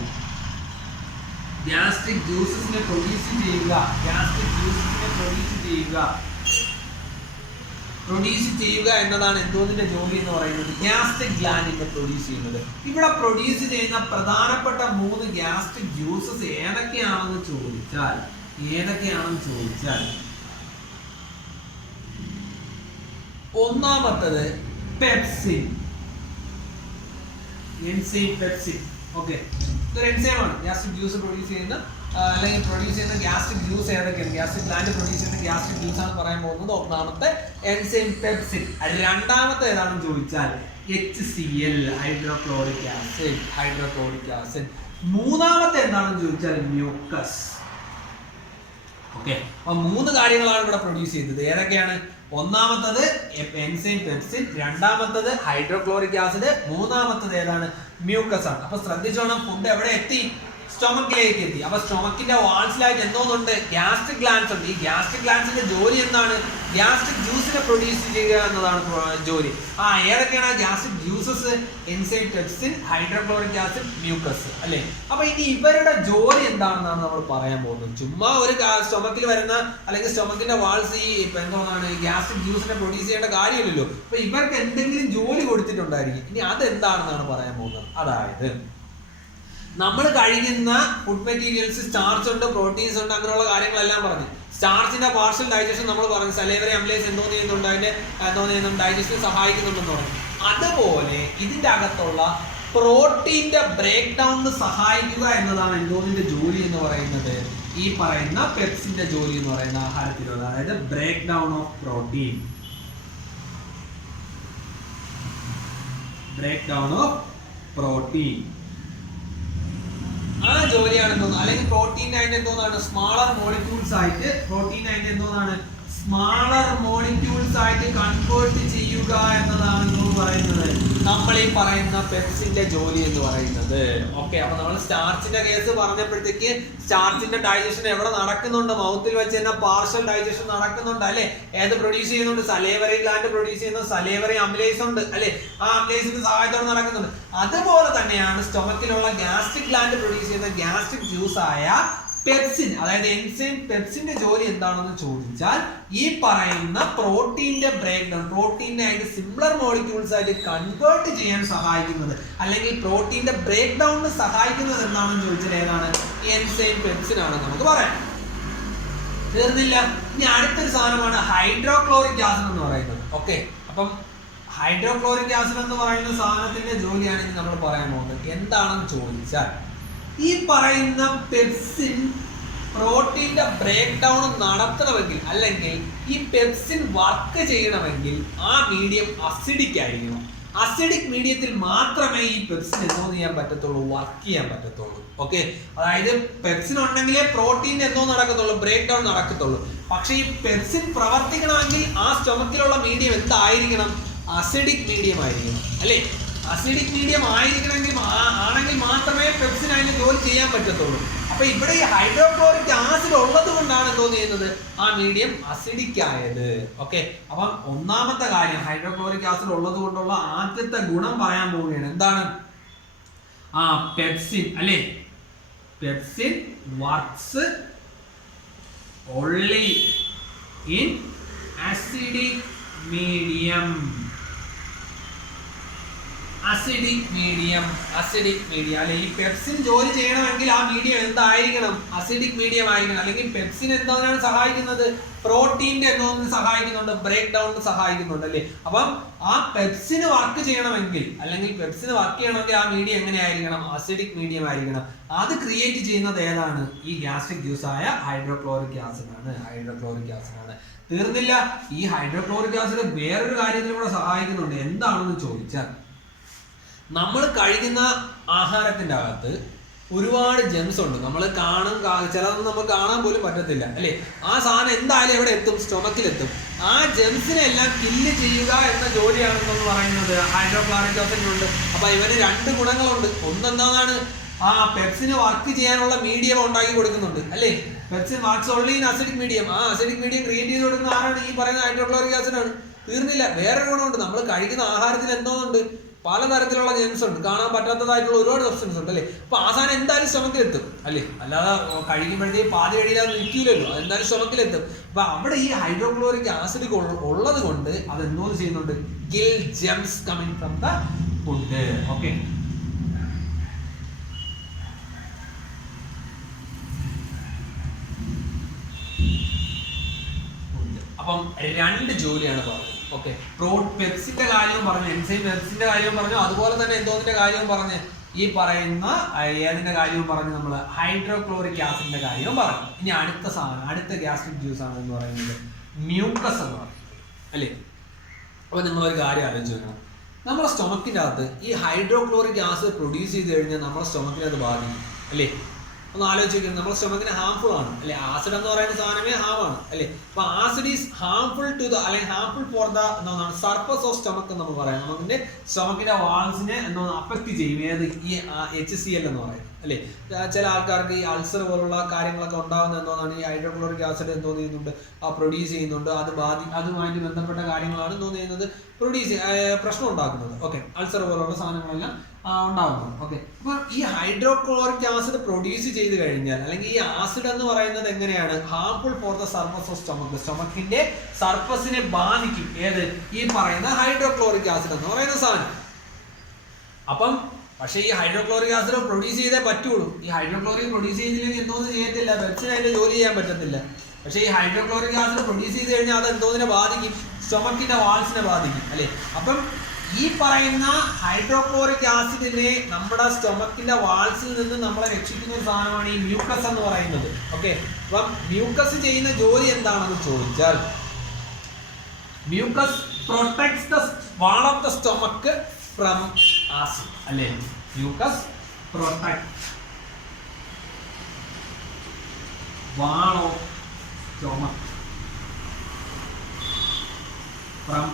ഗ്യാസ്ട്രിക് ജ്യൂസസിനെ പ്രൊഡ്യൂസ് ചെയ്യുക എന്നതാണ് എന്തോന്നിന്റെ ജോലി എന്ന് പറയുന്നത്, ഗ്യാസ്ട്രിക് ഗ്ലാൻഡിനെ പ്രൊഡ്യൂസ് ചെയ്യുന്നത്. ഇവിടെ പ്രൊഡ്യൂസ് ചെയ്യുന്ന പ്രധാനപ്പെട്ട 3 ഗ്യാസ്ട്രിക് ജ്യൂസസ് ഏതൊക്കെയാണെന്ന് ചോദിച്ചാൽ ഒന്നാമത്തത് പെപ്സിൻ. ഓക്കെ, ഇതൊരു എൻസൈമാണ്. ഗ്യാസ്ട്രിക് ജ്യൂസ് പ്രൊഡ്യൂസ് ചെയ്യുന്ന അല്ലെങ്കിൽ പ്രൊഡ്യൂസ് ചെയ്യുന്ന ഗ്യാസ്ട്രിക് ജ്യൂസ് ഏതൊക്കെയാണ്, ഗ്യാസ്ട്രിക് ഗ്ലാൻഡ് പ്രൊഡ്യൂസ് ചെയ്യുന്ന ഗ്യാസ്ട്രിക് ജ്യൂസ് ആണ് പറയാൻ പോകുന്നത്. ഒന്നാമത്തെ എൻസൈം പെപ്സിൻ. രണ്ടാമത്തെ ഏതാണെന്ന് ചോദിച്ചാൽ HCl, ഹൈഡ്രോക്ലോറിക് ആസിഡ്. മൂന്നാമത്തെ എന്താണെന്ന് ചോദിച്ചാൽ മ്യൂക്കസ്. ഓക്കെ, അപ്പൊ 3 കാര്യങ്ങളാണ് ഇവിടെ പ്രൊഡ്യൂസ് ചെയ്തത്. ഏതൊക്കെയാണ്? ഒന്നാമത്തത് എൻസൈം പെപ്സിൻ, രണ്ടാമത്തത് ഹൈഡ്രോക്ലോറിക് ആസിഡ്, മൂന്നാമത്തത് ഏതാണ്? മ്യൂക്കസ് ആണ്. അപ്പൊ ശ്രദ്ധിച്ചോണം, ഫുഡ് എവിടെ എത്തി? സ്റ്റൊമക്കിലേക്ക് എത്തി. അപ്പൊ സ്റ്റൊമക്കിന്റെ വാൾസിലായിട്ട് എന്തോന്നുണ്ട്? ഗ്യാസ്ട്രിക് ഗ്ലാൻഡ്സ് ഉണ്ട്. ഈ ഗ്യാസ്ട്രിക് ഗ്ലാൻഡ്സിന്റെ ജോലി എന്താണ്? ഗ്യാസ്ട്രിക് ജ്യൂസിനെ പ്രൊഡ്യൂസ് ചെയ്യുക എന്നതാണ് ജോലി. ഏതൊക്കെയാണ് gastric juices? Enzyme pepsin, hydrochloric acid, mucus അല്ലേ? അപ്പൊ ഇനി ഇവരുടെ ജോലി എന്താണെന്നാണ് നമ്മൾ പറയാൻ പോകുന്നത്. ചുമ്മാ ഒരു സ്റ്റൊമക്കിൽ വരുന്ന അല്ലെങ്കിൽ സ്റ്റൊമക്കിന്റെ വാൾസ് ഈ എന്താണ് ഗ്യാസ്ട്രിക് ജ്യൂസിനെ പ്രൊഡ്യൂസ് ചെയ്യേണ്ട കാര്യമില്ലല്ലോ. അപ്പൊ ഇവർക്ക് എന്തെങ്കിലും ജോലി കൊടുത്തിട്ടുണ്ടായിരിക്കും. ഇനി അതെന്താണെന്നാണ് പറയാൻ പോകുന്നത്. അതായത് നമ്മൾ കഴിക്കുന്ന ഫുഡ് മെറ്റീരിയൽസ് സ്റ്റാർച്ച് ഉണ്ട്, പ്രോട്ടീൻസ് ഉണ്ട്, അങ്ങനെയുള്ള കാര്യങ്ങളെല്ലാം പറഞ്ഞു. സ്റ്റാർച്ചിന്റെ പാർഷ്യൽ ഡൈജഷൻ നമ്മൾ പറഞ്ഞു. സലൈവറി അമിലേസ് എന്തോ ചെയ്യുന്നുണ്ട്, അതിന്റെ ഡൈജഷന് സഹായിക്കുന്നുണ്ടെന്ന് പറഞ്ഞു. അതുപോലെ ഇതിന്റെ അകത്തുള്ള പ്രോട്ടീന്റെ ബ്രേക്ക് ഡൗണിന് സഹായിക്കുക എന്നതാണ് എന്തോന്നിന്റെ ജോലി എന്ന് പറയുന്നത്. ഈ പറയുന്ന പെപ്സിന്റെ ജോലി എന്ന് പറയുന്ന ആഹാരത്തിലുള്ള, അതായത് ബ്രേക്ക് ഡൗൺ ഓഫ് പ്രോട്ടീൻ. ആ ജോലിയാണ് എന്തോന്ന്, അല്ലെങ്കിൽ പ്രോട്ടീൻ അതിന്റെ എന്തോന്നാണ് സ്മാളർ മോളിക്യൂൾസ് ആയിട്ട് കൺവേർട്ട് ചെയ്യുക എന്നതാണ് എന്ന് പറയുന്നത് നമ്മൾ ഈ പറയുന്ന പെപ്സിന്റെ ജോലി എന്ന് പറയുന്നത്. ഓക്കെ, അപ്പൊ നമ്മൾ സ്റ്റാർച്ചിന്റെ കേസ് പറഞ്ഞപ്പോഴത്തേക്ക് സ്റ്റാർച്ചിന്റെ ഡൈജഷൻ എവിടെ നടക്കുന്നുണ്ട്? മൗത്തിൽ വെച്ച് തന്നെ പാർഷ്യൽ ഡൈജഷൻ നടക്കുന്നുണ്ട് അല്ലെ? ഏത് പ്രൊഡ്യൂസ് ചെയ്യുന്നുണ്ട്? സലേവറി ഗ്ലാൻഡ് പ്രൊഡ്യൂസ് ചെയ്യുന്ന സലേവറി അമിലേസ് ഉണ്ട് അല്ലെ? ആ അമിലേസിന്റെ സഹായത്തോടെ നടക്കുന്നുണ്ട്. അതുപോലെ തന്നെയാണ് സ്റ്റൊമക്കിലുള്ള ഗ്യാസ്ട്രിക് ഗ്ലാൻഡ് പ്രൊഡ്യൂസ് ചെയ്യുന്ന ഗ്യാസ്ട്രിക് ജ്യൂസ് ആയ പെപ്സിൻ, അതായത് എൻസൈം പെപ്സിന്റെ ജോലി എന്താണെന്ന് ചോദിച്ചാൽ ഈ പറയുന്ന പ്രോട്ടീന്റെ ബ്രേക്ക് ഡൗൺ, പ്രോട്ടീനെ അതിന്റെ സിംപ്ലർ മോളിക്യൂൾസ് ആയിട്ട് കൺവേർട്ട് ചെയ്യാൻ സഹായിക്കുന്നത്, അല്ലെങ്കിൽ പ്രോട്ടീന്റെ ബ്രേക്ക് ഡൗണിന് സഹായിക്കുന്നത് എന്താണെന്ന് ചോദിച്ചാൽ ഏതാണ്? എൻസൈം പെപ്സിൻ ആണ് നമുക്ക് പറയാം. തീർന്നില്ല. ഇനി അടുത്തൊരു സാധനമാണ് ഹൈഡ്രോക്ലോറിക് ആസിഡ് എന്ന് പറയുന്നത്. ഓക്കെ, അപ്പം ഹൈഡ്രോക്ലോറിക് ആസിഡ് എന്ന് പറയുന്ന സാധനത്തിന്റെ ജോലിയാണ് ഇനി നമ്മൾ പറയാൻ പോകുന്നത്. എന്താണെന്ന് ചോദിച്ചാൽ, ഈ പറയുന്ന പെപ്സിൻ പ്രോട്ടീന്റെ ബ്രേക്ക് ഡൗൺ നടത്തണമെങ്കിൽ, അല്ലെങ്കിൽ ഈ പെപ്സിൻ വർക്ക് ചെയ്യണമെങ്കിൽ ആ മീഡിയം അസിഡിക് ആയിരിക്കണം. അസിഡിക് മീഡിയത്തിൽ മാത്രമേ ഈ പെപ്സിൻ എന്തോ ചെയ്യാൻ പറ്റത്തുള്ളൂ, വർക്ക് ചെയ്യാൻ പറ്റത്തുള്ളൂ. ഓക്കെ, അതായത് പെപ്സിൻ ഉണ്ടെങ്കിലേ പ്രോട്ടീൻ എന്തോ നടക്കത്തുള്ളൂ, ബ്രേക്ക് ഡൗൺ നടക്കത്തുള്ളൂ. പക്ഷെ ഈ പെപ്സിൻ പ്രവർത്തിക്കണമെങ്കിൽ ആ സ്റ്റൊമക്കിലുള്ള മീഡിയം എന്തായിരിക്കണം? അസിഡിക് മീഡിയം ആയിരിക്കണം, അല്ലേ? അസിഡിക് മീഡിയം ആണെങ്കിൽ മാത്രമേ പെപ്സിൻ അതിന് ജോലി ചെയ്യാൻ പറ്റത്തുള്ളൂ. അപ്പൊ ഇവിടെ ഈ ഹൈഡ്രോക്ലോറിക് ആസിഡ് ഉള്ളത് കൊണ്ടാണ് എന്തോ ചെയ്യുന്നത്, ആ മീഡിയം അസിഡിക് ആയത്. ഓക്കെ, അപ്പം ഒന്നാമത്തെ കാര്യം, ഹൈഡ്രോക്ലോറിക് ആസിഡ് ഉള്ളത് കൊണ്ടുള്ള ആദ്യത്തെ ഗുണം പറയാൻ പോവുകയാണ്. എന്താണ്? പെപ്സിൻ, അല്ലേ? Pepsin works only in acidic medium. Acidic medium അല്ലെ? ഈ പെപ്സിൻ ജോലി ചെയ്യണമെങ്കിൽ ആ മീഡിയം എന്തായിരിക്കണം? അസിഡിക് മീഡിയം ആയിരിക്കണം. അല്ലെങ്കിൽ പെപ്സിൻ എന്താണ് സഹായിക്കുന്നത്? പ്രോട്ടീന്റെ എന്തോന്ന് സഹായിക്കുന്നുണ്ട്? ബ്രേക്ക് ഡൗണിന് സഹായിക്കുന്നുണ്ട്, അല്ലേ? അപ്പം ആ പെപ്സിന് വർക്ക് ചെയ്യണമെങ്കിൽ, അല്ലെങ്കിൽ പെപ്സിന് വർക്ക് ചെയ്യണമെങ്കിൽ ആ മീഡിയം എങ്ങനെയായിരിക്കണം? അസിഡിക് മീഡിയം ആയിരിക്കണം. അത് ക്രിയേറ്റ് ചെയ്യുന്നത് ഏതാണ്? ഈ ഗ്യാസ്ട്രിക് ജ്യൂസ് ആയ ഹൈഡ്രോക്ലോറിക് ആസിഡ് ആണ്. തീർന്നില്ല. ഈ ഹൈഡ്രോക്ലോറിക് ആസിഡ് വേറൊരു കാര്യത്തിലൂടെ സഹായിക്കുന്നുണ്ട്. എന്താണെന്ന് ചോദിച്ചാൽ, നമ്മൾ കഴിക്കുന്ന ആഹാരത്തിന്റെ അകത്ത് ഒരുപാട് ജെംസ് ഉണ്ട്. നമ്മൾ ചിലതൊന്നും നമുക്ക് കാണാൻ പോലും പറ്റത്തില്ല, അല്ലേ? ആ സാധനം എന്തായാലും എവിടെ എത്തും? സ്റ്റൊമക്കിലെത്തും. ആ ജെംസിനെ എല്ലാം കില്ല് ചെയ്യുക എന്ന ജോലിയാണെന്ന് പറയുന്നത് ഹൈഡ്രോക്ലോറിക് ആസിഡിനുണ്ട്. അപ്പൊ ഇവന് രണ്ട് ഗുണങ്ങളുണ്ട്. ഒന്നെന്താണ്? പെപ്സിന് വർക്ക് ചെയ്യാനുള്ള മീഡിയം ഉണ്ടാക്കി കൊടുക്കുന്നുണ്ട്, അല്ലേ? Pepsin works only in acidic medium. ആ അസിഡിക് മീഡിയം ക്രിയേറ്റ് ചെയ്ത് കൊടുക്കുന്ന ആരാണ്? ഈ പറയുന്ന ഹൈഡ്രോക്ലോറിക് ആസിഡ് ആണ്. തീർന്നില്ല. വേറൊരു ഗുണമുണ്ട്. നമ്മൾ കഴിക്കുന്ന ആഹാരത്തിൽ എന്തോന്നുണ്ട്? പലതരത്തിലുള്ള ജെംസ് ഉണ്ട്, കാണാൻ പറ്റാത്തതായിട്ടുള്ള ഒരുപാട് സബ്സ്റ്റൻസ് ഉണ്ട്, അല്ലേ? അപ്പൊ ആ സാധനം എന്തായാലും സ്റ്റൊമക്കിലെത്തും, അല്ലേ? അല്ലാതെ കഴിക്കുമ്പോഴത്തേക്ക് പാതി കഴിയില്ലാതെ നിൽക്കില്ലല്ലോ, അതെന്തായാലും സ്റ്റൊമക്കിലെത്തും. അപ്പൊ അവിടെ ഈ ഹൈഡ്രോക്ലോറിക് ആസിഡ് ഉള്ളത് കൊണ്ട് അത് എന്തോന്ന് ചെയ്യുന്നുണ്ട്? Kill Gems coming from the food. Okay, അപ്പം രണ്ട് ജോലിയാണ് പറഞ്ഞത്. ഓക്കെ, പെപ്സിന്റെ കാര്യവും പറഞ്ഞു, എൻസൈം പെപ്സിന്റെ കാര്യവും പറഞ്ഞു, അതുപോലെ തന്നെ എന്തോന്നിന്റെ കാര്യവും പറഞ്ഞ്, ഈ പറയുന്ന ഏതിന്റെ കാര്യവും പറഞ്ഞു, നമ്മൾ ഹൈഡ്രോക്ലോറിക് ആസിഡിന്റെ കാര്യവും പറഞ്ഞു. ഇനി അടുത്ത ഗ്യാസ്ട്രിക് ജ്യൂസ് ആണ് എന്ന് പറയുന്നത് മ്യൂക്കസ് എന്ന് പറയുന്നത്, അല്ലേ? അപ്പൊ നിങ്ങളൊരു കാര്യം ആലോചിച്ച് നോക്കണം. നമ്മുടെ സ്റ്റൊമക്കിന്റെ അകത്ത് ഈ ഹൈഡ്രോക്ലോറിക് ആസിഡ് പ്രൊഡ്യൂസ് ചെയ്ത് കഴിഞ്ഞാൽ നമ്മുടെ സ്റ്റൊമക്കിനെ അത് ബാധിക്കും, അല്ലേ? ഒന്ന് ആലോചിക്കുന്നത്, നമ്മുടെ സ്റ്റൊമക്കിന് ഹാംഫുൾ ആണ്, അല്ലെ? ആസിഡ് എന്ന് പറയുന്ന സാധനമേ ഹാമാണ്, അല്ലെ? അപ്പൊ acid is harmful to the, അല്ലെങ്കിൽ ഹാംഫുൾ ഫോർ ദ എന്താണ് സർഫസ് ഓഫ് സ്റ്റൊമക്ക് എന്ന് നമുക്ക് പറയാം. നമുക്കിന്റെ സ്റ്റൊമക്കിന്റെ വാൾസിനെ എന്താണ് അഫക്ട് ചെയ്യും. ഏത്? ഈ HCl എന്ന് പറയും, അല്ലെ? ചില ആൾക്കാർക്ക് ഈ അൾസർ പോലുള്ള കാര്യങ്ങളൊക്കെ ഉണ്ടാകുന്ന എന്തോന്നാണ്? ഈ ഹൈഡ്രോക്ലോറിക് ആസിഡ് എന്തോ ചെയ്യുന്നുണ്ട്, പ്രൊഡ്യൂസ് ചെയ്യുന്നുണ്ട്. അതുമായിട്ട് ബന്ധപ്പെട്ട കാര്യങ്ങളാണ് എന്തോ ചെയ്യുന്നത്? പ്രശ്നം ഉണ്ടാക്കുന്നത്. ഓക്കെ, അൾസർ പോലുള്ള സാധനങ്ങളെല്ലാം ഉണ്ടാകുന്നത്. ഓക്കെ, അപ്പൊ ഈ ഹൈഡ്രോക്ലോറിക് ആസിഡ് പ്രൊഡ്യൂസ് ചെയ്ത് കഴിഞ്ഞാൽ, അല്ലെങ്കിൽ ഈ ആസിഡ് എന്ന് പറയുന്നത് എങ്ങനെയാണ്? Harmful for the surface of stomach. സ്റ്റൊമക്കിന്റെ സർഫസിനെ ബാധിക്കും. ഏത്? ഈ പറയുന്ന ഹൈഡ്രോക്ലോറിക് ആസിഡ് എന്ന് പറയുന്ന സാധനം. അപ്പം പക്ഷേ ഈ ഹൈഡ്രോക്ലോറിക് ആസിഡ് പ്രൊഡ്യൂസ് ചെയ്തേ പറ്റുള്ളൂ. ഈ ഹൈഡ്രോക്ലോറിക് പ്രൊഡ്യൂസ് ചെയ്തില്ലെങ്കിൽ എന്തോന്നും ചെയ്യത്തില്ല, പെപ്സിന് അതിന്റെ ജോലി ചെയ്യാൻ പറ്റത്തില്ല. പക്ഷേ ഈ ഹൈഡ്രോക്ലോറിക് ആസിഡ് പ്രൊഡ്യൂസ് ചെയ്ത് കഴിഞ്ഞാൽ അത് എന്തോന്നിനെ ബാധിക്കും? സ്റ്റൊമക്കിന്റെ വാൾസിനെ ബാധിക്കും, അല്ലെ? അപ്പം ഈ പറയുന്ന ഹൈഡ്രോക്ലോറിക് ആസിഡിനെ നമ്മുടെ സ്റ്റൊമക്കിന്റെ വാൾസിൽ നിന്ന് നമ്മളെ രക്ഷിക്കുന്ന ഒരു സാധനമാണ് ഈ മ്യൂക്കസ് എന്ന് പറയുന്നത്. ഓക്കെ, അപ്പം മ്യൂക്കസ് ചെയ്യുന്ന ജോലി എന്താണെന്ന് ചോദിച്ചാൽ, mucus protects the wall of the stomach from acid, അല്ലേ? Mucus protect wall of stomach from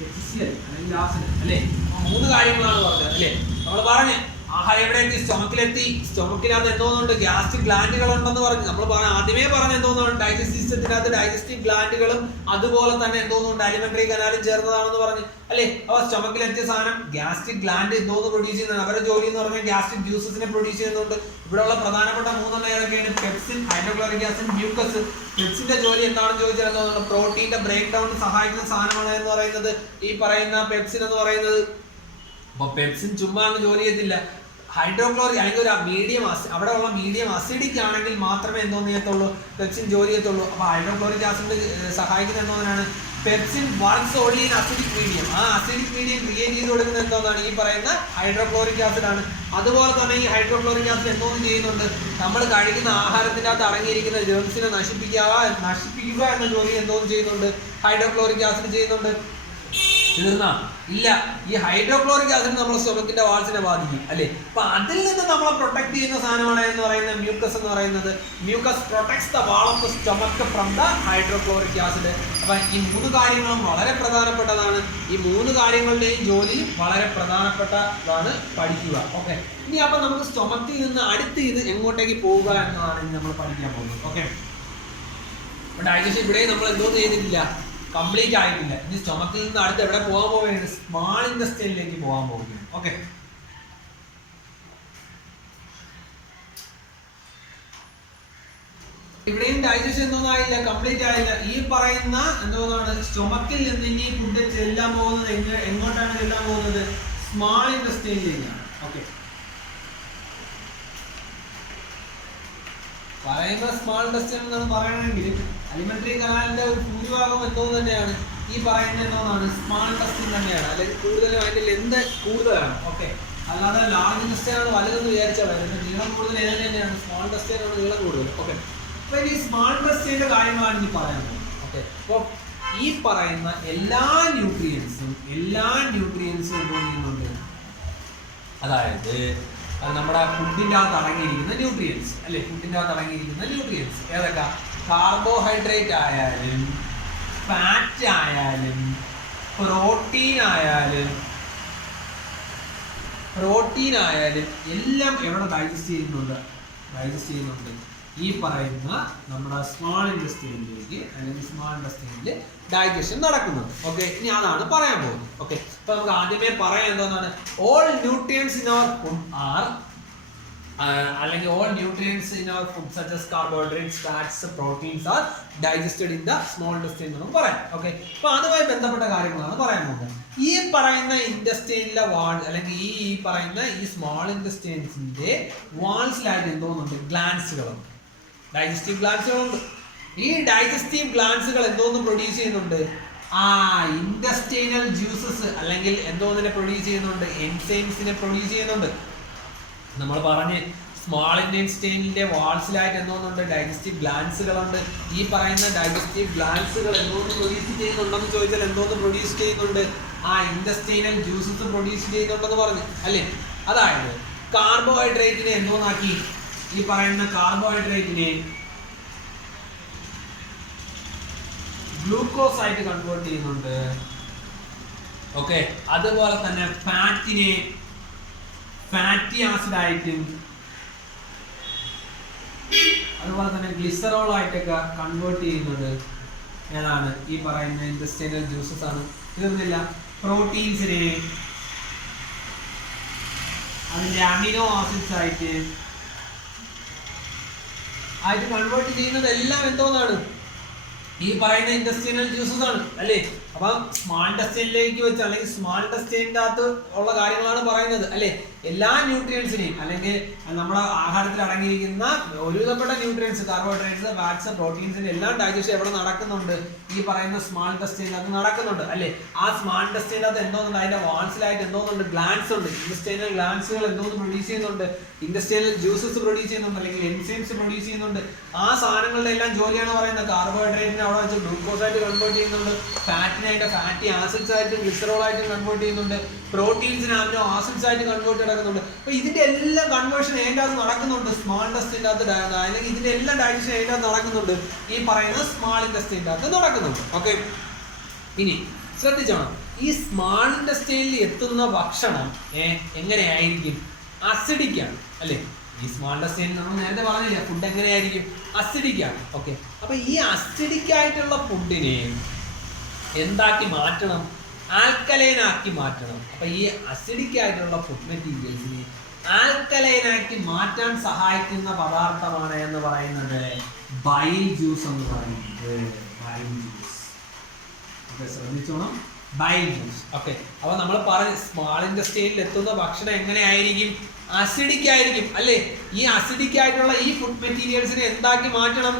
HCl അല്ലെങ്കിൽ ആസിഡ്, അല്ലേ? മൂന്ന് കാര്യങ്ങളാണ് പറഞ്ഞത്, അല്ലേ? നമ്മൾ പറഞ്ഞ് ആഹാരം എവിടെയെത്തി? സ്റ്റൊമക്കിലെത്തി. സ്റ്റൊമക്കിനകത്ത് എന്തോന്നുണ്ട്? ഗ്യാസ്ട്രിക് ഗ്ലാൻഡുകൾ ഉണ്ടെന്ന് പറഞ്ഞു. നമ്മൾ ആദ്യമേ പറഞ്ഞ എന്തോന്നാണ്? ഡൈജസ്റ്റീവ് സിസ്റ്റത്തിനകത്ത് ഡൈജസ്റ്റീവ് ഗ്ലാൻഡുകളും അതുപോലെ തന്നെ എന്തോന്നുണ്ട്? അലിമെന്ററി കനാലും ചേർന്നതാണെന്ന് പറഞ്ഞു, അല്ലേ? അപ്പൊ സ്റ്റൊമക്കിലെത്തിയ സാധനം ഗ്യാസ്ട്രിക് ഗ്ലാൻഡ് എന്തോന്ന് പ്രൊഡ്യൂസ് ചെയ്യുന്നത്? അവരുടെ ജോലി എന്ന് പറഞ്ഞാൽ ഗ്യാസ്ട്രിക് ജ്യൂസസിനെ പ്രൊഡ്യൂസ് ചെയ്യുന്നുണ്ട്. ഇവിടെയുള്ള പ്രധാനപ്പെട്ട മൂന്നെണ്ണം ഏതൊക്കെയാണ്? Pepsin, hydrochloric acid, mucus. പെപ്സിന്റെ ജോലി എന്താണെന്ന് ചോദിച്ചാൽ എന്തോന്നുണ്ട്? പ്രോട്ടീന്റെ ബ്രേക്ക് ഡൗൺ സഹായിക്കുന്ന സാധനമാണ് എന്ന് പറയുന്നത് ഈ പറയുന്ന പെപ്സിൻ എന്ന് പറയുന്നത്. അപ്പൊ പെപ്സിൻ ചുമ്മാ അങ്ങ് ജോലി ചെയ്തില്ല. ഹൈഡ്രോക്ലോറിക് അല്ലെങ്കിൽ ഒരു മീഡിയം അവിടെ ഉള്ള മീഡിയം അസിഡിക് ആണെങ്കിൽ മാത്രമേ എന്തോന്ന് ചെയ്യത്തുള്ളൂ, പെപ്സിൻ ജോലി ചെയ്യത്തുള്ളൂ. അപ്പോൾ ഹൈഡ്രോക്ലോറിക് ആസിഡ് സഹായിക്കുന്ന എന്തോന്നാണ്, pepsin works only in acidic medium. ആ അസിഡിക് മീഡിയം ക്രിയേറ്റ് ചെയ്ത് കൊടുക്കുന്നത് എന്തോന്നാണ്, ഈ പറയുന്ന ഹൈഡ്രോക്ലോറിക് ആസിഡ് ആണ്. അതുപോലെ തന്നെ ഈ ഹൈഡ്രോക്ലോറിക് ആസിഡ് എന്തോന്ന് ചെയ്യുന്നുണ്ട്, നമ്മൾ കഴിക്കുന്ന ആഹാരത്തിൻ്റെ അകത്ത് അടങ്ങിയിരിക്കുന്ന ജേംസിനെ നശിപ്പിക്കുക എന്ന ജോലി എന്തോന്ന് ചെയ്യുന്നുണ്ട്, ഹൈഡ്രോക്ലോറിക് ആസിഡ് ചെയ്യുന്നുണ്ട്. തീർന്ന ഇല്ല, ഈ ഹൈഡ്രോക്ലോറിക് ആസിഡ് നമ്മുടെ സ്റ്റൊമക്കിന്റെ വാൾസിനെ ബാധിക്കും അല്ലേ. അപ്പൊ അതിൽ നിന്ന് നമ്മളെ പ്രൊട്ടക്ട് ചെയ്യുന്ന സാധനമാണ് എന്ന് പറയുന്നത് മ്യൂക്കസ് എന്ന് പറയുന്നത്. Mucus protects the wall of the stomach from the hydrochloric acid. അപ്പൊ ഈ 3 കാര്യങ്ങളും വളരെ പ്രധാനപ്പെട്ടതാണ്. ഈ 3 കാര്യങ്ങളുടെയും ജോലി വളരെ പ്രധാനപ്പെട്ടതാണ്, പഠിക്കുക. ഓക്കെ, ഇനി അപ്പൊ നമുക്ക് സ്റ്റൊമക്കിൽ നിന്ന് അടുത്ത് ഇത് എങ്ങോട്ടേക്ക് പോവുക എന്നതാണ് ഇനി നമ്മൾ പഠിക്കാൻ പോകുന്നത്. ഓക്കെ, ഡൈജഷൻ ഇവിടെ നമ്മൾ എന്തോ ചെയ്തിട്ടില്ല, കംപ്ലീറ്റ് ആയിട്ടില്ല. ഇനി സ്റ്റൊമക്കിൽ നിന്ന് അടുത്ത് എവിടെ പോകാൻ പോവുകയാണ്, സ്മാൾ ഇൻറ്റെസ്റ്റൈനിലേക്ക് പോകാൻ പോവുകയാണ്. ഓക്കെ, ഇവിടെയും ഡൈജഷൻ എന്തോന്നും ആയില്ല, കംപ്ലീറ്റ് ആയില്ല. ഈ പറയുന്ന എന്തോന്നാണ്, സ്റ്റൊമക്കിൽ നിന്ന് ഇനി ഫുഡ് ചെല്ലാൻ പോകുന്നത് എങ്ങോട്ടാണ് ചെല്ലാൻ പോകുന്നത്, സ്മാൾ ഇൻറ്റെസ്റ്റൈനിലേക്കാണ്. ഓക്കെ, പറയുന്ന സ്മാൾ ഇൻറ്റെസ്റ്റൈൻ എന്നാണ് പറയണമെങ്കിൽ അലിമെന്ററി കനാലിന്റെ ഒരു ഭൂരിഭാഗം എന്തോന്ന് തന്നെയാണ്, ഈ പറയുന്ന എന്തോന്നാണ്, സ്മാൾ ഇൻറ്റെസ്റ്റൈൻ തന്നെയാണ്. അല്ലെങ്കിൽ കൂടുതലും അതിന്റെ ലെന്ത് കൂടുതലാണ്. ഓക്കെ, അല്ലാതെ ലാർജ് ഇൻറ്റെസ്റ്റൈൻ ആണ് വലുതെന്ന് വിചാരിച്ചാൽ വരുന്നത്. നീളം കൂടുതൽ ഏത് തന്നെയാണ്, സ്മാൾ ഇൻറ്റെസ്റ്റൈൻ ആണ് നീളം കൂടുതൽ. ഓക്കെ, അപ്പൊ ഈ സ്മാൾ ഇൻറ്റെസ്റ്റൈൻ്റെ കാര്യങ്ങളാണ് ഇനി പറയാൻ പോകുന്നത്. ഓക്കെ, അപ്പോൾ ഈ പറയുന്ന എല്ലാ ന്യൂട്രിയൻസും എന്തോ ചെയ്യുന്നുണ്ട്, അതായത് നമ്മുടെ ഫുഡിൻ്റെ അകത്ത് അടങ്ങിയിരിക്കുന്ന ന്യൂട്രിയൻസ് അല്ലെ, ഫുഡിൻ്റെ അകത്ത് അടങ്ങിയിരിക്കുന്ന ന്യൂട്രിയൻസ് ഏതൊക്കെ, കാർബോഹൈഡ്രേറ്റ് ആയാലും ഫാറ്റ് ആയാലും പ്രോട്ടീൻ ആയാലും എല്ലാം എവിടെ ഡൈജസ്റ്റ് ചെയ്യുന്നുണ്ട് ഈ പറയുന്ന നമ്മുടെ സ്മാൾ ഇൻറ്റെസ്റ്റൈനിലേക്ക്, അല്ലെങ്കിൽ സ്മാൾ ഇൻറ്റെസ്റ്റൈനിൽ ഡൈജഷൻ നടക്കുന്നത്. ഓക്കെ, ഇനി അതാണ് പറയാൻ പോകുന്നത്. ഓക്കെ, അപ്പൊ നമുക്ക് ആദ്യമേ പറയാൻ എന്താണ്, all nutrients in our food are അല്ലെങ്കിൽ all nutrients in our food such as carbohydrates, fats, proteins are digested in the small intestine എന്ന് പറയാം. ഓക്കെ, അപ്പൊ അതുമായി ബന്ധപ്പെട്ട കാര്യങ്ങളാണ് പറയാൻ പോകുന്നത്. ഈ പറയുന്ന ഇൻറ്റെസ്റ്റൈനിലെ വാൾ അല്ലെങ്കിൽ ഈ പറയുന്ന ഈ സ്മാൾ ഇൻറ്റെസ്റ്റൈൻസിന്റെ വാൾസിലായിട്ട് എന്തോന്നുണ്ട്, ഗ്ലാൻസുകളുണ്ട്, ഡൈജസ്റ്റീവ് ഗ്ലാൻസുകളുണ്ട്. ഈ ഡൈജസ്റ്റീവ് ഗ്ലാൻസുകൾ എന്തോന്ന് പ്രൊഡ്യൂസ് ചെയ്യുന്നുണ്ട്, ഇൻറ്റെസ്റ്റൈനൽ ജ്യൂസസ് അല്ലെങ്കിൽ എന്തോന്നിനെ പ്രൊഡ്യൂസ് ചെയ്യുന്നുണ്ട്, എൻസൈംസിനെ പ്രൊഡ്യൂസ് ചെയ്യുന്നുണ്ട്. നമ്മൾ പറഞ്ഞ് സ്മാൾ ഇൻറ്റെസ്റ്റൈനിന്റെ വാൾസിലായിട്ട് എന്തോന്നുണ്ട്, ഡൈജസ്റ്റീവ് ഗ്ലാൻസുകളുണ്ട്. ഈ പറയുന്ന ഡൈജസ്റ്റീവ് ഗ്ലാൻസുകൾ എന്തോന്ന് പ്രൊഡ്യൂസ് ചെയ്യുന്നുണ്ടെന്ന് ചോദിച്ചാൽ എന്തോന്ന് പ്രൊഡ്യൂസ് ചെയ്യുന്നുണ്ട്, ഇൻറ്റെസ്റ്റൈനൽ ജ്യൂസസ് പ്രൊഡ്യൂസ് ചെയ്യുന്നുണ്ടെന്ന് പറഞ്ഞു അല്ലേ. അതായത് കാർബോഹൈഡ്രേറ്റിനെ എന്തോന്നാക്കി, ഈ പറയുന്ന കാർബോഹൈഡ്രേറ്റിനെ ഗ്ലൂക്കോസ് ആയിട്ട് കൺവേർട്ട് ചെയ്യുന്നുണ്ട്. ഓക്കെ, അതുപോലെ തന്നെ ഫാറ്റിനെ ഫാറ്റി ആസിഡ് ആയിട്ടും അതുപോലെ തന്നെ ഗ്ലിസറോൾ ആയിട്ടൊക്കെ കൺവേർട്ട് ചെയ്യുന്നത് ഏതാണ്, ഈ പറയുന്ന ഇൻറ്റെസ്റ്റൈനൽ ജ്യൂസസ് ആണ്. തീർന്നില്ല, പ്രോട്ടീൻസിനെ അതിന്റെ അമിനോ ആസിഡ്സ് ആയിട്ട് കൺവേർട്ട് ചെയ്യുന്നത് എല്ലാം എന്തോന്നാണ്, ഈ പറയുന്ന ഇൻറ്റെസ്റ്റൈനൽ ജ്യൂസസ് ആണ് അല്ലേ. അപ്പം സ്മാൾ ഇൻറ്റെസ്റ്റൈനിലേക്ക് വെച്ച് അല്ലെങ്കിൽ സ്മാൾ ഇൻറ്റെസ്റ്റൈനിൻ്റെ അകത്ത് ഉള്ള കാര്യങ്ങളാണ് പറയുന്നത് അല്ലേ. എല്ലാ ന്യൂട്രിയൻസിനെയും അല്ലെങ്കിൽ നമ്മുടെ ആഹാരത്തിൽ അടങ്ങിയിരിക്കുന്ന ഒരുവിധപ്പെട്ട ന്യൂട്രിയൻസ്, കാർബോഹൈഡ്രേറ്റ്സ്, ഫാറ്റ്സ്, പ്രോട്ടീൻസിന്റെ എല്ലാം ഡൈജഷൻ എവിടെ നടക്കുന്നുണ്ട്, ഈ പറയുന്ന സ്മാൾ ഇൻറ്റെസ്റ്റൈനകത്ത് നടക്കുന്നുണ്ട് അല്ലേ. ആ സ്മാൾ ഇൻറ്റെസ്റ്റൈനകത്ത് എന്തോന്നുണ്ട്, അതിന്റെ വാൾസിലായിട്ട് എന്തോന്നുണ്ട്, ഗ്ലാൻസ് ഉണ്ട്. ഇൻറ്റെസ്റ്റൈനൽ ഗ്ലാൻസുകൾ എന്തോന്ന് പ്രൊഡ്യൂസ് ചെയ്യുന്നുണ്ട്, ഇൻറ്റെസ്റ്റൈനൽ ജ്യൂസസ് പ്രൊഡ്യൂസ് ചെയ്യുന്നുണ്ട് അല്ലെങ്കിൽ എൻസൈംസ് പ്രൊഡ്യൂസ് ചെയ്യുന്നുണ്ട്. ആ സാധനങ്ങളുടെ എല്ലാം ജോലിയാണ് പറയുന്നത്. കാർബോഹൈഡ്രേറ്റിനെ അവിടെ വെച്ച് ഗ്ലൂക്കോസ് ആയിട്ട് കൺവേർട്ട് ചെയ്യുന്നുണ്ട്, ഫാറ്റിനായിട്ട് ഫാറ്റി ആസിഡ്സ് ആയിട്ട് ഗ്ലിസറോൾ ആയിട്ട് കൺവേർട്ട് ചെയ്യുന്നുണ്ട്, പ്രോട്ടീൻസിന് അമിനോ ആസിഡ്സ് ആയിട്ട് കൺവേർട്ട് നടക്കുന്നുണ്ട്. അപ്പൊ ഇതിന്റെ എല്ലാം കൺവേർഷൻ അതിൻ്റെ അകത്ത് നടക്കുന്നുണ്ട്, സ്മാൾ ഇൻറ്റെസ്റ്റൈൻ്റെ അകത്ത് അല്ലെങ്കിൽ ഇതിന്റെ എല്ലാം ഡൈജഷൻ അതിൻ്റെ അകത്ത് നടക്കുന്നുണ്ട്, ഈ പറയുന്ന സ്മാൾ ഇൻറ്റെസ്റ്റൈൻ്റെ അകത്ത് നടക്കുന്നുണ്ട്. ഓക്കെ, ഇനി ശ്രദ്ധിച്ചോണം, ഈ സ്മാൾ ഇൻറ്റെസ്റ്റൈനിൽ എത്തുന്ന ഭക്ഷണം എങ്ങനെയായിരിക്കും, അസിഡിക് ആണ് അല്ലേ. ഈ സ്മാൾ ഇൻറ്റെസ്റ്റൈൻ നമ്മൾ നേരത്തെ പറഞ്ഞില്ല, ഫുഡ് എങ്ങനെയായിരിക്കും, അസിഡിക് ആണ്. ഓക്കെ, അപ്പൊ ഈ അസിഡിക് ആയിട്ടുള്ള ഫുഡിനെ എന്താക്കി മാറ്റണം, ആൽക്കലൈൻ ആക്കി മാറ്റണം. അപ്പൊ ഈ അസിഡിക് ആയിട്ടുള്ള ഫുഡ് മെറ്റീരിയൽസിനെ ആൽക്കലൈനാക്കി മാറ്റാൻ സഹായിക്കുന്ന പദാർത്ഥമാണ് എന്ന് പറയുന്നത് ബൈൽ ജ്യൂസ് എന്ന് പറയുന്നത്. ബൈൽ ജ്യൂസ് ശ്രദ്ധിച്ചോണം, ബൈൽ ജ്യൂസ്. ഓക്കെ, അപ്പൊ നമ്മൾ പറഞ്ഞ സ്മാൾ ഇൻറ്റെസ്റ്റൈനിൽ എത്തുന്ന ഭക്ഷണം എങ്ങനെയായിരിക്കും, അസിഡിക് ആയിരിക്കും അല്ലേ. ഈ അസിഡിക് ആയിട്ടുള്ള ഈ ഫുഡ് മെറ്റീരിയൽസിനെ എന്താക്കി മാറ്റണം?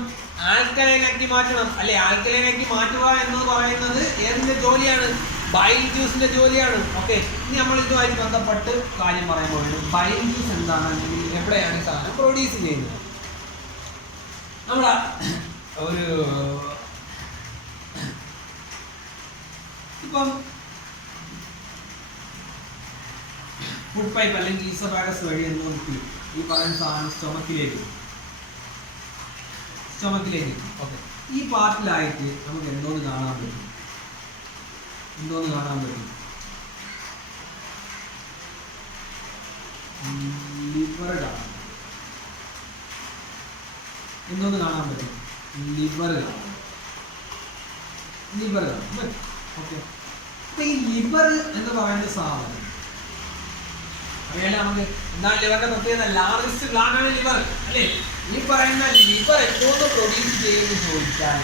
ആൽക്കലൈൻ ആക്കി മാറ്റണം അല്ലെ. ആൽക്കലൈൻ ആക്കി മാറ്റുക എന്ന് പറയുന്നത് ഏതിന്റെ ജോലിയാണ്? ബൈൽ ജ്യൂസിന്റെ ജോലിയാണ്. ഓക്കെ, ഇനി നമ്മൾ ഇതുമായി ബന്ധപ്പെട്ട് കാര്യം പറയാൻ പോകുന്നത് ബൈൽ ജ്യൂസ് എന്താണ്, അല്ലെങ്കിൽ എവിടെയാണ് ഈ സാധനം പ്രൊഡ്യൂസ് ചെയ്യുന്നത്. നമ്മളെ ഒരു ഇപ്പം ഫുഡ് പൈപ്പ് അല്ലെങ്കിൽ ഈസോഫാഗസ് വഴി എന്ത് ഈ പറയുന്ന സാധനം സ്റ്റൊമക്കിലേക്ക്. ഓക്കെ, ഈ പാർട്ടിലായിട്ട് നമുക്ക് എന്തോന്ന് കാണാൻ പറ്റും? ലിവർ കാണാൻ പറ്റും. എന്തോന്ന് കാണാൻ പറ്റും? ലിവർ കാണാം. ഓക്കെ, അപ്പൊ ഈ ലിവർ എന്ന് പറയുന്ന സാധനം അറിയാലോ നമുക്ക്. എന്താണ് ലിവറിന്റെ പ്രത്യേകത? ലാർജസ്റ്റ് ഗ്ലാൻഡ് ആണ് ലിവർ അല്ലേ. ഈ പറയുന്ന ലിവർ എന്തോന്ന് പ്രൊഡ്യൂസ് ചെയ്യുമെന്ന് ചോദിച്ചാൽ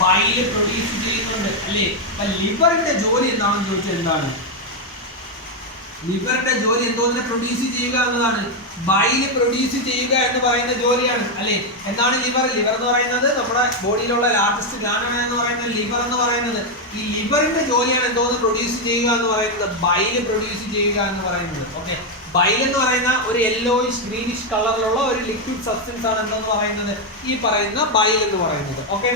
ബൈല് പ്രൊഡ്യൂസ് ചെയ്യുന്നുണ്ട് അല്ലേ. അപ്പൊ ലിവറിന്റെ ജോലി എന്താണെന്ന് ചോദിച്ചാൽ എന്താണ്? ലിവറിന്റെ ജോലി എന്തോന്നിനെ പ്രൊഡ്യൂസ് ചെയ്യുക എന്നതാണ്. ബൈല് പ്രൊഡ്യൂസ് ചെയ്യുക എന്ന് പറയുന്ന ജോലിയാണ് അല്ലേ. എന്താണ് ലിവർ? ലിവർ എന്ന് പറയുന്നത് നമ്മുടെ ബോഡിയിലുള്ള ലാർജസ്റ്റ് ഗ്ലാൻഡ് എന്ന് പറയുന്നത് ലിവർ എന്ന് പറയുന്നത്. ഈ ലിവറിന്റെ ജോലിയാണ് എന്തോന്ന് പ്രൊഡ്യൂസ് ചെയ്യുക എന്ന് പറയുന്നത്, ബൈല് പ്രൊഡ്യൂസ് ചെയ്യുക എന്ന് പറയുന്നത്. ഓക്കെ, ബൈൽ എന്ന് പറയുന്ന ഒരു യെല്ലോയിഷ് ഗ്രീനിഷ് കളറിലുള്ള ഒരു ലിക്വിഡ് സബ്സ്റ്റൻസ് ആണ് എന്തെന്ന് പറയുന്നത്, ഈ പറയുന്ന ബൈൽ എന്ന് പറയുന്നത്. ഓക്കെ,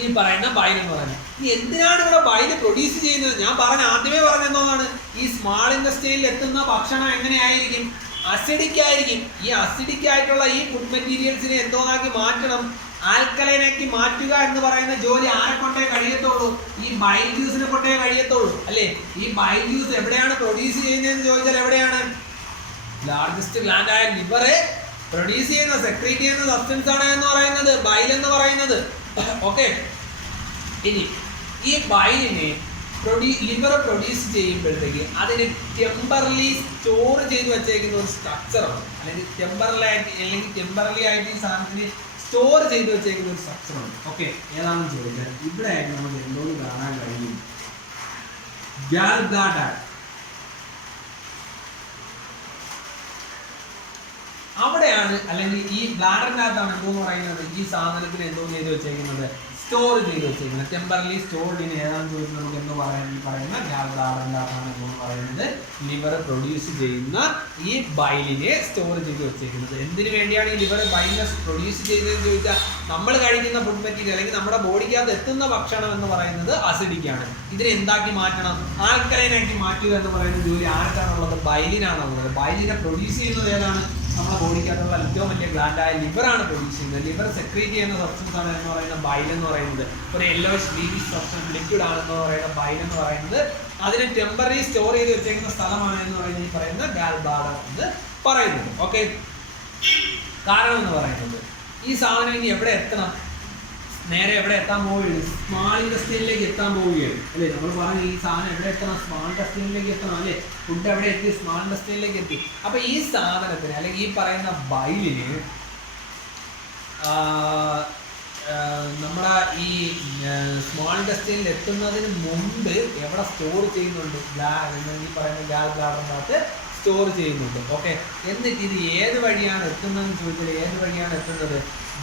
ഈ പറയുന്ന ബൈൽ എന്ന് പറയുന്നത്. ഇനി എന്തിനാണ് ഇവിടെ ബൈൽ പ്രൊഡ്യൂസ് ചെയ്യുന്നത്? ഞാൻ ആദ്യമേ പറഞ്ഞ എന്തോന്നാണ്, ഈ സ്മാൾ ഇൻഡസ്ട്രിയിൽ എത്തുന്ന ഭക്ഷണം എങ്ങനെയായിരിക്കും? അസിഡിക് ആയിരിക്കും. ഈ അസിഡിക് ആയിട്ടുള്ള ഈ ഫുഡ് മെറ്റീരിയൽസിനെ എന്തോന്നാക്കി മാറ്റണം? ആൽക്കലൈനാക്കി മാറ്റുക എന്ന് പറയുന്ന ജോലി ആരെ കൊണ്ടേ കഴിയത്തുള്ളൂ? ഈ ബൈൽ ജ്യൂസിനെ കൊണ്ടേ കഴിയത്തുള്ളൂ അല്ലേ. ഈ ബൈൽ ജ്യൂസ് എവിടെയാണ് പ്രൊഡ്യൂസ് ചെയ്യുന്നതെന്ന് ചോദിച്ചാൽ എവിടെയാണ്? ലാർജസ്റ്റ് ഗ്ലാൻഡ് ആയ ലിവറെ പ്രൊഡ്യൂസ് ചെയ്യുന്ന സെക്രീറ്റ് ചെയ്യുന്ന സബ്സ്റ്റൻസ് ആണ് എന്ന് പറയുന്നത് ബൈൽ എന്ന് പറയുന്നത്. ഓക്കെ, ഇനി ഈ ബൈലിനെ ലിവർ പ്രൊഡ്യൂസ് ചെയ്യുമ്പോഴത്തേക്ക് അതിന് ടെമ്പറലി സ്റ്റോർ ചെയ്ത് വെച്ചേക്കുന്ന ഒരു സ്ട്രക്ചറാണ്, അല്ലെങ്കിൽ ടെമ്പറലി ആയിട്ട് ഈ സാധനത്തിന് സ്റ്റോർ ചെയ്ത് വെച്ചേക്കുന്ന ഒരു സ്ട്രക്ചറാണ്. ഓക്കെ, ഏതാണെന്ന് ചോദിച്ചാൽ ഇവിടെ ആയിട്ട് നമുക്ക് എന്തോന്ന് കാണാൻ കഴിയും? ഗാൽ ബ്ലാഡർ. അവിടെയാണ്, അല്ലെങ്കിൽ ഈ ബ്ലാഡറിനകത്താണ് എന്തോന്ന് പറയുന്നത്, ഈ സാധനത്തിന് എന്തോന്ന് ചെയ്ത് വെച്ചേക്കുന്നത്? സ്റ്റോർ ചെയ്ത് വെച്ചേക്കുന്നത്. ടെമ്പറലി സ്റ്റോർഡ് ഇൻ ഏതാണെന്ന് ചോദിച്ചാൽ നമുക്ക് എന്തോ പറയുന്ന ഗാൽ ബ്ലാഡറിനകത്താണ് എന്തോന്ന് പറയുന്നത്, ലിവർ പ്രൊഡ്യൂസ് ചെയ്യുന്ന ഈ ബൈലിനെ സ്റ്റോർ ചെയ്ത് വെച്ചേക്കുന്നത്. എന്തിനു വേണ്ടിയാണ് ഈ ലിവർ ബൈലിനെ പ്രൊഡ്യൂസ് ചെയ്യുന്നതെന്ന് ചോദിച്ചാൽ നമ്മൾ കഴിക്കുന്ന ഫുഡ് മെറ്റീരിയൽ അല്ലെങ്കിൽ നമ്മുടെ ബോഡിക്കകത്ത് എത്തുന്ന ഭക്ഷണം എന്ന് പറയുന്നത് അസിഡിക്കാണ്. ഇതിനെ എന്താക്കി മാറ്റണം? ആൽക്കലൈനാക്കി മാറ്റുക എന്ന് പറയുന്ന ജോലി ആർക്കാണുള്ളത്? ബൈലിനാണുള്ളത്. ബൈലിനെ പ്രൊഡ്യൂസ് ചെയ്യുന്നത് ഏതാണ്? നമ്മുടെ ബോഡിക്കകത്തുള്ള ഏറ്റവും വലിയ ഗ്ലാൻഡായ ലിവറാണ് പ്രൊഡ്യൂസ് ചെയ്യുന്നത്. ലിവർ സെക്രീറ്റ് ചെയ്യുന്ന സബ്സ്റ്റൻസ് ആണ് എന്ന് പറയുന്ന ബൈൽ എന്ന് പറയുന്നത്. ഒരു യെല്ലോയിഷ് ഗ്രീനിഷ് സബ്സ്റ്റൻസ് ലിക്വിഡ് ആണെന്ന് പറയുന്ന ബൈൽ എന്ന് പറയുന്നത്. അതിനെ ടെമ്പററി സ്റ്റോർ ചെയ്ത് വെച്ചേക്കുന്ന സ്ഥലമാണ് എന്ന് പറയുന്നത് ഈ പറയുന്ന ഗാൽ ബ്ലാഡർ എന്ന് പറയുന്നത്. ഓക്കെ, കാരണം എന്ന് പറയുന്നത് ഈ സാധനം ഇനി എവിടെ എത്തണം? നേരെ എവിടെ എത്താൻ പോവുകയാണ്? സ്മാൾ ഇൻഡസ്ട്രിയിലേക്ക് എത്താൻ പോവുകയാണ് അല്ലേ. നമ്മൾ പറഞ്ഞു ഈ സാധനം എവിടെ എത്തണം? സ്മാൾ ഇൻഡസ്ട്രിയിലേക്ക് എത്തണം അല്ലേ. ഫുഡ് എവിടെ എത്തി? സ്മാൾ ഇൻഡസ്ട്രിയിലേക്ക് എത്തി. അപ്പൊ ഈ സാധനത്തിന് അല്ലെങ്കിൽ ഈ പറയുന്ന ബൈലിന് നമ്മുടെ ഈ സ്മാൾ ഇൻഡസ്ട്രിയിൽ എത്തുന്നതിന് മുമ്പ് എവിടെ സ്റ്റോർ ചെയ്യുന്നുണ്ട്? ഈ പറയുന്ന ഗാൽ ബ്ലാഡറിനകത്ത് സ്റ്റോർ ചെയ്യുന്നുണ്ട്. ഓക്കെ, എന്നിട്ട് ഇത് ഏത് വഴിയാണ് എത്തുന്നതെന്ന് ചോദിച്ചാൽ ഏത് വഴിയാണ് എത്തുന്നത്?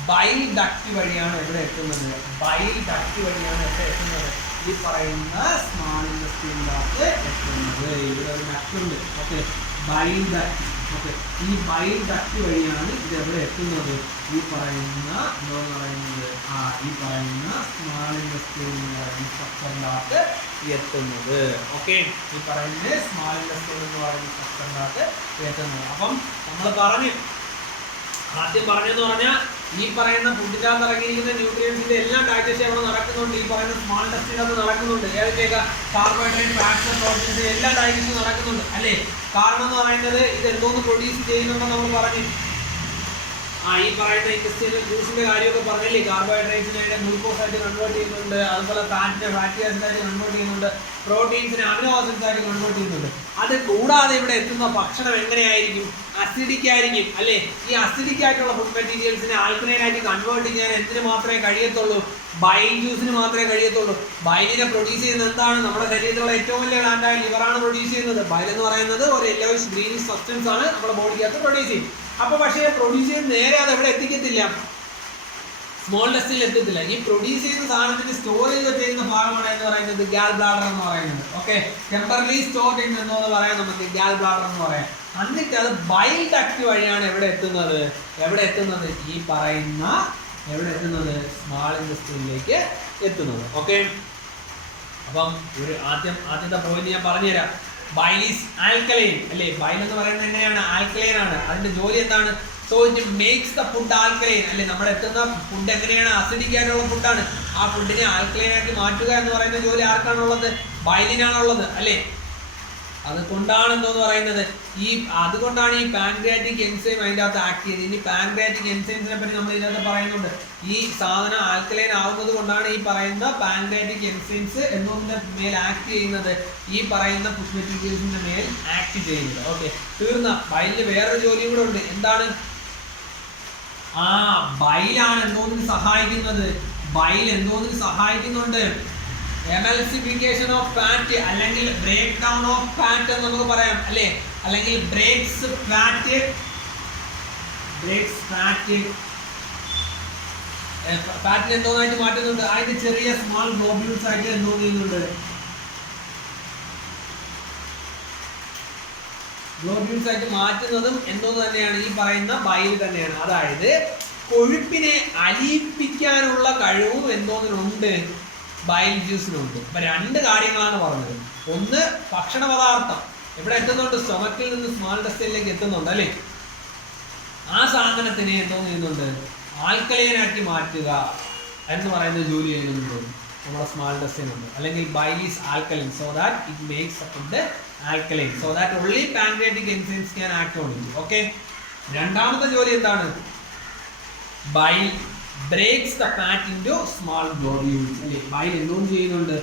ബൈൽ ഡക്റ്റ് വഴിയാണ് എവിടെ എത്തുന്നത്? ബൈൽ ഡക്റ്റ് വഴിയാണ് എവിടെ എത്തുന്നത്? ഈ പറയുന്ന സ്മാൾ ഇൻഡസ്ട്രിയിനകത്ത് എത്തുന്നത്. ഇവിടെ ഒരു ഡക്റ്റ് ഉണ്ട്. Okay, bile duct. ഓക്കെ, ഈ ബൈൽ ഡക്റ്റ് വഴിയാണ് ഇത് എവിടെ എത്തുന്നത്? ഈ പറയുന്ന എന്താന്ന് പറയുന്നത് ഈ പറയുന്ന സ്മാൾ ഇൻഡസ്ട്രി എന്ന് പറയുന്ന സ്ട്രക്ചറിനകത്ത് എത്തുന്നത്. ഓക്കെ, ഈ പറയുന്നത് സ്മാൾ ഇൻഡസ്ട്രി എന്ന് പറയുന്ന സ്ട്രക്ചറിനകത്ത് എത്തുന്നത്. അപ്പം നമ്മൾ ആദ്യം പറഞ്ഞെന്ന് പറഞ്ഞാൽ ഈ പറയുന്ന ഫുഡിനകത്ത് ഇറങ്ങിയിരിക്കുന്ന ന്യൂട്രിയൻസിന്റെ എല്ലാം ഡൈജഷൻ അവിടെ നടക്കുന്നുണ്ട്. ഈ പറയുന്ന സ്മാൾ ഇൻഡസ്ട്രിയിനകത്ത് നടക്കുന്നുണ്ട്. ഏതൊക്കെയൊക്കെ? കാർബോഹൈഡ്രേറ്റ്, ഫാറ്റ്സ്, പ്രോട്ടീൻസ് എല്ലാം ഡൈജഷൻ നടക്കുന്നുണ്ട് അല്ലേ. കാരണം എന്ന് പറയുന്നത് ഇത് എന്തോന്ന് പ്രൊഡ്യൂസ് ചെയ്യുന്നുണ്ടെന്ന് നമ്മൾ പറഞ്ഞു. ഈ പറയുന്ന ഇൻഡസ്ട്രിയൽ ജ്യൂസിന്റെ കാര്യമൊക്കെ പറഞ്ഞില്ലേ, കാർബോഹൈഡ്രേറ്റ്സിനെ ഗ്ലൂക്കോസ് ആയിട്ട് കൺവേർട്ട് ചെയ്യുന്നുണ്ട്, അതുപോലെ ഫാറ്റിനെ ഫാറ്റി ആസിഡ് ആയിട്ട് കൺവേർട്ട് ചെയ്യുന്നുണ്ട്, പ്രോട്ടീൻസിനെ അമിനോ ആസിഡ്സ് ആയിട്ട് കൺവേർട്ട് ചെയ്യുന്നുണ്ട്. അത് കൂടാതെ ഇവിടെ എത്തുന്ന ഭക്ഷണം എങ്ങനെയായിരിക്കും? അസിഡിക് ആയിരിക്കും അല്ലേ. ഈ അസിഡിക് ആയിട്ടുള്ള ഫുഡ് മെറ്റീരിയൽസിനെ ആൽക്കലൈൻ ആയിട്ട് കൺവേർട്ട് ചെയ്യാൻ എന്തിനു മാത്രമേ കഴിയത്തുള്ളൂ? ബൈൽ ജ്യൂസിന് മാത്രമേ കഴിയത്തുള്ളൂ. ബൈലിനെ പ്രൊഡ്യൂസ് ചെയ്യുന്നത് എന്താണ്? നമ്മുടെ ശരീരത്തിലുള്ള ഏറ്റവും വലിയ ഗ്ലാൻഡായ ലിവറാണ് പ്രൊഡ്യൂസ് ചെയ്യുന്നത്. ബൈൽ എന്ന് പറയുന്നത് ഒരു യെല്ലോയിഷ് ഗ്രീനിഷ് സബ്സ്റ്റൻസ് ആണ് നമ്മുടെ ബോഡിക്കകത്ത് പ്രൊഡ്യൂസ് ചെയ്യും. അപ്പൊ പക്ഷേ പ്രൊഡ്യൂസ് ചെയ്യുന്ന നേരെ അത് എവിടെ എത്തിക്കത്തില്ല? സ്മോൾ ടെസ്റ്റിൽ എത്തത്തില്ല. ഈ പ്രൊഡ്യൂസ് ചെയ്യുന്ന സാധനത്തിന് സ്റ്റോറേജ് ചെയ്യുന്ന ഭാഗമാണ് എന്ന് പറയുന്നത് ഗാൽ ബ്ലാഡർ എന്ന് പറയുന്നത്. ഓക്കെ, ടെമ്പറലി സ്റ്റോർ ചെയ്യുന്നു എന്ന് പറയാം, നമുക്ക് ഗാൽ ബ്ലാഡർ എന്ന് പറയാം. എന്നിട്ട് അത് ബൈൽ ഡക്ട് വഴിയാണ് എവിടെ എത്തുന്നത്? ഈ പറയുന്ന എവിടെ എത്തുന്നത്? സ്മാൾ ഇൻഡസ്ട്രിയിലേക്ക് എത്തുന്നത്. ഓക്കെ, അപ്പം ഒരു ആദ്യത്തെ പോയിന്റ് ഞാൻ പറഞ്ഞുതരാം. ബൈൽ ഈസ് ആൽക്കലൈൻ അല്ലേ. ബൈൽ എന്ന് പറയുന്നത് എങ്ങനെയാണ്? ആൽക്കലൈൻ ആണ്. അതിന്റെ ജോലി എന്താണ്? So it makes the food alkaline അല്ലേ. നമ്മുടെ എത്തുന്ന ഫുഡ് എങ്ങനെയാണ്? അസിഡിക് ആയിട്ടുള്ള ഫുഡാണ്. ആ ഫുഡിനെ ആൽക്കലൈൻ ആക്കി മാറ്റുക എന്ന് പറയുന്ന ജോലി ആർക്കാണുള്ളത്? ബൈലിനാണുള്ളത് അല്ലേ. അതുകൊണ്ടാണ് എന്തോന്ന് പറയുന്നത്, അതുകൊണ്ടാണ് ഈ പാൻക്രിയാറ്റിക് എൻസൈം അതിൻ്റെ അകത്ത് ആക്ട് ചെയ്യുന്നത്. ഇനി പാൻക്രിയാറ്റിക് എൻസൈംസിനെ പറ്റി നമ്മൾ ഇതിനകത്ത് പറയുന്നുണ്ട്. ഈ സാധനം ആൽക്കലൈൻ ആവുന്നത് കൊണ്ടാണ് ഈ പറയുന്ന പാൻക്രിയാറ്റിക് എൻസൈംസ് എന്നതിന്റെ മേൽ ആക്ട് ചെയ്യുന്നത്, ഈ പറയുന്ന ഫുഡ് മെറ്റീരിയൽസിന്റെ മേൽ ആക്ട് ചെയ്യുന്നത്. ഓക്കെ, തീർന്ന. ബൈലിന് വേറൊരു ജോലിയും കൂടെ ഉണ്ട്. എന്താണ്? ബൈലാണ് എന്തോന്നിന് സഹായിക്കുന്നത്? ബൈൽ എന്തോന്നിന് സഹായിക്കുന്നുണ്ട്? എമൽസിഫിക്കേഷൻ ഓഫ് ഫാറ്റ് അല്ലെങ്കിൽ ബ്രേക്ക് ഡൗൺ ഓഫ് ഫാറ്റ് എന്ന് നമുക്ക് പറയാം അല്ലേ. അല്ലെങ്കിൽ ബ്രേക്സ് ഫാറ്റിനെ എന്തോന്നായിട്ട് മാറ്റുന്നുണ്ട്? അതിന്റെ ചെറിയ സ്മാൾ ഗ്ലോബ്യൂൾസ് ആയിട്ട് എന്തോ ചെയ്യുന്നുണ്ട്? ഗ്ലോബ്യൂൾസ് ആയിട്ട് മാറ്റുന്നതും എന്തോന്ന് തന്നെയാണ്? ഈ പറയുന്ന ബൈൽ തന്നെയാണ്. അതായത് കൊഴുപ്പിനെ അലിയിപ്പിക്കാനുള്ള കഴിവും എന്തോന്നിനുണ്ട്? ബൈൽ ജ്യൂസിനുണ്ട്. അപ്പൊ രണ്ട് കാര്യങ്ങളാണ് പറഞ്ഞത്. ഒന്ന്, ഭക്ഷണ പദാർത്ഥം എവിടെ എത്തുന്നുണ്ട്? സ്റ്റൊമക്കിൽ നിന്ന് സ്മാൾ ഇൻഡസ്ട്രിയിലേക്ക് എത്തുന്നുണ്ട് അല്ലേ. ആ സാധനത്തിനെ എന്തോന്ന് ചെയ്യുന്നുണ്ട്? ആൽക്കലൈനാക്കി മാറ്റുക എന്ന് പറയുന്ന ജോലി ചെയ്യുന്നുണ്ട് നമ്മുടെ സ്മാൾ ഇൻഡസ്ട്രിയിലുണ്ട്. അല്ലെങ്കിൽ bile is alkaline so that it makes the food alkaline so that only pancreatic enzymes can act on it. Okay, രണ്ടാമത്തെ ജോലി എന്താണ്? Bile breaks the fat into small globules അല്ലേ. ബൈൽ എന്തോന്ന് ചെയ്യുന്നുണ്ട്?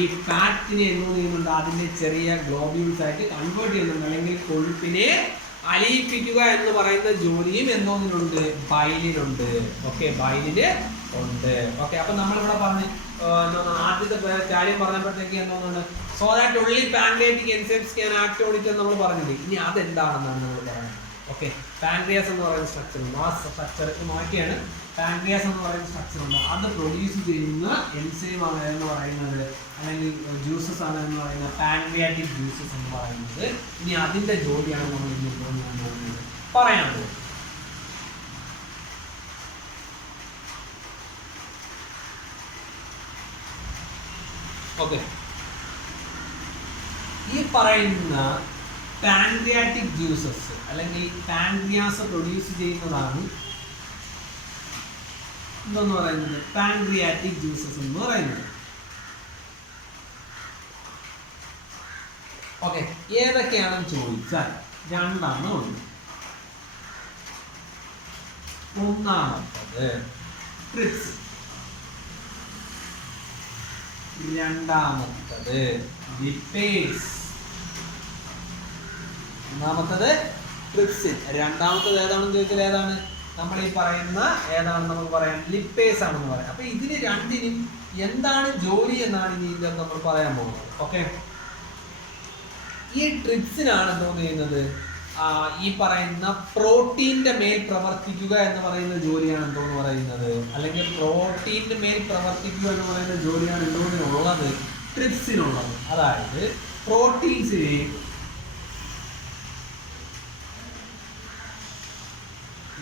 ഈ ഫാറ്റിനെ എന്തോന്ന് ചെയ്യുന്നുണ്ട്? അതിന്റെ ചെറിയ ഗ്ലോബ്യൂൾസ് ആയിട്ട് കൺവേർട്ട് ചെയ്യുന്നുണ്ട്. അല്ലെങ്കിൽ കൊഴുപ്പിനെ അലിയിപ്പിക്കുക എന്ന് പറയുന്ന ജോലിയും എന്തോന്നിനുണ്ട്? ബൈലിനുണ്ട്. ഓക്കെ, ബൈലിന് ഉണ്ട്. ഓക്കെ, അപ്പൊ നമ്മളിവിടെ പറഞ്ഞ് ആദ്യത്തെ കാര്യം പറഞ്ഞപ്പോഴത്തേക്ക് എന്തോന്നുണ്ട്? So that only pancreatic enzymes can act on it എന്ന് നമ്മൾ പറഞ്ഞില്ലേ. ഇനി അതെന്താണെന്നാണ് നമ്മൾ പറയുന്നത്. ഓക്കെ, പാൻക്രിയാസ് എന്ന് പറയുന്ന സ്ട്രക്ചർ ഉണ്ട്. ആ സ്ട്രക്ചർ മാറ്റിയാണ് പാൻക്രിയാസ് എന്ന് പറയുന്ന സ്ട്രക്ചർ ഉണ്ട്. അത് പ്രൊഡ്യൂസ് ചെയ്യുന്ന എൻസൈം ആണ് എന്ന് പറയുന്നത്, അല്ലെങ്കിൽ ജ്യൂസസ് ആണ് എന്ന് പറയുന്നത് പാൻക്രിയാറ്റിക് ജ്യൂസസ് എന്ന് പറയുന്നത്. ഇനി അതിന്റെ ജോലിയാണ് നമ്മൾ ഇന്ന് പറയാൻ പോകുന്നത്. ഓക്കെ, ഈ പറയുന്ന പാൻക്രിയാറ്റിക് ജ്യൂസസ് അല്ലെങ്കിൽ പാൻക്രിയാസ് പ്രൊഡ്യൂസ് ചെയ്യുന്നതാണ് എന്തെന്ന് പറയുന്നത്? പാൻക്രിയാറ്റിക് ജ്യൂസസ് എന്ന് പറയുന്നത്. ഓക്കെ, ഏതൊക്കെയാണെന്ന് ചോദിച്ചാൽ രണ്ടെണ്ണം ഉണ്ട്. ഒന്നാമത്തത് ട്രിപ്സ്, രണ്ടാമത്തത് ലിപ്പേസ്. ഒന്നാമത്തത് ട്രിപ്സിൻ, രണ്ടാമത്തത് ഏതാണെന്ന് ചോദിച്ചാൽ ഏതാണ്? നമ്മൾ ഈ പറയുന്ന ഏതാണെന്ന് നമുക്ക് പറയാം? ലിപ്പേസ് ആണെന്ന് പറയാം. അപ്പൊ ഇതിന് രണ്ടിനും എന്താണ് ജോലി എന്നാണ് ഇനി ഇതിൽ നമ്മൾ പറയാൻ പോകുന്നത്. ഓക്കെ, ഈ ട്രിപ്സിനാണ് എന്തോന്ന് ചെയ്യുന്നത്? ഈ പറയുന്ന പ്രോട്ടീന്റെ മേൽ പ്രവർത്തിക്കുക എന്ന് പറയുന്ന ജോലിയാണ് എന്തോന്ന് പറയുന്നത്? അല്ലെങ്കിൽ പ്രോട്ടീന്റെ മേൽ പ്രവർത്തിക്കുക എന്ന് പറയുന്ന ജോലിയാണ് എന്തോന്നിനുള്ളത്? ട്രിപ്സിനുള്ളത്. അതായത് പ്രോട്ടീൻസിനെ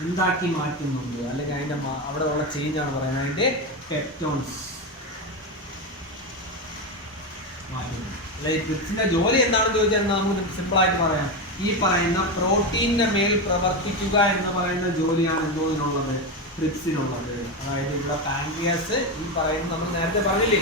എന്താക്കി മാറ്റുന്നുണ്ട്, അല്ലെങ്കിൽ അതിന്റെ അവിടെ ഉള്ള ചേഞ്ച് ആണ് പറയുന്നത്. അതിന്റെ പെപ്റ്റോൺസ് മാറ്റുന്നു. അല്ലെ, ട്രിപ്സിന്റെ ജോലി എന്താണെന്ന് ചോദിച്ചാൽ നമുക്ക് സിമ്പിൾ ആയിട്ട് പറയാം. ഈ പറയുന്ന പ്രോട്ടീന്റെ മേൽ പ്രവർത്തിക്കുക എന്ന് പറയുന്ന ജോലിയാണ് എന്തോതിനുള്ളത്? ട്രിപ്സിനുള്ളത്. അതായത് ഇവിടെ പാൻക്രിയാസ് ഈ പറയുന്ന നമ്മൾ നേരത്തെ പറഞ്ഞില്ലേ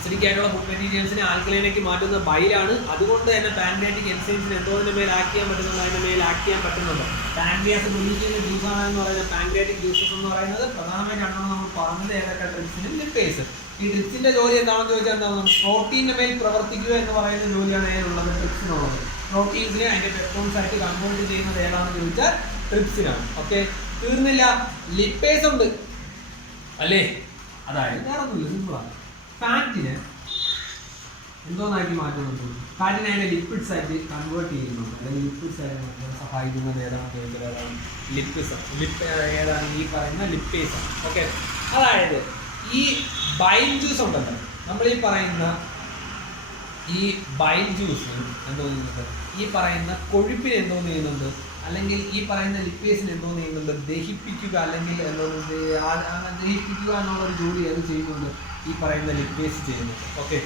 അസിഡിക് ആയിട്ടുള്ള ഫുഡ് മെറ്റീരിയൽസിനെ ആൽക്കലൈനിലേക്ക് മാറ്റുന്ന ബൈലാണ്. അതുകൊണ്ട് തന്നെ പാൻക്രിയാറ്റിക് എൻസൈംസിന് എന്തോതിന്റെ മേൽ ആക്ട് ചെയ്യാൻ പറ്റുന്നുണ്ട്, അതിന്റെ മേൽ ആക്ട് ചെയ്യാൻ പറ്റുന്നുണ്ട്. പാൻക്രിയാസ് പ്രൊഡ്യൂസ് ചെയ്യുന്ന ജ്യൂസാണ് എന്ന് പറയുന്നത് പാൻക്രിയാറ്റിക് ജ്യൂസസ് എന്ന് പറയുന്നത്. പ്രധാനമായിട്ട് രണ്ടെണ്ണം നമ്മൾ പറഞ്ഞത് ഏതൊക്കെ, ട്രിപ്സിനും ലിപ്പേസ്. ഈ ട്രിപ്സിന്റെ ജോലി എന്താണെന്ന് ചോദിച്ചാൽ എന്താണ്, പ്രോട്ടീന്റെ മേൽ പ്രവർത്തിക്കുക എന്ന് പറയുന്ന ജോലിയാണ് ഏതുള്ളത്, ട്രിപ്സിനുള്ളത്. പ്രോട്ടീൻസിനെ അതിന്റെ പെപ്റ്റോൺസ് ആയിട്ട് കൺവേർട്ട് ചെയ്യുന്നത് ഏതാണെന്ന് ചോദിച്ചാൽ ട്രിപ്സിനാണ്. ഓക്കെ, തീർന്നില്ല, ലിപ്പേസ് ഉണ്ട് അല്ലേ. അതായത് വേറെ ഒന്നുമില്ല, സിമ്പിളാണ്. ഫാറ്റിനെ എന്തോന്നാക്കി മാറ്റുന്നുണ്ട്, ഫാറ്റിനെ അതിന്റെ ലിപ്പിഡ്സ് ആയിട്ട് കൺവേർട്ട് ചെയ്യുന്നുണ്ട്, അല്ലെങ്കിൽ ലിപ്പിഡ്സ് ആയിട്ട് മാറ്റാൻ സഹായിക്കുന്നത് ഏതാണെന്ന് ചോദിച്ചാൽ ഏതാണ്, ഏതാണ് ഈ പറയുന്ന ലിപ്പേസ്. ഓക്കെ, അതായത് ഈ ബൈൽ ജ്യൂസ് ഉണ്ടല്ലോ, നമ്മൾ ഈ പറയുന്ന ഈ ബൈൽ ജ്യൂസ് എന്തോ ചെയ്യുന്നുണ്ട്, ഈ പറയുന്ന കൊഴുപ്പിനെ എന്തോ ചെയ്യുന്നുണ്ട്, അല്ലെങ്കിൽ ഈ പറയുന്ന ലിപ്പേസിന് എന്തോ ചെയ്യുന്നുണ്ട്, ദഹിപ്പിക്കുക, അല്ലെങ്കിൽ എന്തോ ദഹിപ്പിക്കുക എന്നുള്ളൊരു ജോലി അത് ചെയ്യുന്നുണ്ട്, ഈ പറയുന്ന ലിപ്പേസ് ചെയ്യുന്നുണ്ട്. ഓക്കെ,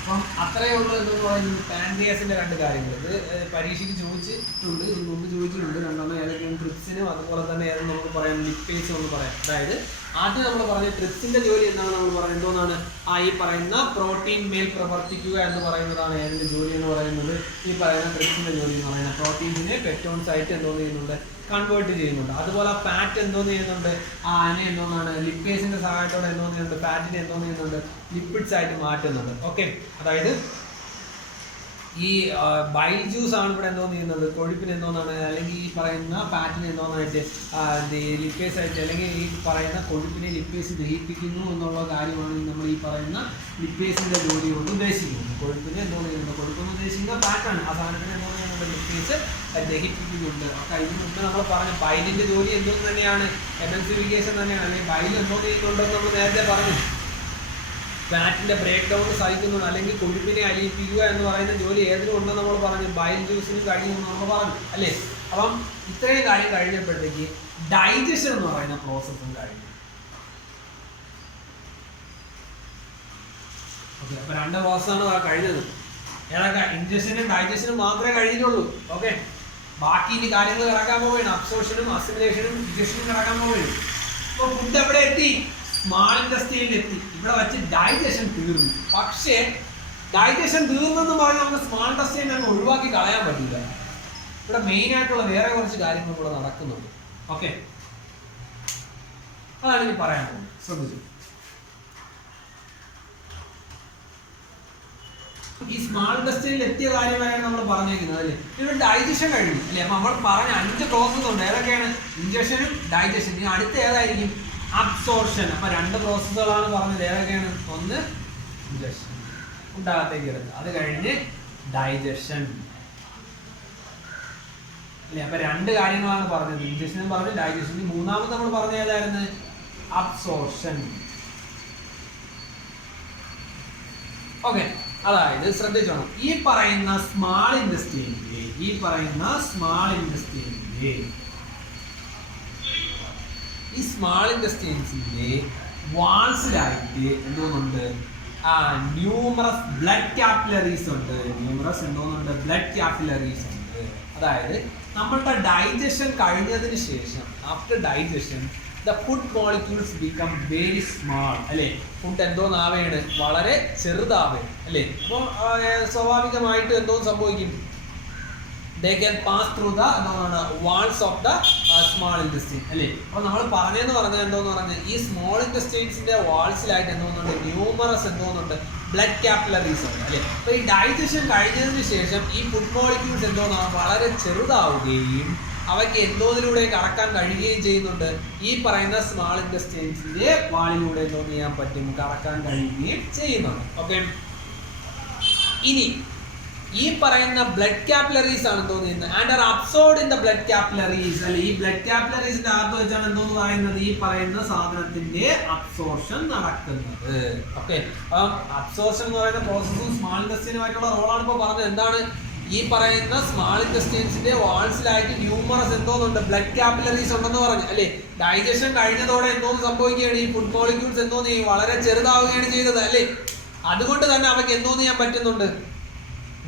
അപ്പം അത്രയേ ഉള്ളൂ എന്ന് പറയുന്നത് പാൻക്രിയാസിന്റെ രണ്ട് കാര്യങ്ങൾ. ഇത് പരീക്ഷയ്ക്ക് ചോദിച്ചിട്ടുണ്ട്, ഇതിന് മുമ്പ് ചോദിച്ചിട്ടുണ്ട്. രണ്ടെണ്ണം ഏതൊക്കെയാണ്, ട്രിപ്സിനും അതുപോലെ തന്നെ ഏതെന്ന് നമുക്ക് പറയാം, ലിപ്പേസും എന്ന് പറയാം. അതായത് ആദ്യം നമ്മൾ പറഞ്ഞ ട്രിപ്സിന്റെ ജോലി എന്താണ് നമ്മൾ പറയുന്നത്, എന്തോന്നാണ്, ഈ പറയുന്ന പ്രോട്ടീൻ മേൽ പ്രവർത്തിക്കുക എന്ന് പറയുന്നതാണ് ഏതിന്റെ ജോലി എന്ന് പറയുന്നത്, ഈ പറയുന്ന ട്രിപ്സിന്റെ ജോലി എന്ന് പറയുന്നത്. പ്രോട്ടീൻസിനെ പെപ്റ്റോൺസ് ആയിട്ട് എന്തോ ചെയ്യുന്നുണ്ട്, കൺവേർട്ട് ചെയ്യുന്നുണ്ട്. അതുപോലെ ഫാറ്റ് എന്തോ ചെയ്യുന്നുണ്ട്, അതിനെ എന്തോന്നാണ്, ലിപ്പേസിന്റെ സഹായത്തോടെ എന്തോ ചെയ്യുന്നുണ്ട്, ഫാറ്റിനെ എന്തോ ചെയ്യുന്നുണ്ട്, ലിപ്പിഡ്സ് ആയിട്ട് മാറ്റുന്നുണ്ട്. ഓക്കെ, അതായത് ഈ ബൈൽ ജ്യൂസ് ആണ് ഇവിടെ എന്തോ ചെയ്യുന്നത്, കൊഴുപ്പിന് എന്തോന്നാണ്, അല്ലെങ്കിൽ ഈ പറയുന്ന ഫാറ്റിന് എന്തോന്നായിട്ട് ലിപ്പേസ് ആയിട്ട്, അല്ലെങ്കിൽ ഈ പറയുന്ന കൊഴുപ്പിനെ ലിപ്പേസ് ദഹിപ്പിക്കുന്നു എന്നുള്ള കാര്യമാണ് നമ്മൾ ഈ പറയുന്ന ലിപ്പേസിന്റെ ജോലി കൊണ്ട് ഉദ്ദേശിക്കുന്നത്. കൊഴുപ്പിനെ എന്തോ ചെയ്യുന്നത്, കൊഴുപ്പെന്ന് ഉദ്ദേശിക്കുന്ന ഫാറ്റാണ്, ആ സാധനത്തിന് എന്തോ ചെയ്യുന്നുണ്ട്, ലിപ്പേസ് ദഹിപ്പിക്കുന്നുണ്ട്. ഒക്കെ ഇതിന് മുമ്പ് നമ്മൾ പറഞ്ഞു ബൈലിന്റെ ജോലി എന്തോന്ന് തന്നെയാണ്, എമൽസിഫിക്കേഷൻ തന്നെയാണ്, അല്ലെങ്കിൽ ബൈൽ എന്തോ ചെയ്യുന്നുണ്ടെന്ന് നമ്മൾ നേരത്തെ പറഞ്ഞു. ഫാറ്റിന്റെ ബ്രേക്ക് ഡൗൺ സഹിക്കുന്നുണ്ട്, അല്ലെങ്കിൽ കൊഴുപ്പിനെ അലിയിപ്പിക്കുക എന്ന് പറയുന്ന ജോലി ഏതിനും ഉണ്ടെന്ന് നമ്മൾ പറഞ്ഞു, ബൈൽ ജ്യൂസിന് കഴിയുമെന്ന് നമ്മൾ പറഞ്ഞു അല്ലേ. അപ്പം ഇത്രയും കാര്യം കഴിഞ്ഞപ്പോഴത്തേക്ക് ഡൈജഷൻ എന്ന് പറയുന്ന പ്രോസസ്സും കഴിഞ്ഞു. ഓക്കെ, അപ്പൊ രണ്ട് പ്രോസസ്സാണ് കഴിഞ്ഞത്. ഏതൊക്കെ, ഇൻജക്ഷനും ഡൈജഷനും മാത്രമേ കഴിഞ്ഞിട്ടുള്ളൂ. ഓക്കെ, ബാക്കി ഇനി കാര്യങ്ങൾ കിടക്കാൻ പോവുകയാണ്, അബ്സോർഷനും അസിമിലേഷനും ഡിജക്ഷനും കിടക്കാൻ പോവുകയാണ്. ഇപ്പൊ ഫുഡ് എവിടെ എത്തി, സ്മാൾ ഇൻഡസ്ട്രിയിൽ എത്തി. ഇവിടെ വെച്ച് ഡൈജഷൻ തീർന്നു. പക്ഷേ ഡൈജഷൻ തീർന്നെന്ന് പറഞ്ഞാൽ നമുക്ക് സ്മാൾ ഇൻഡസ്ട്രിയിൽ അങ്ങ് ഒഴിവാക്കി കളയാൻ പറ്റില്ല. ഇവിടെ മെയിൻ ആയിട്ടുള്ള വേറെ കുറച്ച് കാര്യങ്ങൾ കൂടെ നടക്കുന്നുണ്ട്. ഓക്കെ, അതാണ് ഇനി പറയാൻ പോകുന്നത്, ശ്രദ്ധിച്ചു. ഈ സ്മാൾ ഇൻഡസ്ട്രിയിൽ എത്തിയ കാര്യമായാണ് നമ്മൾ പറഞ്ഞേക്കുന്നത് അല്ലേ. ഇവിടെ ഡൈജഷൻ കഴിഞ്ഞു അല്ലേ. അപ്പൊ നമ്മൾ പറഞ്ഞ 5 പ്രോസസ് ഉണ്ട്. ഏതൊക്കെയാണ്, ഇൻജക്ഷനും ഡൈജഷൻ. ഇനി അടുത്ത ഏതായിരിക്കും, അബ്സോർഷൻ. അപ്പൊ 2 പ്രോസസ്സുകളാണ് പറഞ്ഞത്. ഏതൊക്കെയാണ്, ഒന്ന് ഇൻജക്ഷൻ, ഉണ്ടാകത്തേക്ക് ഇടുന്നത്, അത് കഴിഞ്ഞ് ഡൈജഷൻ അല്ലേ. അപ്പൊ 2 കാര്യങ്ങളാണ് പറഞ്ഞത്, ഇൻജക്ഷനും പറഞ്ഞു, ഡൈജഷൻ. മൂന്നാമത് നമ്മൾ പറഞ്ഞ ഏതായിരുന്നു, അബ്സോർഷൻ. ഓക്കെ, അതായത് ശ്രദ്ധിച്ചോണം, ഈ പറയുന്ന സ്മാൾ ഇൻഡസ്ട്രിയിലെ ഈ സ്മാൾ ഇൻഡസ്ട്രിയൻസിന്റെ വാൾസിലായിട്ട് എന്തോന്നുണ്ട്, ന്യൂമറസ് ബ്ലഡ് ക്യാപ്പിലറീസ് ഉണ്ട്. ബ്ലഡ് ക്യാപ്പിലറീസ് ഉണ്ട്. അതായത് നമ്മളുടെ ഡൈജഷൻ കഴിഞ്ഞതിന് ശേഷം, after digestion the food molecules become very small അല്ലേ. ഫുഡ് എന്തോന്നാവേണ്, വളരെ ചെറുതാവേണ് അല്ലേ. അപ്പോൾ സ്വാഭാവികമായിട്ട് എന്തോ സംഭവിക്കും, they can pass through the walls of the small intestine അല്ലേ. അപ്പോൾ നമ്മൾ പറഞ്ഞെന്ന് പറഞ്ഞാൽ എന്തോന്ന് പറഞ്ഞാൽ, ഈ സ്മോൾ ഇൻറ്റസ്റ്റൈൻസിന്റെ വാൾസിലായിട്ട് എന്തോന്നുണ്ട്, ന്യൂമറസ് എന്തോന്നുണ്ട്, ബ്ലഡ് ക്യാപ്പിലറീസ് ഉണ്ട് അല്ലേ. അപ്പോൾ ഈ ഡൈജഷൻ കഴിഞ്ഞതിന് ശേഷം ഈ ഫുഡ് മോളിക്യൂൾസ് എന്തോന്നാണ്, വളരെ ചെറുതാവുകയും അവയ്ക്ക് എന്തോന്നിലൂടെ കടക്കാൻ കഴിയുകയും ചെയ്യുന്നുണ്ട്, ഈ പറയുന്ന സ്മാൾ ഇൻറ്റസ്റ്റൈൻസിന്റെ വാളിലൂടെ എന്തോ ചെയ്യാൻ പറ്റും, കടക്കാൻ കഴിയുകയും ചെയ്യുന്നുണ്ട്. ഓക്കെ, ഇനി ഈ പറയുന്ന ബ്ലഡ് ക്യാപ്പിലറീസ് ആണ് എന്തോ ചെയ്യുന്നത്, and are absorbed in the blood capillaries അല്ലെ. ഈ ബ്ലഡ് ക്യാപ്പിലറീസിന്റെ അകത്ത് വെച്ചാണ് എന്തോന്ന് പറയുന്നത്, ഈ പറയുന്ന സാധനത്തിന്റെ അബ്സോർപ്ഷൻ നടക്കുന്നത്. ഓക്കെ, അബ്സോർപ്ഷൻ എന്ന് പറയുന്ന പ്രോസസ്സും സ്മാൾ ഇൻറ്റസ്റ്റൈനുമായിട്ടുള്ള റോളാണ് ഇപ്പോൾ പറഞ്ഞത്. എന്താണ്, ഈ പറയുന്ന സ്മാൾ ഇൻറ്റസ്റ്റൈൻസിന്റെ വാൾസിലായിട്ട് ന്യൂമറസ് എന്തോന്നുണ്ട്, ബ്ലഡ് ക്യാപ്പിലറീസ് ഉണ്ടെന്ന് പറഞ്ഞു അല്ലേ. ഡൈജഷൻ കഴിഞ്ഞതോടെ എന്തോന്ന് സംഭവിക്കുകയാണ്, ഈ ഫുഡ് മോളിക്യൂൾസ് എന്തോന്ന് വളരെ ചെറുതാവുകയാണ് ചെയ്തത് അല്ലേ. അതുകൊണ്ട് തന്നെ അവയ്ക്ക് എന്തോന്ന് ചെയ്യാൻ പറ്റുന്നുണ്ട്,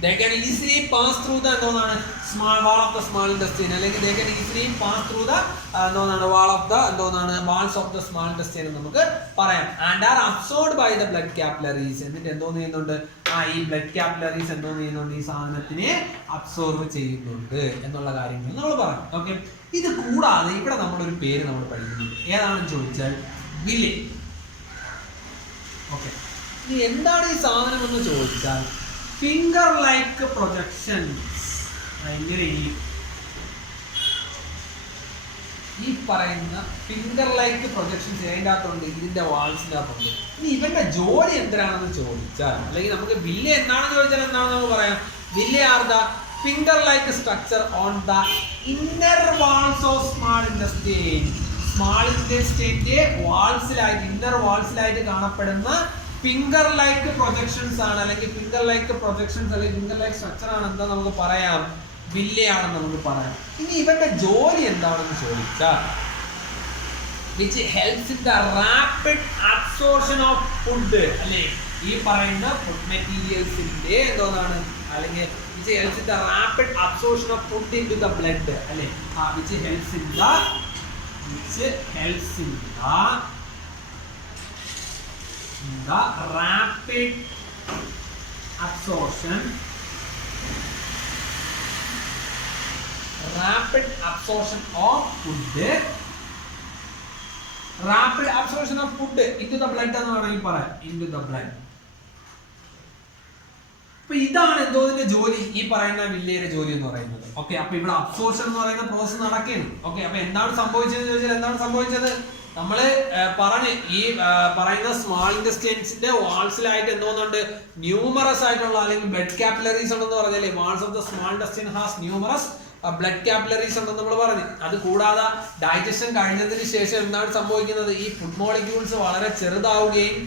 they can easily pass through the എന്താണ് small wall of the small intestine, അല്ലെങ്കിൽ they can easily pass through the എന്താണ് wall of the എന്താണ് walls of the small intestine എന്ന് നമുക്ക് പറയാം. and are absorbed by the blood capillaries. എന്നിട്ട് എന്തോ ചെയ്യുന്നുണ്ട്, ഈ ബ്ലഡ് കാപ്പിലറീസ് എന്തോ ചെയ്യുന്നുണ്ട്, ഈ സാധനത്തിനെ അബ്സോർബ് ചെയ്യുന്നുണ്ട് എന്നുള്ള കാര്യങ്ങൾ നമ്മൾ പറയാം. ഓക്കെ, ഇത് കൂടാതെ ഇവിടെ നമ്മളൊരു പേര് നമ്മൾ പഠിക്കുന്നുണ്ട്. ഏതാണെന്ന് ചോദിച്ചാൽ വില്ലെ. ഓക്കെ, ഇനി എന്താണ് ഈ സാധനം എന്ന് ചോദിച്ചാൽ ഫിംഗർ ലൈക്ക് പ്രൊജക്ഷൻസ്. ഇങ്ങനെ ഈ പറയുന്ന ഫിംഗർ ലൈക്ക് പ്രൊജക്ഷൻസ് അതിൻ്റെ അകത്തുണ്ട്, ഇതിന്റെ വാൾസിൻ്റെ അകത്തുണ്ട്. ഇനി ഇവന്റെ ജോലി എന്താണെന്ന് ചോദിച്ചാൽ, അല്ലെങ്കിൽ നമുക്ക് വില്ലെ എന്താണെന്ന് ചോദിച്ചാൽ എന്താണെന്ന് നമുക്ക് പറയാം. Villi are the finger like structure on the inner walls of small intestine. Small ഇൻറ്റസ്റ്റൈൻ്റെ വാൾസിലായിട്ട്, ഇന്നർ വാൾസിലായിട്ട് കാണപ്പെടുന്ന ഫിംഗർ ലൈക്ക് പ്രൊജക്ഷൻസ് ആണ്, അല്ലെങ്കിൽ ഫിംഗർ ലൈക്ക് പ്രൊജക്ഷൻസ് അല്ലെങ്കിൽ ഫിംഗർ ലൈക്ക് സ്ട്രക്ചർ ആണ് എന്താ നമുക്ക് പറയാം, വില്ലയാണെന്ന് നമുക്ക് പറയാം. ഇനി ഇവന്റെ ജോലി എന്താണെന്ന് ചോദിച്ചാൽ which helps in the rapid absorption of food, അല്ലെ ഈ പറയുന്ന ഫുഡ് മെറ്റീരിയൽസിന്റെ എന്തോന്നാണ്, അല്ലെങ്കിൽ which helps in the rapid absorption of food into the blood, അല്ലെ which helps in the rapid absorption of food, rapid absorption of food into the blood എന്ന് വേണമെങ്കിൽ പറയാം, into the blood. അപ്പൊ ഇതാണ് എന്തോതിന്റെ ജോലി, ഈ പറയുന്ന വില്ലയുടെ ജോലി എന്ന് പറയുന്നത്. ഓക്കെ, അപ്പൊ ഇവിടെ അബ്സോർപ്ഷൻ എന്ന് പറയുന്ന പ്രോസസ് നടക്കുകയാണ്. ഓക്കെ, അപ്പൊ എന്താണ് സംഭവിച്ചതെന്ന് ചോദിച്ചാൽ എന്താണ് സംഭവിച്ചത്, നമ്മള് പറഞ്ഞ് ഈ പറയുന്ന സ്മാൾ ഇൻറ്റസ്റ്റൈൻസിന്റെ വാൾസിലായിട്ട് എന്തോന്നുണ്ട്, ന്യൂമറസ് ആയിട്ടുള്ള അല്ലെങ്കിൽ ബ്ലഡ് കാപ്പിലറീസ് ഉണ്ടെന്ന് പറഞ്ഞല്ലേ. Walls of the small intestine has numerous blood capillaries ഉണ്ടെന്ന് നമ്മൾ പറഞ്ഞു. അത് കൂടാതെ ഡൈജഷൻ കഴിഞ്ഞതിന് ശേഷം എന്താണ് സംഭവിക്കുന്നത്, ഈ ഫുഡ് മോളിക്യൂൾസ് വളരെ ചെറുതാവുകയും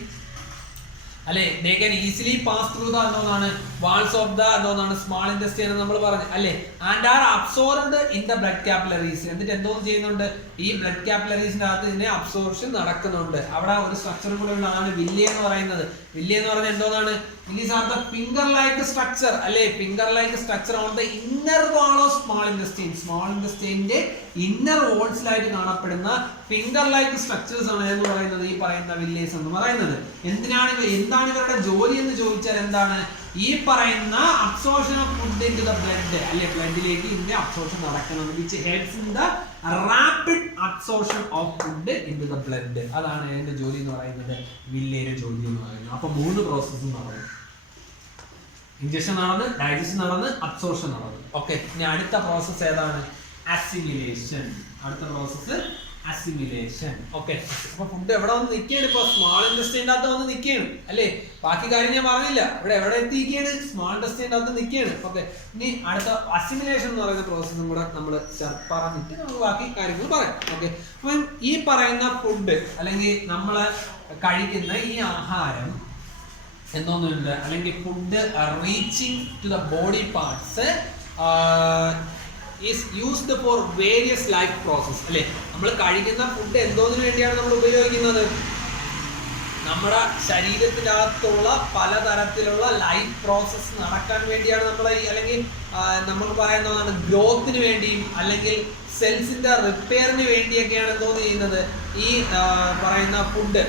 അല്ലെ they can easily pass through the എന്താണ് walls of the എന്താണ് സ്മാൾ ഇൻറ്റസ്റ്റൈൻ എന്ന് നമ്മൾ പറഞ്ഞു അല്ലെ, and are absorbed in the blood capillaries. എന്നിട്ട് എന്തോ ചെയ്യുന്നുണ്ട്, ഈ ബ്ലഡ് കാപ്പിലറീസിന്റെ അകത്ത് ഇതിനെ അബ്സോർപ്ഷൻ നടക്കുന്നുണ്ട്. അവിടെ ഒരു സ്ട്രക്ചർ കൂടെ ഉള്ളതാണ് വില്ലെ എന്ന് പറയുന്നത്. വില്ലെ എന്ന് പറയുന്നത് എന്തോന്നാണ്, these are the finger like structure, അല്ലെ finger like structure on the inner wall of small intestine. Small ഇൻറ്റസ്റ്റൈനിന്റെ ഇന്നർ വോൾസിലായിട്ട് കാണപ്പെടുന്ന ഫിംഗർ ലൈക്ക് സ്ട്രക്ചേഴ്സ് ആണ് എന്ന് പറയുന്നത്, ഈ പറയുന്ന വില്ലേസ് എന്ന് പറയുന്നത്. എന്താണ് ഇവരുടെ ജോലി എന്ന് ചോദിച്ചാൽ എന്താണ്, ഈ പറയുന്ന absorption of food into the blood, അല്ലെ ബ്ലഡിലേക്ക് ഇതിന്റെ അബ്സോർപ്ഷൻ നടക്കണം, which helps in the rapid absorption of food into the blood. അതാണ് അതിന്റെ ജോലി എന്ന് പറയുന്നത്, വില്ലയുടെ ജോലി എന്ന് പറയുന്നത്. അപ്പൊ 3 പ്രോസസ്സും നടന്നു, ഇൻജക്ഷൻ നടന്ന്, ഡൈജഷൻ നടന്ന്, അബ്സോർപ്ഷൻ നടന്നു. ഓക്കെ, ഇനി അടുത്ത പ്രോസസ്സ് ഏതാണ്, അസിമിലേഷൻ. അടുത്ത പ്രോസസ്സ് അസിമിലേഷൻ. ഓക്കെ, അപ്പൊ ഫുഡ് എവിടെ വന്ന് നിൽക്കുകയാണ്, ഇപ്പൊ സ്മാൾ ഇൻറ്റസ്റ്റൈൻ്റെ അകത്ത് വന്ന് നിൽക്കുകയാണ് അല്ലേ. ബാക്കി കാര്യം ഞാൻ പറഞ്ഞില്ല, ഇവിടെ എവിടെ എത്തിയിരിക്കുകയാണ്, സ്മാൾ ഇൻറ്റസ്റ്റൈൻ്റെ അകത്ത് നിൽക്കുകയാണ്. ഓക്കെ, ഇനി അടുത്ത അസിമിലേഷൻ എന്ന് പറയുന്ന പ്രോസസ്സും കൂടെ നമ്മൾ പറഞ്ഞിട്ട് നമുക്ക് ബാക്കി കാര്യങ്ങൾ പറയാം. ഓക്കെ, അപ്പം ഈ പറയുന്ന ഫുഡ് അല്ലെങ്കിൽ നമ്മൾ കഴിക്കുന്ന ഈ ആഹാരം എന്തോന്നുണ്ട്, അല്ലെങ്കിൽ food reaching to the body parts is used for various life process, അല്ലെ നമ്മൾ കഴിക്കുന്ന ഫുഡ് എന്തോന്നിനു വേണ്ടിയാണ് നമ്മൾ ഉപയോഗിക്കുന്നത്, നമ്മുടെ ശരീരത്തിനകത്തുള്ള പലതരത്തിലുള്ള ലൈഫ് പ്രോസസ്സ് നടക്കാൻ വേണ്ടിയാണ് നമ്മൾ, അല്ലെങ്കിൽ നമുക്ക് പറയുന്നതാണ് ഗ്രോത്തിന് വേണ്ടിയും അല്ലെങ്കിൽ സെൽസിന്റെ റിപ്പയറിന് വേണ്ടിയൊക്കെയാണ് എന്തോന്ന് ചെയ്യുന്നത്, ഈ പറയുന്ന ഫുഡ്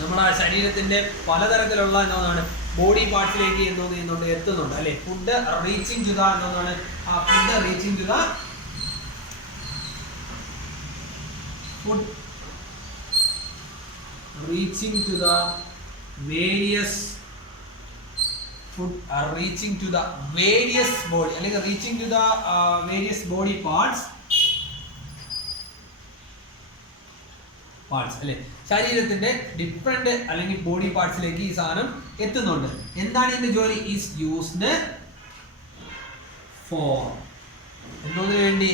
നമ്മുടെ ശരീരത്തിന്റെ പലതരത്തിലുള്ള എന്താണ് ബോഡി പാർട്സിലേക്ക് എന്തോ ചെയ്യുന്നുണ്ട്, എത്തുന്നുണ്ട് അല്ലെ. ഫുഡ് റീച്ചിങ് ടു ദ എന്താണ്, food reaching to the food reaching to the various food reaching to the various body, അല്ലെങ്കിൽ reaching to the various body parts അല്ലെ, ശരീരത്തിന്റെ ഡിഫറെന്റ് അല്ലെങ്കിൽ ബോഡി പാർട്സിലേക്ക് ഈ സാധനം എത്തുന്നുണ്ട്. എന്താണ് ഇതിന്റെ ജോലി, ഈസ് യൂസ്ഡ് ഫോർ എന്തോന്നിനു വേണ്ടി,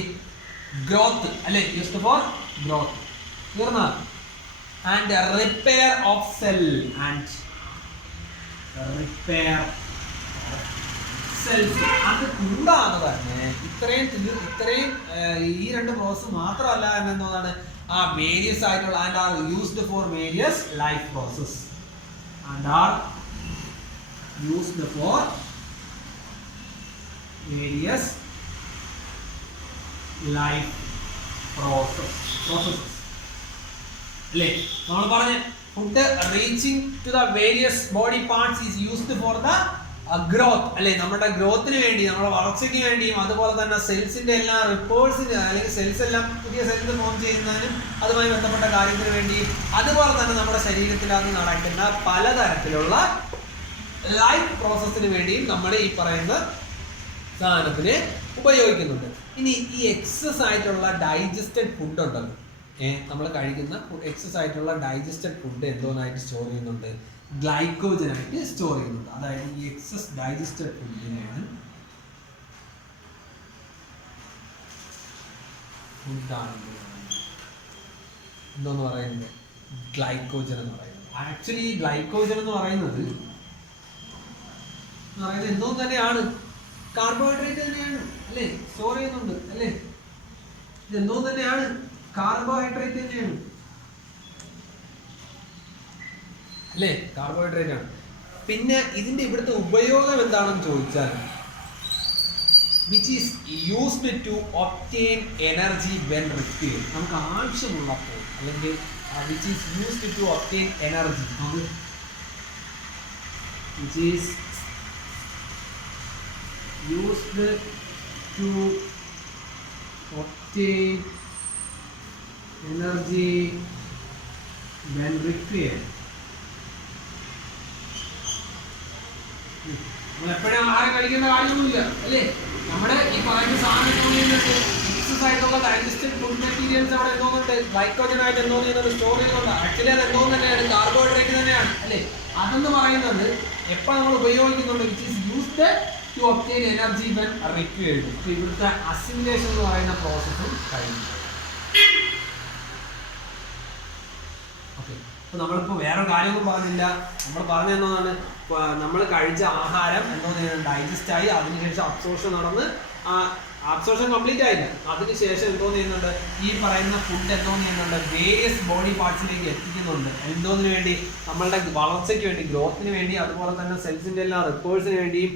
ഗ്രോത്ത് അല്ലെ, യൂസ്ഡ് ഫോർ ഗ്രോത്ത്. തീർന്ന, and repair of cell and repair cells. അത് കൂടാതെ തന്നെ ഇത്രയും ഈ 2 പ്രോസസ് മാത്രമല്ല എന്നതാണ്, വേരിയസ് ആയിട്ടുള്ള and are used for various life process, and are used for various life processes അല്ലേ? നമ്മൾ പറഞ്ഞ food reaching to the various body parts is used for the growth അല്ലെ, നമ്മുടെ ഗ്രോത്തിന് വേണ്ടി, നമ്മുടെ വളർച്ചയ്ക്ക് വേണ്ടിയും, അതുപോലെ തന്നെ സെൽസിന്റെ എല്ലാ റിപ്പോർട്സിന് അല്ലെങ്കിൽ സെൽസ് എല്ലാം പുതിയ സെൽസ് ഫോം ചെയ്യുന്നതിനും അതുമായി ബന്ധപ്പെട്ട കാര്യത്തിന് വേണ്ടിയും, അതുപോലെ തന്നെ നമ്മുടെ ശരീരത്തിനകത്ത് നടക്കുന്ന പലതരത്തിലുള്ള ലൈഫ് പ്രോസസ്സിന് വേണ്ടിയും നമ്മൾ ഈ പറയുന്ന സാധനത്തിന് ഉപയോഗിക്കുന്നുണ്ട്. ഇനി ഈ എക്സസ് ആയിട്ടുള്ള ഡൈജസ്റ്റഡ് ഫുഡ് ഉണ്ടല്ലോ, നമ്മൾ കഴിക്കുന്ന എക്സസ് ആയിട്ടുള്ള ഡൈജസ്റ്റഡ് ഫുഡ് എന്തോന്നായിട്ട് സ്റ്റോർ ചെയ്യുന്നുണ്ട്? ഗ്ലൈക്കോജൻ ആയിട്ട് സ്റ്റോർ ചെയ്യുന്നുണ്ട്. അതായത് ഈ എക്സസ് ഡൈജസ്റ്റഡ് ഫുഡിനെയാണ് എന്തോന്ന് പറയുന്നത്? ഗ്ലൈക്കോജൻ എന്ന് പറയുന്നത്. ആക്ച്വലി ഈ ഗ്ലൈക്കോജൻ എന്ന് പറയുന്നത് എന്തോ തന്നെയാണ്, കാർബോഹൈഡ്രേറ്റ് തന്നെയാണ് അല്ലേ, സ്റ്റോർ ചെയ്യുന്നുണ്ട് അല്ലേ? ഇതെന്തോ തന്നെയാണ്, കാർബോഹൈഡ്രേറ്റ് തന്നെയാണ് അല്ലേ, കാർബോഹൈഡ്രേറ്റ് ആണ്. പിന്നെ ഇതിന്റെ ഇവിടുത്തെ ഉപയോഗം എന്താണെന്ന് ചോദിച്ചാൽ which is used to obtain energy when required, നമുക്ക് ആവശ്യമുള്ളപ്പോൾ, അല്ലെങ്കിൽ which is used to obtain energy, which is used to obtain energy when required. നമ്മൾ എപ്പോഴും ആഹാരം കഴിക്കേണ്ട കാര്യമൊന്നുമില്ല അല്ലേ? നമ്മുടെ ഈ പറയുന്ന സാധനങ്ങൾ എക്സസ് ആയിട്ടുള്ള ഡൈജസ്റ്റഡ് ഫുഡ് മെറ്റീരിയൽസ് അവിടെ എന്തോന്നുണ്ട്? ഗ്ലൈക്കോജൻ ആയിട്ട് എന്തോ ചെയ്യുന്നത് സ്റ്റോർ ചെയ്യുന്നുണ്ട്. ആക്ച്വലി അത് എന്തോ തന്നെയാണ്, കാർബോഹൈഡ്രേറ്റ് തന്നെയാണ് അല്ലേ? അതെന്ന് പറയുന്നത് എപ്പോൾ നമ്മൾ ഉപയോഗിക്കുന്നുണ്ട്, which is used to obtain energy when required. അപ്പോൾ ഇവിടുത്തെ അസിമിലേഷൻ എന്ന് പറയുന്ന പ്രോസസ്സും കഴിഞ്ഞു. ഓക്കെ, അപ്പോൾ നമ്മളിപ്പോൾ വേറെ കാര്യമൊന്നും പറഞ്ഞില്ല. നമ്മൾ പറഞ്ഞ എന്താണ്, നമ്മൾ കഴിച്ച ആഹാരം എന്തോ ഡൈജസ്റ്റ് ആയി, അതിനുശേഷം അബ്സോർഷൻ നടന്ന് അബ്സോർഷൻ കംപ്ലീറ്റ് ആയില്ല, അതിനുശേഷം എന്തോ ചെയ്യുന്നുണ്ട്, ഈ പറയുന്ന ഫുഡ് എന്തോ ചെയ്യുന്നുണ്ട്, വേരിയസ് ബോഡി പാർട്സിലേക്ക് എത്തിക്കുന്നുണ്ട്. എന്തോന്നിന് വേണ്ടി? നമ്മളുടെ വളർച്ചയ്ക്ക് വേണ്ടി, ഗ്രോത്തിന് വേണ്ടി, അതുപോലെ തന്നെ സെൽസിന്റെ എല്ലാം റിപ്പോർട്സിന് വേണ്ടിയും,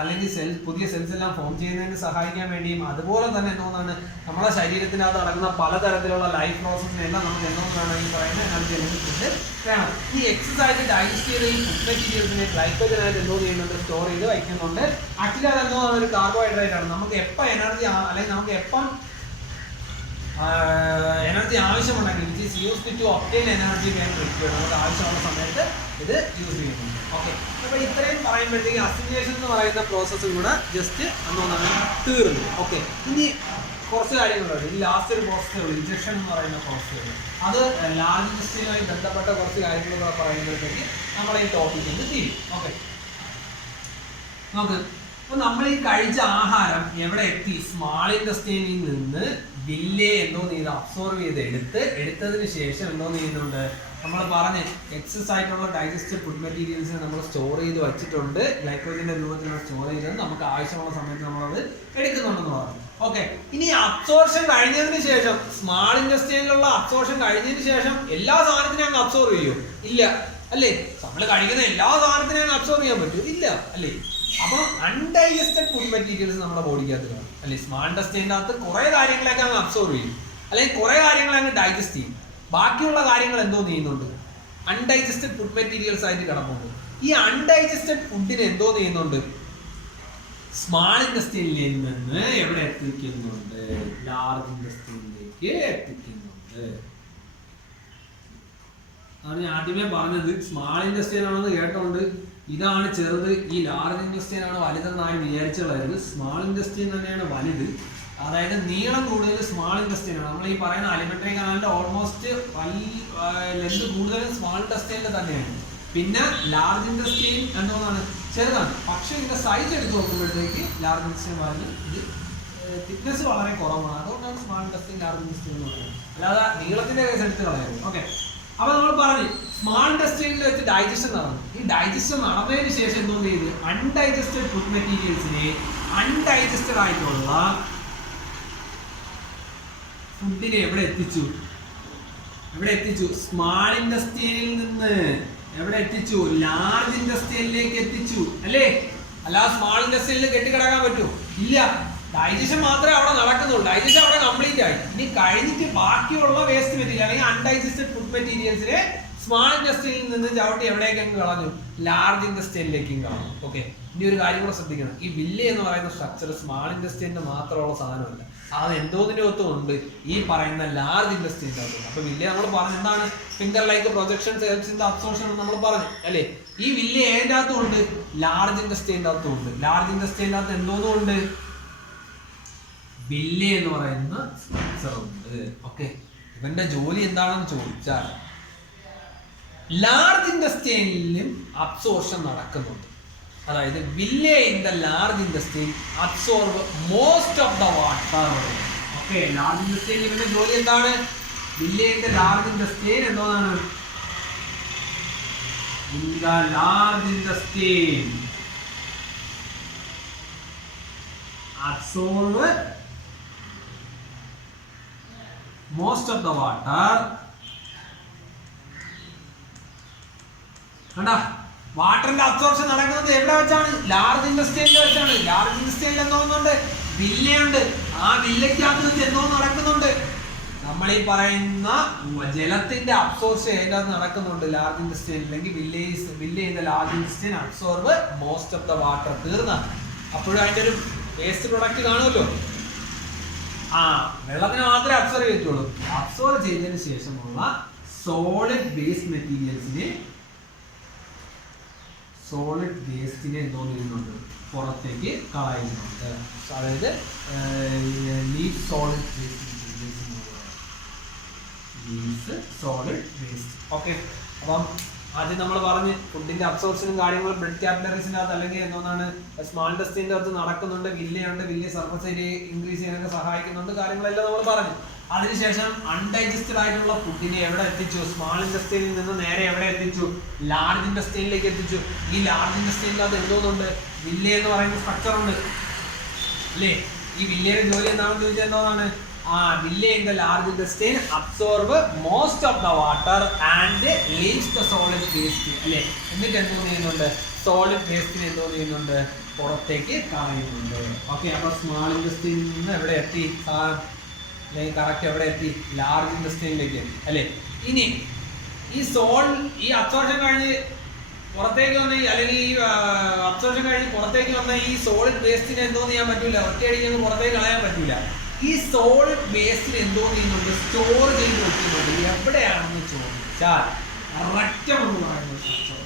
അല്ലെങ്കിൽ പുതിയ സെൽസ് എല്ലാം ഫോം ചെയ്യുന്നതിന് സഹായിക്കാൻ വേണ്ടിയും, അതുപോലെ തന്നെ എന്തോന്നാണ് നമ്മുടെ ശരീരത്തിനകത്ത് നടക്കുന്ന പലതരത്തിലുള്ള ലൈഫ് പ്രോസസ്സിനെല്ലാം നമുക്ക് എന്തോന്നാണ് ഈ പറയുന്ന എനർജി അല്ലെങ്കിൽ ഫുഡ് വേണം. ഈ എക്സസ് ആയിട്ട് ഡൈജസ്റ്റ് ചെയ്ത ഈ ഫുഡ് മെറ്റീരിയൽസിനെ ഗ്ലൈക്കോജൻ ആയിട്ട് എന്തോ ചെയ്യുന്നുണ്ട്, സ്റ്റോർ ചെയ്ത് വയ്ക്കുന്നുണ്ട്. ആക്ച്വലി അത് എന്തോന്നാണ്, ഒരു കാർബോഹൈഡ്രേറ്റ് ആണ്. നമുക്ക് എപ്പോൾ എനർജി അല്ലെങ്കിൽ നമുക്ക് എപ്പം എനർജി ആവശ്യമുണ്ടെങ്കിൽ, which is used to obtain energy when required, നമുക്ക് ആവശ്യമുള്ള സമയത്ത് ഇത് യൂസ് ചെയ്യുന്നുണ്ട്. ഓക്കെ, അപ്പോൾ ഇത്രയും പറയുമ്പോഴത്തേക്ക് അസിമിലേഷൻ എന്ന് പറയുന്ന പ്രോസസ്സും കൂടെ ജസ്റ്റ് എന്തോന്നാണ് തീർന്നു. ഓക്കെ, ഇനി കുറച്ച് കാര്യങ്ങളുണ്ട്. ഈ ലാസ്റ്റ് ഒരു പ്രോസസ്സേ ഉള്ളൂ, ഇഞ്ചക്ഷൻ എന്ന് പറയുന്ന പ്രോസസ്സ്. അത് ലാർജ് ഇൻഡസ്ട്രിയുമായി ബന്ധപ്പെട്ട കുറച്ച് കാര്യങ്ങൾ പറയുമ്പോഴത്തേക്ക് നമ്മളെ ഈ ടോപ്പിക്കിൽ തീരും. ഓക്കെ, നോക്ക്, അപ്പോൾ നമ്മൾ ഈ കഴിച്ച ആഹാരം എവിടെ എത്തി? സ്മാൾ ഇൻഡസ്ട്രിയിൽ നിന്ന് വില്ലേ എന്തോ ചെയ്ത് അബ്സോർവ് ചെയ്ത് എടുത്തതിന് ശേഷം എന്തോ ചെയ്യുന്നുണ്ട്, നമ്മൾ പറഞ്ഞ് എക്സസ് ആയിട്ടുള്ള ഡൈജസ്റ്റഡ് ഫുഡ് മെറ്റീരിയൽസ് നമ്മൾ സ്റ്റോർ ചെയ്ത് വെച്ചിട്ടുണ്ട്, ഗ്ലൈക്കോജന്റെ രൂപത്തിലുള്ള സ്റ്റോർ ചെയ്തത് നമുക്ക് ആവശ്യമുള്ള സമയത്ത് നമ്മളത് എടുക്കുന്നുണ്ടെന്ന് പറഞ്ഞു. ഓക്കെ, ഇനി അബ്സോർഷൻ കഴിഞ്ഞതിന് ശേഷം, സ്മാൾ ഇൻഡസ്ട്രിയിലുള്ള അബ്സോർഷൻ കഴിഞ്ഞതിന് ശേഷം എല്ലാ സാധനത്തിനും അങ്ങ് അബ്സോർവ് ചെയ്യും? ഇല്ല അല്ലേ? നമ്മൾ കഴിക്കുന്ന എല്ലാ സാധനത്തിനും അങ്ങ് അബ്സോർവ് ചെയ്യാൻ പറ്റും? ഇല്ല അല്ലേ? അപ്പം അൺഡൈജസ്റ്റഡ് ഫുഡ് മെറ്റീരിയൽസ് നമ്മുടെ ബോഡിക്കകത്ത് കാണും അല്ലെ? സ്മാൾ ഇൻഡസ്ട്രീൻ്റെ അകത്ത് കുറേ കാര്യങ്ങളൊക്കെ അങ്ങ് അബ്സോർവ് ചെയ്യും, അല്ലെങ്കിൽ കുറേ കാര്യങ്ങളെ അങ്ങ് ഡൈജസ്റ്റ് ചെയ്യും. ബാക്കിയുള്ള കാര്യങ്ങൾ എന്തോ ചെയ്യുന്നുണ്ട്, അൺഡൈജസ്റ്റഡ് ഫുഡ് മെറ്റീരിയൽസ് ആയിട്ട് കിടപ്പുണ്ട്. ഈ അൺഡൈജസ്റ്റഡ് ഫുഡിന് എന്തോ ചെയ്യുന്നുണ്ട്, സ്മാൾ ഇൻഡസ്ട്രിയിൽ നിന്ന് എവിടെ എത്തിക്കുന്നുണ്ട്? ലാർജ് ഇൻഡസ്ട്രിയിലേക്ക് എത്തിക്കുന്നുണ്ട്. അതാണ് ഞാൻ ആദ്യമേ പറഞ്ഞത്, സ്മാൾ ഇൻഡസ്ട്രിയിലാണെന്ന് കേട്ടോണ്ട് ഇതാണ് ചെറുത്, ഈ ലാർജ് ഇൻഡസ്ട്രിയിലാണ് വലുതെന്നായി വിചാരിച്ചുള്ളായിരുന്നു. സ്മാൾ ഇൻഡസ്ട്രിയിൽ തന്നെയാണ് വലുത്. അതായത് നീളം കൂടുതൽ സ്മാൾ ഇൻഡസ്ട്രിയിലാണ്. നമ്മൾ ഈ പറയുന്ന അലിമെന്ററി കനാലിന്റെ ഓൾമോസ്റ്റ് ലെന്ത് കൂടുതലും സ്മാൾ ഇൻഡസ്ട്രിയിൽ തന്നെയാണ്. പിന്നെ ലാർജ് ഇൻഡസ്ട്രിയിൽ എന്തോന്നാണ്, ചെറുതാണ്. പക്ഷേ ഇതിന്റെ സൈസ് എടുത്ത് നോക്കുമ്പോഴത്തേക്ക് ലാർജ് ഇൻഡസ്ട്രി പറഞ്ഞ് ഇത് തിക്നെസ് വളരെ കുറവാണ്. അതുകൊണ്ടാണ് സ്മാൾ ഇൻഡസ്ട്രി ലാർജ് ഇൻഡസ്ട്രി എന്ന് പറയുന്നത്. അല്ലാതെ നീളത്തിന്റെ കേസ് എടുത്ത് കളയായിരുന്നു. ഓക്കെ, അപ്പൊ നമ്മൾ പറഞ്ഞു സ്മാൾ ഇൻഡസ്ട്രിയിൽ വെച്ച് ഡൈജഷൻ നടന്നു. ഈ ഡൈജഷൻ നടന്നതിന് ശേഷം എന്തോ ചെയ്ത്, അൺഡൈജസ്റ്റഡ് ഫുഡ് മെറ്റീരിയൽസിനെ അൺഡൈജസ്റ്റഡ് ആയിട്ടുള്ള ഫുഡിനെ എവിടെ എത്തിച്ചു? സ്മാൾ ഇൻഡസ്ട്രിയിൽ നിന്ന് എവിടെ എത്തിച്ചു? ലാർജ് ഇൻഡസ്ട്രിയിലേക്ക് എത്തിച്ചു അല്ലേ? അല്ലാതെ സ്മാൾ ഇൻഡസ്ട്രിയിൽ കെട്ടിക്കിടക്കാൻ പറ്റുമോ? ഇല്ല. ഡൈജഷൻ മാത്രമേ അവിടെ നടക്കുന്നുള്ളൂ. ഡൈജഷൻ അവിടെ കംപ്ലീറ്റ് ആയി. ഇനി കഴിഞ്ഞിട്ട് ബാക്കിയുള്ള വേസ്റ്റ് മെറ്റീരിയൽ അല്ലെങ്കിൽ അൺഡൈജസ്റ്റഡ് ഫുഡ് മെറ്റീരിയൽസിനെ സ്മാൾ ഇൻഡസ്ട്രിയിൽ നിന്ന് ചവിട്ടി എവിടേക്കും കളഞ്ഞു? ലാർജ് ഇൻഡസ്ട്രിയിലേക്കും കളഞ്ഞു. ഓക്കെ, ഇനി ഒരു കാര്യം കൂടെ ശ്രദ്ധിക്കണം. ഈ വില്ല എന്ന് പറയുന്ന സ്ട്രക്ചർ സ്മാൾ ഇൻഡസ്ട്രിന്റെ മാത്രമുള്ള സാധനമല്ല, അത് എന്തോതിന്റെ ഒത്തും ഉണ്ട്, ഈ പറയുന്ന ലാർജ് ഇൻഡസ്ട്രിന്റെ അകത്തുണ്ട്. അപ്പൊ വില്ല നമ്മൾ പറഞ്ഞു എന്താണ്? Finger like projection helps in the absorption നമ്മൾ പറഞ്ഞു അല്ലേ? ഈ വില്ല ഏതിന്റെ അകത്തും ഉണ്ട്? ലാർജ് ഇൻഡസ്ട്രിന്റെ അകത്തും ഉണ്ട്. ലാർജ് ഇൻഡസ്ട്രിന്റെ അകത്ത് എന്തോന്നും ഉണ്ട്? വില്ല എന്ന് പറയുന്ന സ്ട്രക്ചർ ഉണ്ട്. ഓക്കെ, ഇവന്റെ ജോലി എന്താണെന്ന് ചോദിച്ചാൽ ലാർജ് ഇൻഡസ്ട്രിയിലും അബ്സോർപ്ഷൻ നടക്കുന്നുണ്ട്. അതായത് വില്ല ഇൻ ദ ലാർജ് ഇൻഡസ്ട്രിയിൽ absorb most of the water. Okay, large ഇൻഡസ്ട്രിയിൽ ഇവന്റെ ജോലി എന്താണ്? വില്ല ഇൻ ദ ലാർജ് ഇൻഡസ്ട്രിയിൽ എന്താണ്? ഇൻ ദ ലാർജ് ഇൻഡസ്ട്രിയിൽ absorb most of the water. കണ്ടാ, വാട്ടറിന്റെ അബ്സോർപ്ഷൻ നടക്കുന്നത് എവിടെ വെച്ചാണ്? ലാർജ് ഇൻഡസ്ട്രിയിൽ വെച്ചാണ്. ലാർജ് ഇൻഡസ്ട്രിയിൽ എന്തോന്നുണ്ട്? വില്ലയുണ്ട്. ആ വില്ലയ്ക്കകത്ത് എന്തോ നടക്കുന്നുണ്ട്? നമ്മൾ ഈ പറയുന്ന ജലത്തിന്റെ അബ്സോർപ്ഷൻ അതിനകത്ത് നടക്കുന്നുണ്ട് ലാർജ് ഇൻഡസ്ട്രിയിൽ. അല്ലെങ്കിൽ വില്ല ലാർജ് ഇൻഡസ്ട്രിയിൽ absorb most of the water. തീർന്ന അപ്പോഴും അതിന്റെ ഒരു വേസ്റ്റ് പ്രൊഡക്റ്റ് കാണുമല്ലോ. ആ വെള്ളത്തിന് മാത്രമേ അബ്സോർവ് ചെയ്യത്തുള്ളൂ. അബ്സോർവ് ചെയ്തതിന് ശേഷമുള്ള സോളിഡ് വേസ്റ്റ് മെറ്റീരിയൽസിനെ എന്തോ ചെയ്യുന്നുണ്ട്? പുറത്തേക്ക് കളയുന്നുണ്ട്. അതായത് ലീഫ് സോളിഡ് വേസ്റ്റ്. ഓക്കെ, അപ്പം ആദ്യം നമ്മൾ പറഞ്ഞ് ഫുഡിന്റെ അബ്സോർപ്ഷനും കാര്യങ്ങളും ബ്ലഡ് ക്യാപിലറീസിന്റെ അകത്ത് അല്ലെങ്കിൽ എന്തോന്നാണ് സ്മാൾ ഇൻഡസ്ട്രിന്റെ അകത്ത് നടക്കുന്നുണ്ട്. വില്ലയുണ്ട്. വില്ല സർഫസ് ഏരിയ ഇൻക്രീസ് ചെയ്യാനൊക്കെ സഹായിക്കുന്നുണ്ട്. കാര്യങ്ങളെല്ലാം നമ്മൾ പറഞ്ഞു. അതിനുശേഷം അൺഡൈജസ്റ്റഡ് ആയിട്ടുള്ള ഫുഡിനെ എവിടെ എത്തിച്ചു? സ്മാൾ ഇൻഡസ്ട്രിയിൽ നിന്ന് നേരെ എവിടെ എത്തിച്ചു? ലാർജ് ഇൻഡസ്ട്രിയിലേക്ക് എത്തിച്ചു. ഈ ലാർജ് ഇൻഡസ്ട്രിയിൻ്റെ അകത്ത് എന്തോന്നുണ്ട്? വില്ല എന്ന് പറയുന്ന സ്ട്രക്ചർ ഉണ്ട് അല്ലേ? ഈ വില്ലയുടെ ജോലി എന്താണെന്ന് ചോദിച്ചാൽ എന്താണ്? വില്ല ഇൻ ദ ലാർജ് ഇൻഡസ്ട്രിയിൽ absorb most of the water and leaves the solid waste അല്ലേ? എന്നിട്ട് എന്തോ ചെയ്യുന്നുണ്ട്? സോളിഡ് വേസ്റ്റിനെ എന്തോ ചെയ്യുന്നുണ്ട്? പുറത്തേക്ക് കളയുന്നുണ്ട്. ഓക്കെ, അപ്പൊ സ്മാൾ ഇൻഡസ്ട്രിയിൽ നിന്ന് എവിടെ എത്തി? അല്ലെങ്കിൽ കറക്റ്റ് എവിടെ എത്തി? ലാർജ് ഇൻഡസ്ട്രിയിലേക്ക് എത്തി അല്ലേ? ഇനി ഈ അബ്സോർപ്ഷൻ കഴിഞ്ഞ് പുറത്തേക്ക് വന്ന അല്ലെങ്കിൽ ഈ അബ്സോർപ്ഷൻ കഴിഞ്ഞ് പുറത്തേക്ക് വന്ന ഈ സോളിഡ് വേസ്റ്റിനെ എന്തോ ചെയ്യാൻ പറ്റൂല, ഒറ്റയടിക്ക് പുറത്തേക്ക് കളയാൻ പറ്റൂല. ഈ സോളിഡ് വേസ്റ്റിന് എന്തോ ചെയ്യുന്നുണ്ട്? സ്റ്റോർ ചെയ്ത് വെക്കുന്നുണ്ട്. എവിടെയാണെന്ന് ചോദിച്ചാൽ റെക്റ്റം എന്ന് പറയുന്ന സ്ട്രക്ചർ.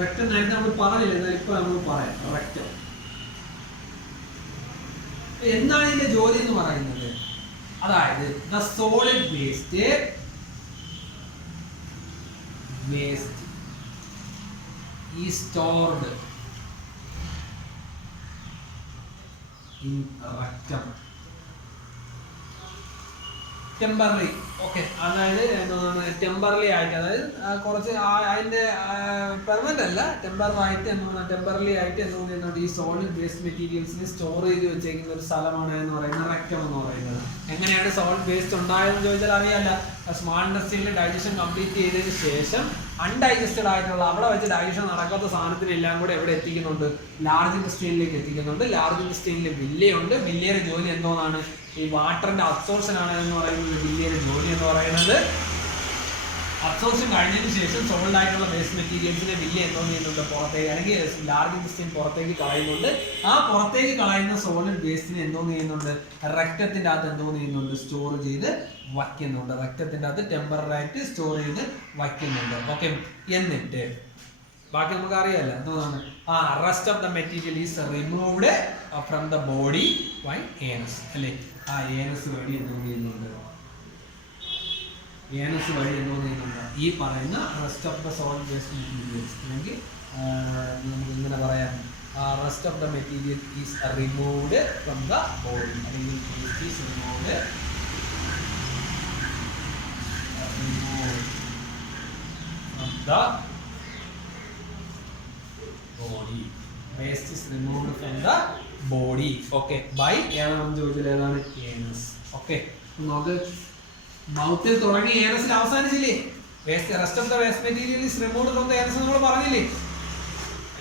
റെക്റ്റം നേരത്തെ നമ്മൾ പറഞ്ഞില്ല, എന്നാൽ ഇപ്പൊ നമ്മൾ പറയാം. റെക്റ്റം എന്താണ് ഇതിന്റെ ജോലി എന്ന് പറയുന്നത്? അതായത് the solid waste is stored in rectum temporary. Okay, അതായത് എന്താണ് ടെമ്പററി ആയിട്ട്, അതായത് കുറച്ച് അതിന്റെ പെർമനന്റ് അല്ല, ടെമ്പററി ആയിട്ട് എന്തോ ചെയ്യുന്നുണ്ട്? ഈ സോളിഡ് വേസ്റ്റ് മെറ്റീരിയൽസിനെ സ്റ്റോർ ചെയ്ത് വെച്ചേക്കുന്ന ഒരു സ്ഥലമാണ് എന്ന് പറയുന്നത് റെക്റ്റം എന്ന് പറയുന്നത്. എങ്ങനെയാണ് സോളിഡ് വേസ്റ്റ് ഉണ്ടായതെന്ന് ചോദിച്ചാൽ അറിയാല്ല. സ്മാൾ ഇൻഡസ്ട്രിയിൽ ഡൈജഷൻ കംപ്ലീറ്റ് ചെയ്തതിന് ശേഷം അൺഡൈജസ്റ്റഡ് ആയിട്ടുള്ള അവിടെ വെച്ച് ഡൈജഷൻ നടക്കാത്ത സാധനത്തിനെല്ലാം കൂടെ എവിടെ എത്തിക്കുന്നുണ്ട്? ലാർജ് ഇൻഡസ്ട്രിയിലേക്ക് എത്തിക്കുന്നുണ്ട്. ലാർജ് ഇൻഡസ്ട്രിയിൽ വില്ലയുണ്ട്. വില്ലയുടെ ജോലി എന്തോന്നാണ്? ഈ വാട്ടറിന്റെ അബ്സോർപ്ഷൻ ആണ് എന്ന് പറയുന്നത് വില്ലയുടെ ജോലി എന്ന് പറയുന്നത്. അബ്സോർപ്ഷൻ കഴിഞ്ഞതിന് ശേഷം സോൾഡ് ആയിട്ടുള്ള വേസ്റ്റ് മെറ്റീരിയൽസിനെ വില്ല എന്തോ ചെയ്യുന്നുണ്ട്? പുറത്തേക്ക് അല്ലെങ്കിൽ ലാർജ് ഇൻഡസ്ട്രിയിൽ പുറത്തേക്ക് കളയുന്നുണ്ട്. ആ പുറത്തേക്ക് കളയുന്ന സോളിഡ് വേസ്റ്റിനെ എന്തോ ചെയ്യുന്നുണ്ട്? റെക്റ്റത്തിന്റെ അകത്ത് എന്തോ ചെയ്യുന്നുണ്ട്? സ്റ്റോർ ചെയ്ത് വയ്ക്കുന്നുണ്ട്. റെക്റ്റത്തിന്റെ അകത്ത് ടെമ്പററി ആയിട്ട് സ്റ്റോർ ചെയ്ത് വയ്ക്കുന്നുണ്ട്. ഓക്കെ, എന്നിട്ട് ബാക്കി നമുക്ക് അറിയാമല്ലോ എന്താണ്? Rest of the material is removed from the body by anus അല്ലേ? ആ ഏനസ് വഴി എന്തോ ചെയ്യുന്നുണ്ട്? ഈ പറയുന്ന rest of the solid waste materials അല്ലെങ്കിൽ നമുക്ക് ഇങ്ങനെ പറയാം, rest of the material is removed from the body അല്ലെങ്കിൽ is removed from the body. Waste is removed from the body. Okay, by ഏതാണെന്ന് ചോദിച്ചാൽ ഏതാണ്? ഏനസ്. ഓക്കെ, നമുക്ക് മൗത്തിൽ തുടങ്ങി ഏനസിൽ അവസാനിച്ചില്ലേ? Rest of the waste material is removed from the anus നമ്മൾ പറഞ്ഞില്ലേ?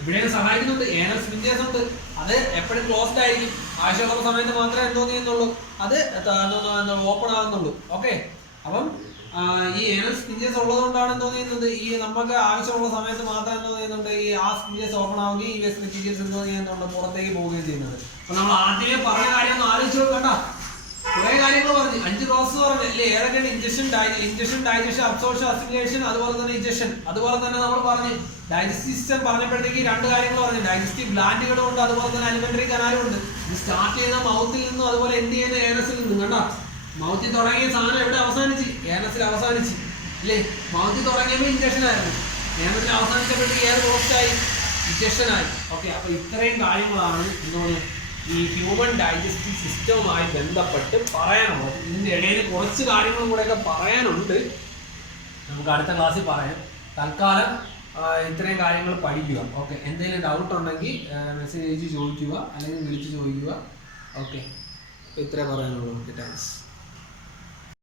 ഇവിടെയും സഹായിക്കുന്നുണ്ട്. ഏനൽ സ്ഫിഞ്ചേഴ്സ് ഉണ്ട്, അത് എപ്പോഴും ക്ലോസ്ഡ് ആയിരിക്കും. ആവശ്യമുള്ള സമയത്ത് മാത്രമേ എന്തോ ചെയ്യുന്നുള്ളൂ, അത് ഓപ്പൺ ആകുന്നുള്ളൂ. ഓക്കെ, അപ്പം ഈ ഏനൽ സ്ഫിഞ്ചേഴ്സ് ഉള്ളതുകൊണ്ടാണ് എന്തോ ചെയ്യുന്നത്, ഈ നമുക്ക് ആവശ്യമുള്ള സമയത്ത് മാത്രം എന്തോ ചെയ്യുന്നുണ്ട്, ഈ ആ സ്ഫിഞ്ചേഴ്സ് ഓപ്പൺ ആവുകയും ഈ വേസ്റ്റ് മെറ്റീരിയൽസ് എന്തോ ചെയ്യുന്നുണ്ട് പുറത്തേക്ക് പോവുകയും ചെയ്യുന്നത്. അപ്പൊ നമ്മൾ ആദ്യമേ പറഞ്ഞ കാര്യം ഒന്ന് ആലോചിച്ച് നോക്കണ്ട. കുറെ കാര്യങ്ങൾ പറഞ്ഞു, 5 പ്രോസസ് പറഞ്ഞു അല്ലേ? ഏതൊക്കെയാണ്? ഇഞ്ചക്ഷൻ, ഡൈജഷൻ, അബ്സോർപ്ഷൻ, അസിമിലേഷൻ, അതുപോലെ തന്നെ ഇഞ്ചക്ഷൻ. അതുപോലെ തന്നെ നമ്മൾ പറഞ്ഞു ഡൈജസ്റ്റീവ് സിസ്റ്റം പറഞ്ഞപ്പോഴത്തേക്ക് 2 കാര്യങ്ങൾ പറഞ്ഞു. ഡൈജസ്റ്റീവ് ഗ്ലാൻഡുകളും ഉണ്ട്, അതുപോലെ തന്നെ അലിമെന്ററി കനാലും ഉണ്ട്. ഇത് സ്റ്റാർട്ട് ചെയ്യുന്ന മൗത്തിൽ നിന്നും അതുപോലെ എൻഡ് ചെയ്യുന്ന ഏനസിൽ നിന്നും. കണ്ടോ, മൗത്തിൽ തുടങ്ങിയ സാധനം എവിടെ അവസാനിച്ച്? ഏനസിൽ അവസാനിച്ച് അല്ലേ? മൗത്തിൽ തുടങ്ങിയപ്പോൾ ഇഞ്ചക്ഷൻ ആയിരുന്നു, ഏനസിൽ അവസാനിച്ചപ്പോഴത്തേക്ക് ഏത് പ്രോസസ്സായി? ഇഞ്ചക്ഷനായി. ഓക്കെ, അപ്പൊ ഇത്രയും കാര്യങ്ങളാണ് എന്താണ് ഈ ഹ്യൂമൻ ഡൈജസ്റ്റീവ് സിസ്റ്റവുമായി ബന്ധപ്പെട്ട് പറയാനുള്ളത്. ഇതിൻ്റെ ഇടയിൽ കുറച്ച് കാര്യങ്ങളും കൂടെയൊക്കെ പറയാനുണ്ട്, നമുക്ക് അടുത്ത ക്ലാസ്സിൽ പറയാം. തൽക്കാലം ഇത്രയും കാര്യങ്ങൾ പഠിക്കുക. ഓക്കെ, എന്തെങ്കിലും ഡൗട്ട് ഉണ്ടെങ്കിൽ മെസ്സേജ് അയച്ച് ചോദിക്കുക, അല്ലെങ്കിൽ വിളിച്ച് ചോദിക്കുക. ഓക്കെ, ഇത്രേ പറയാനുള്ളൂ. Okay, thanks.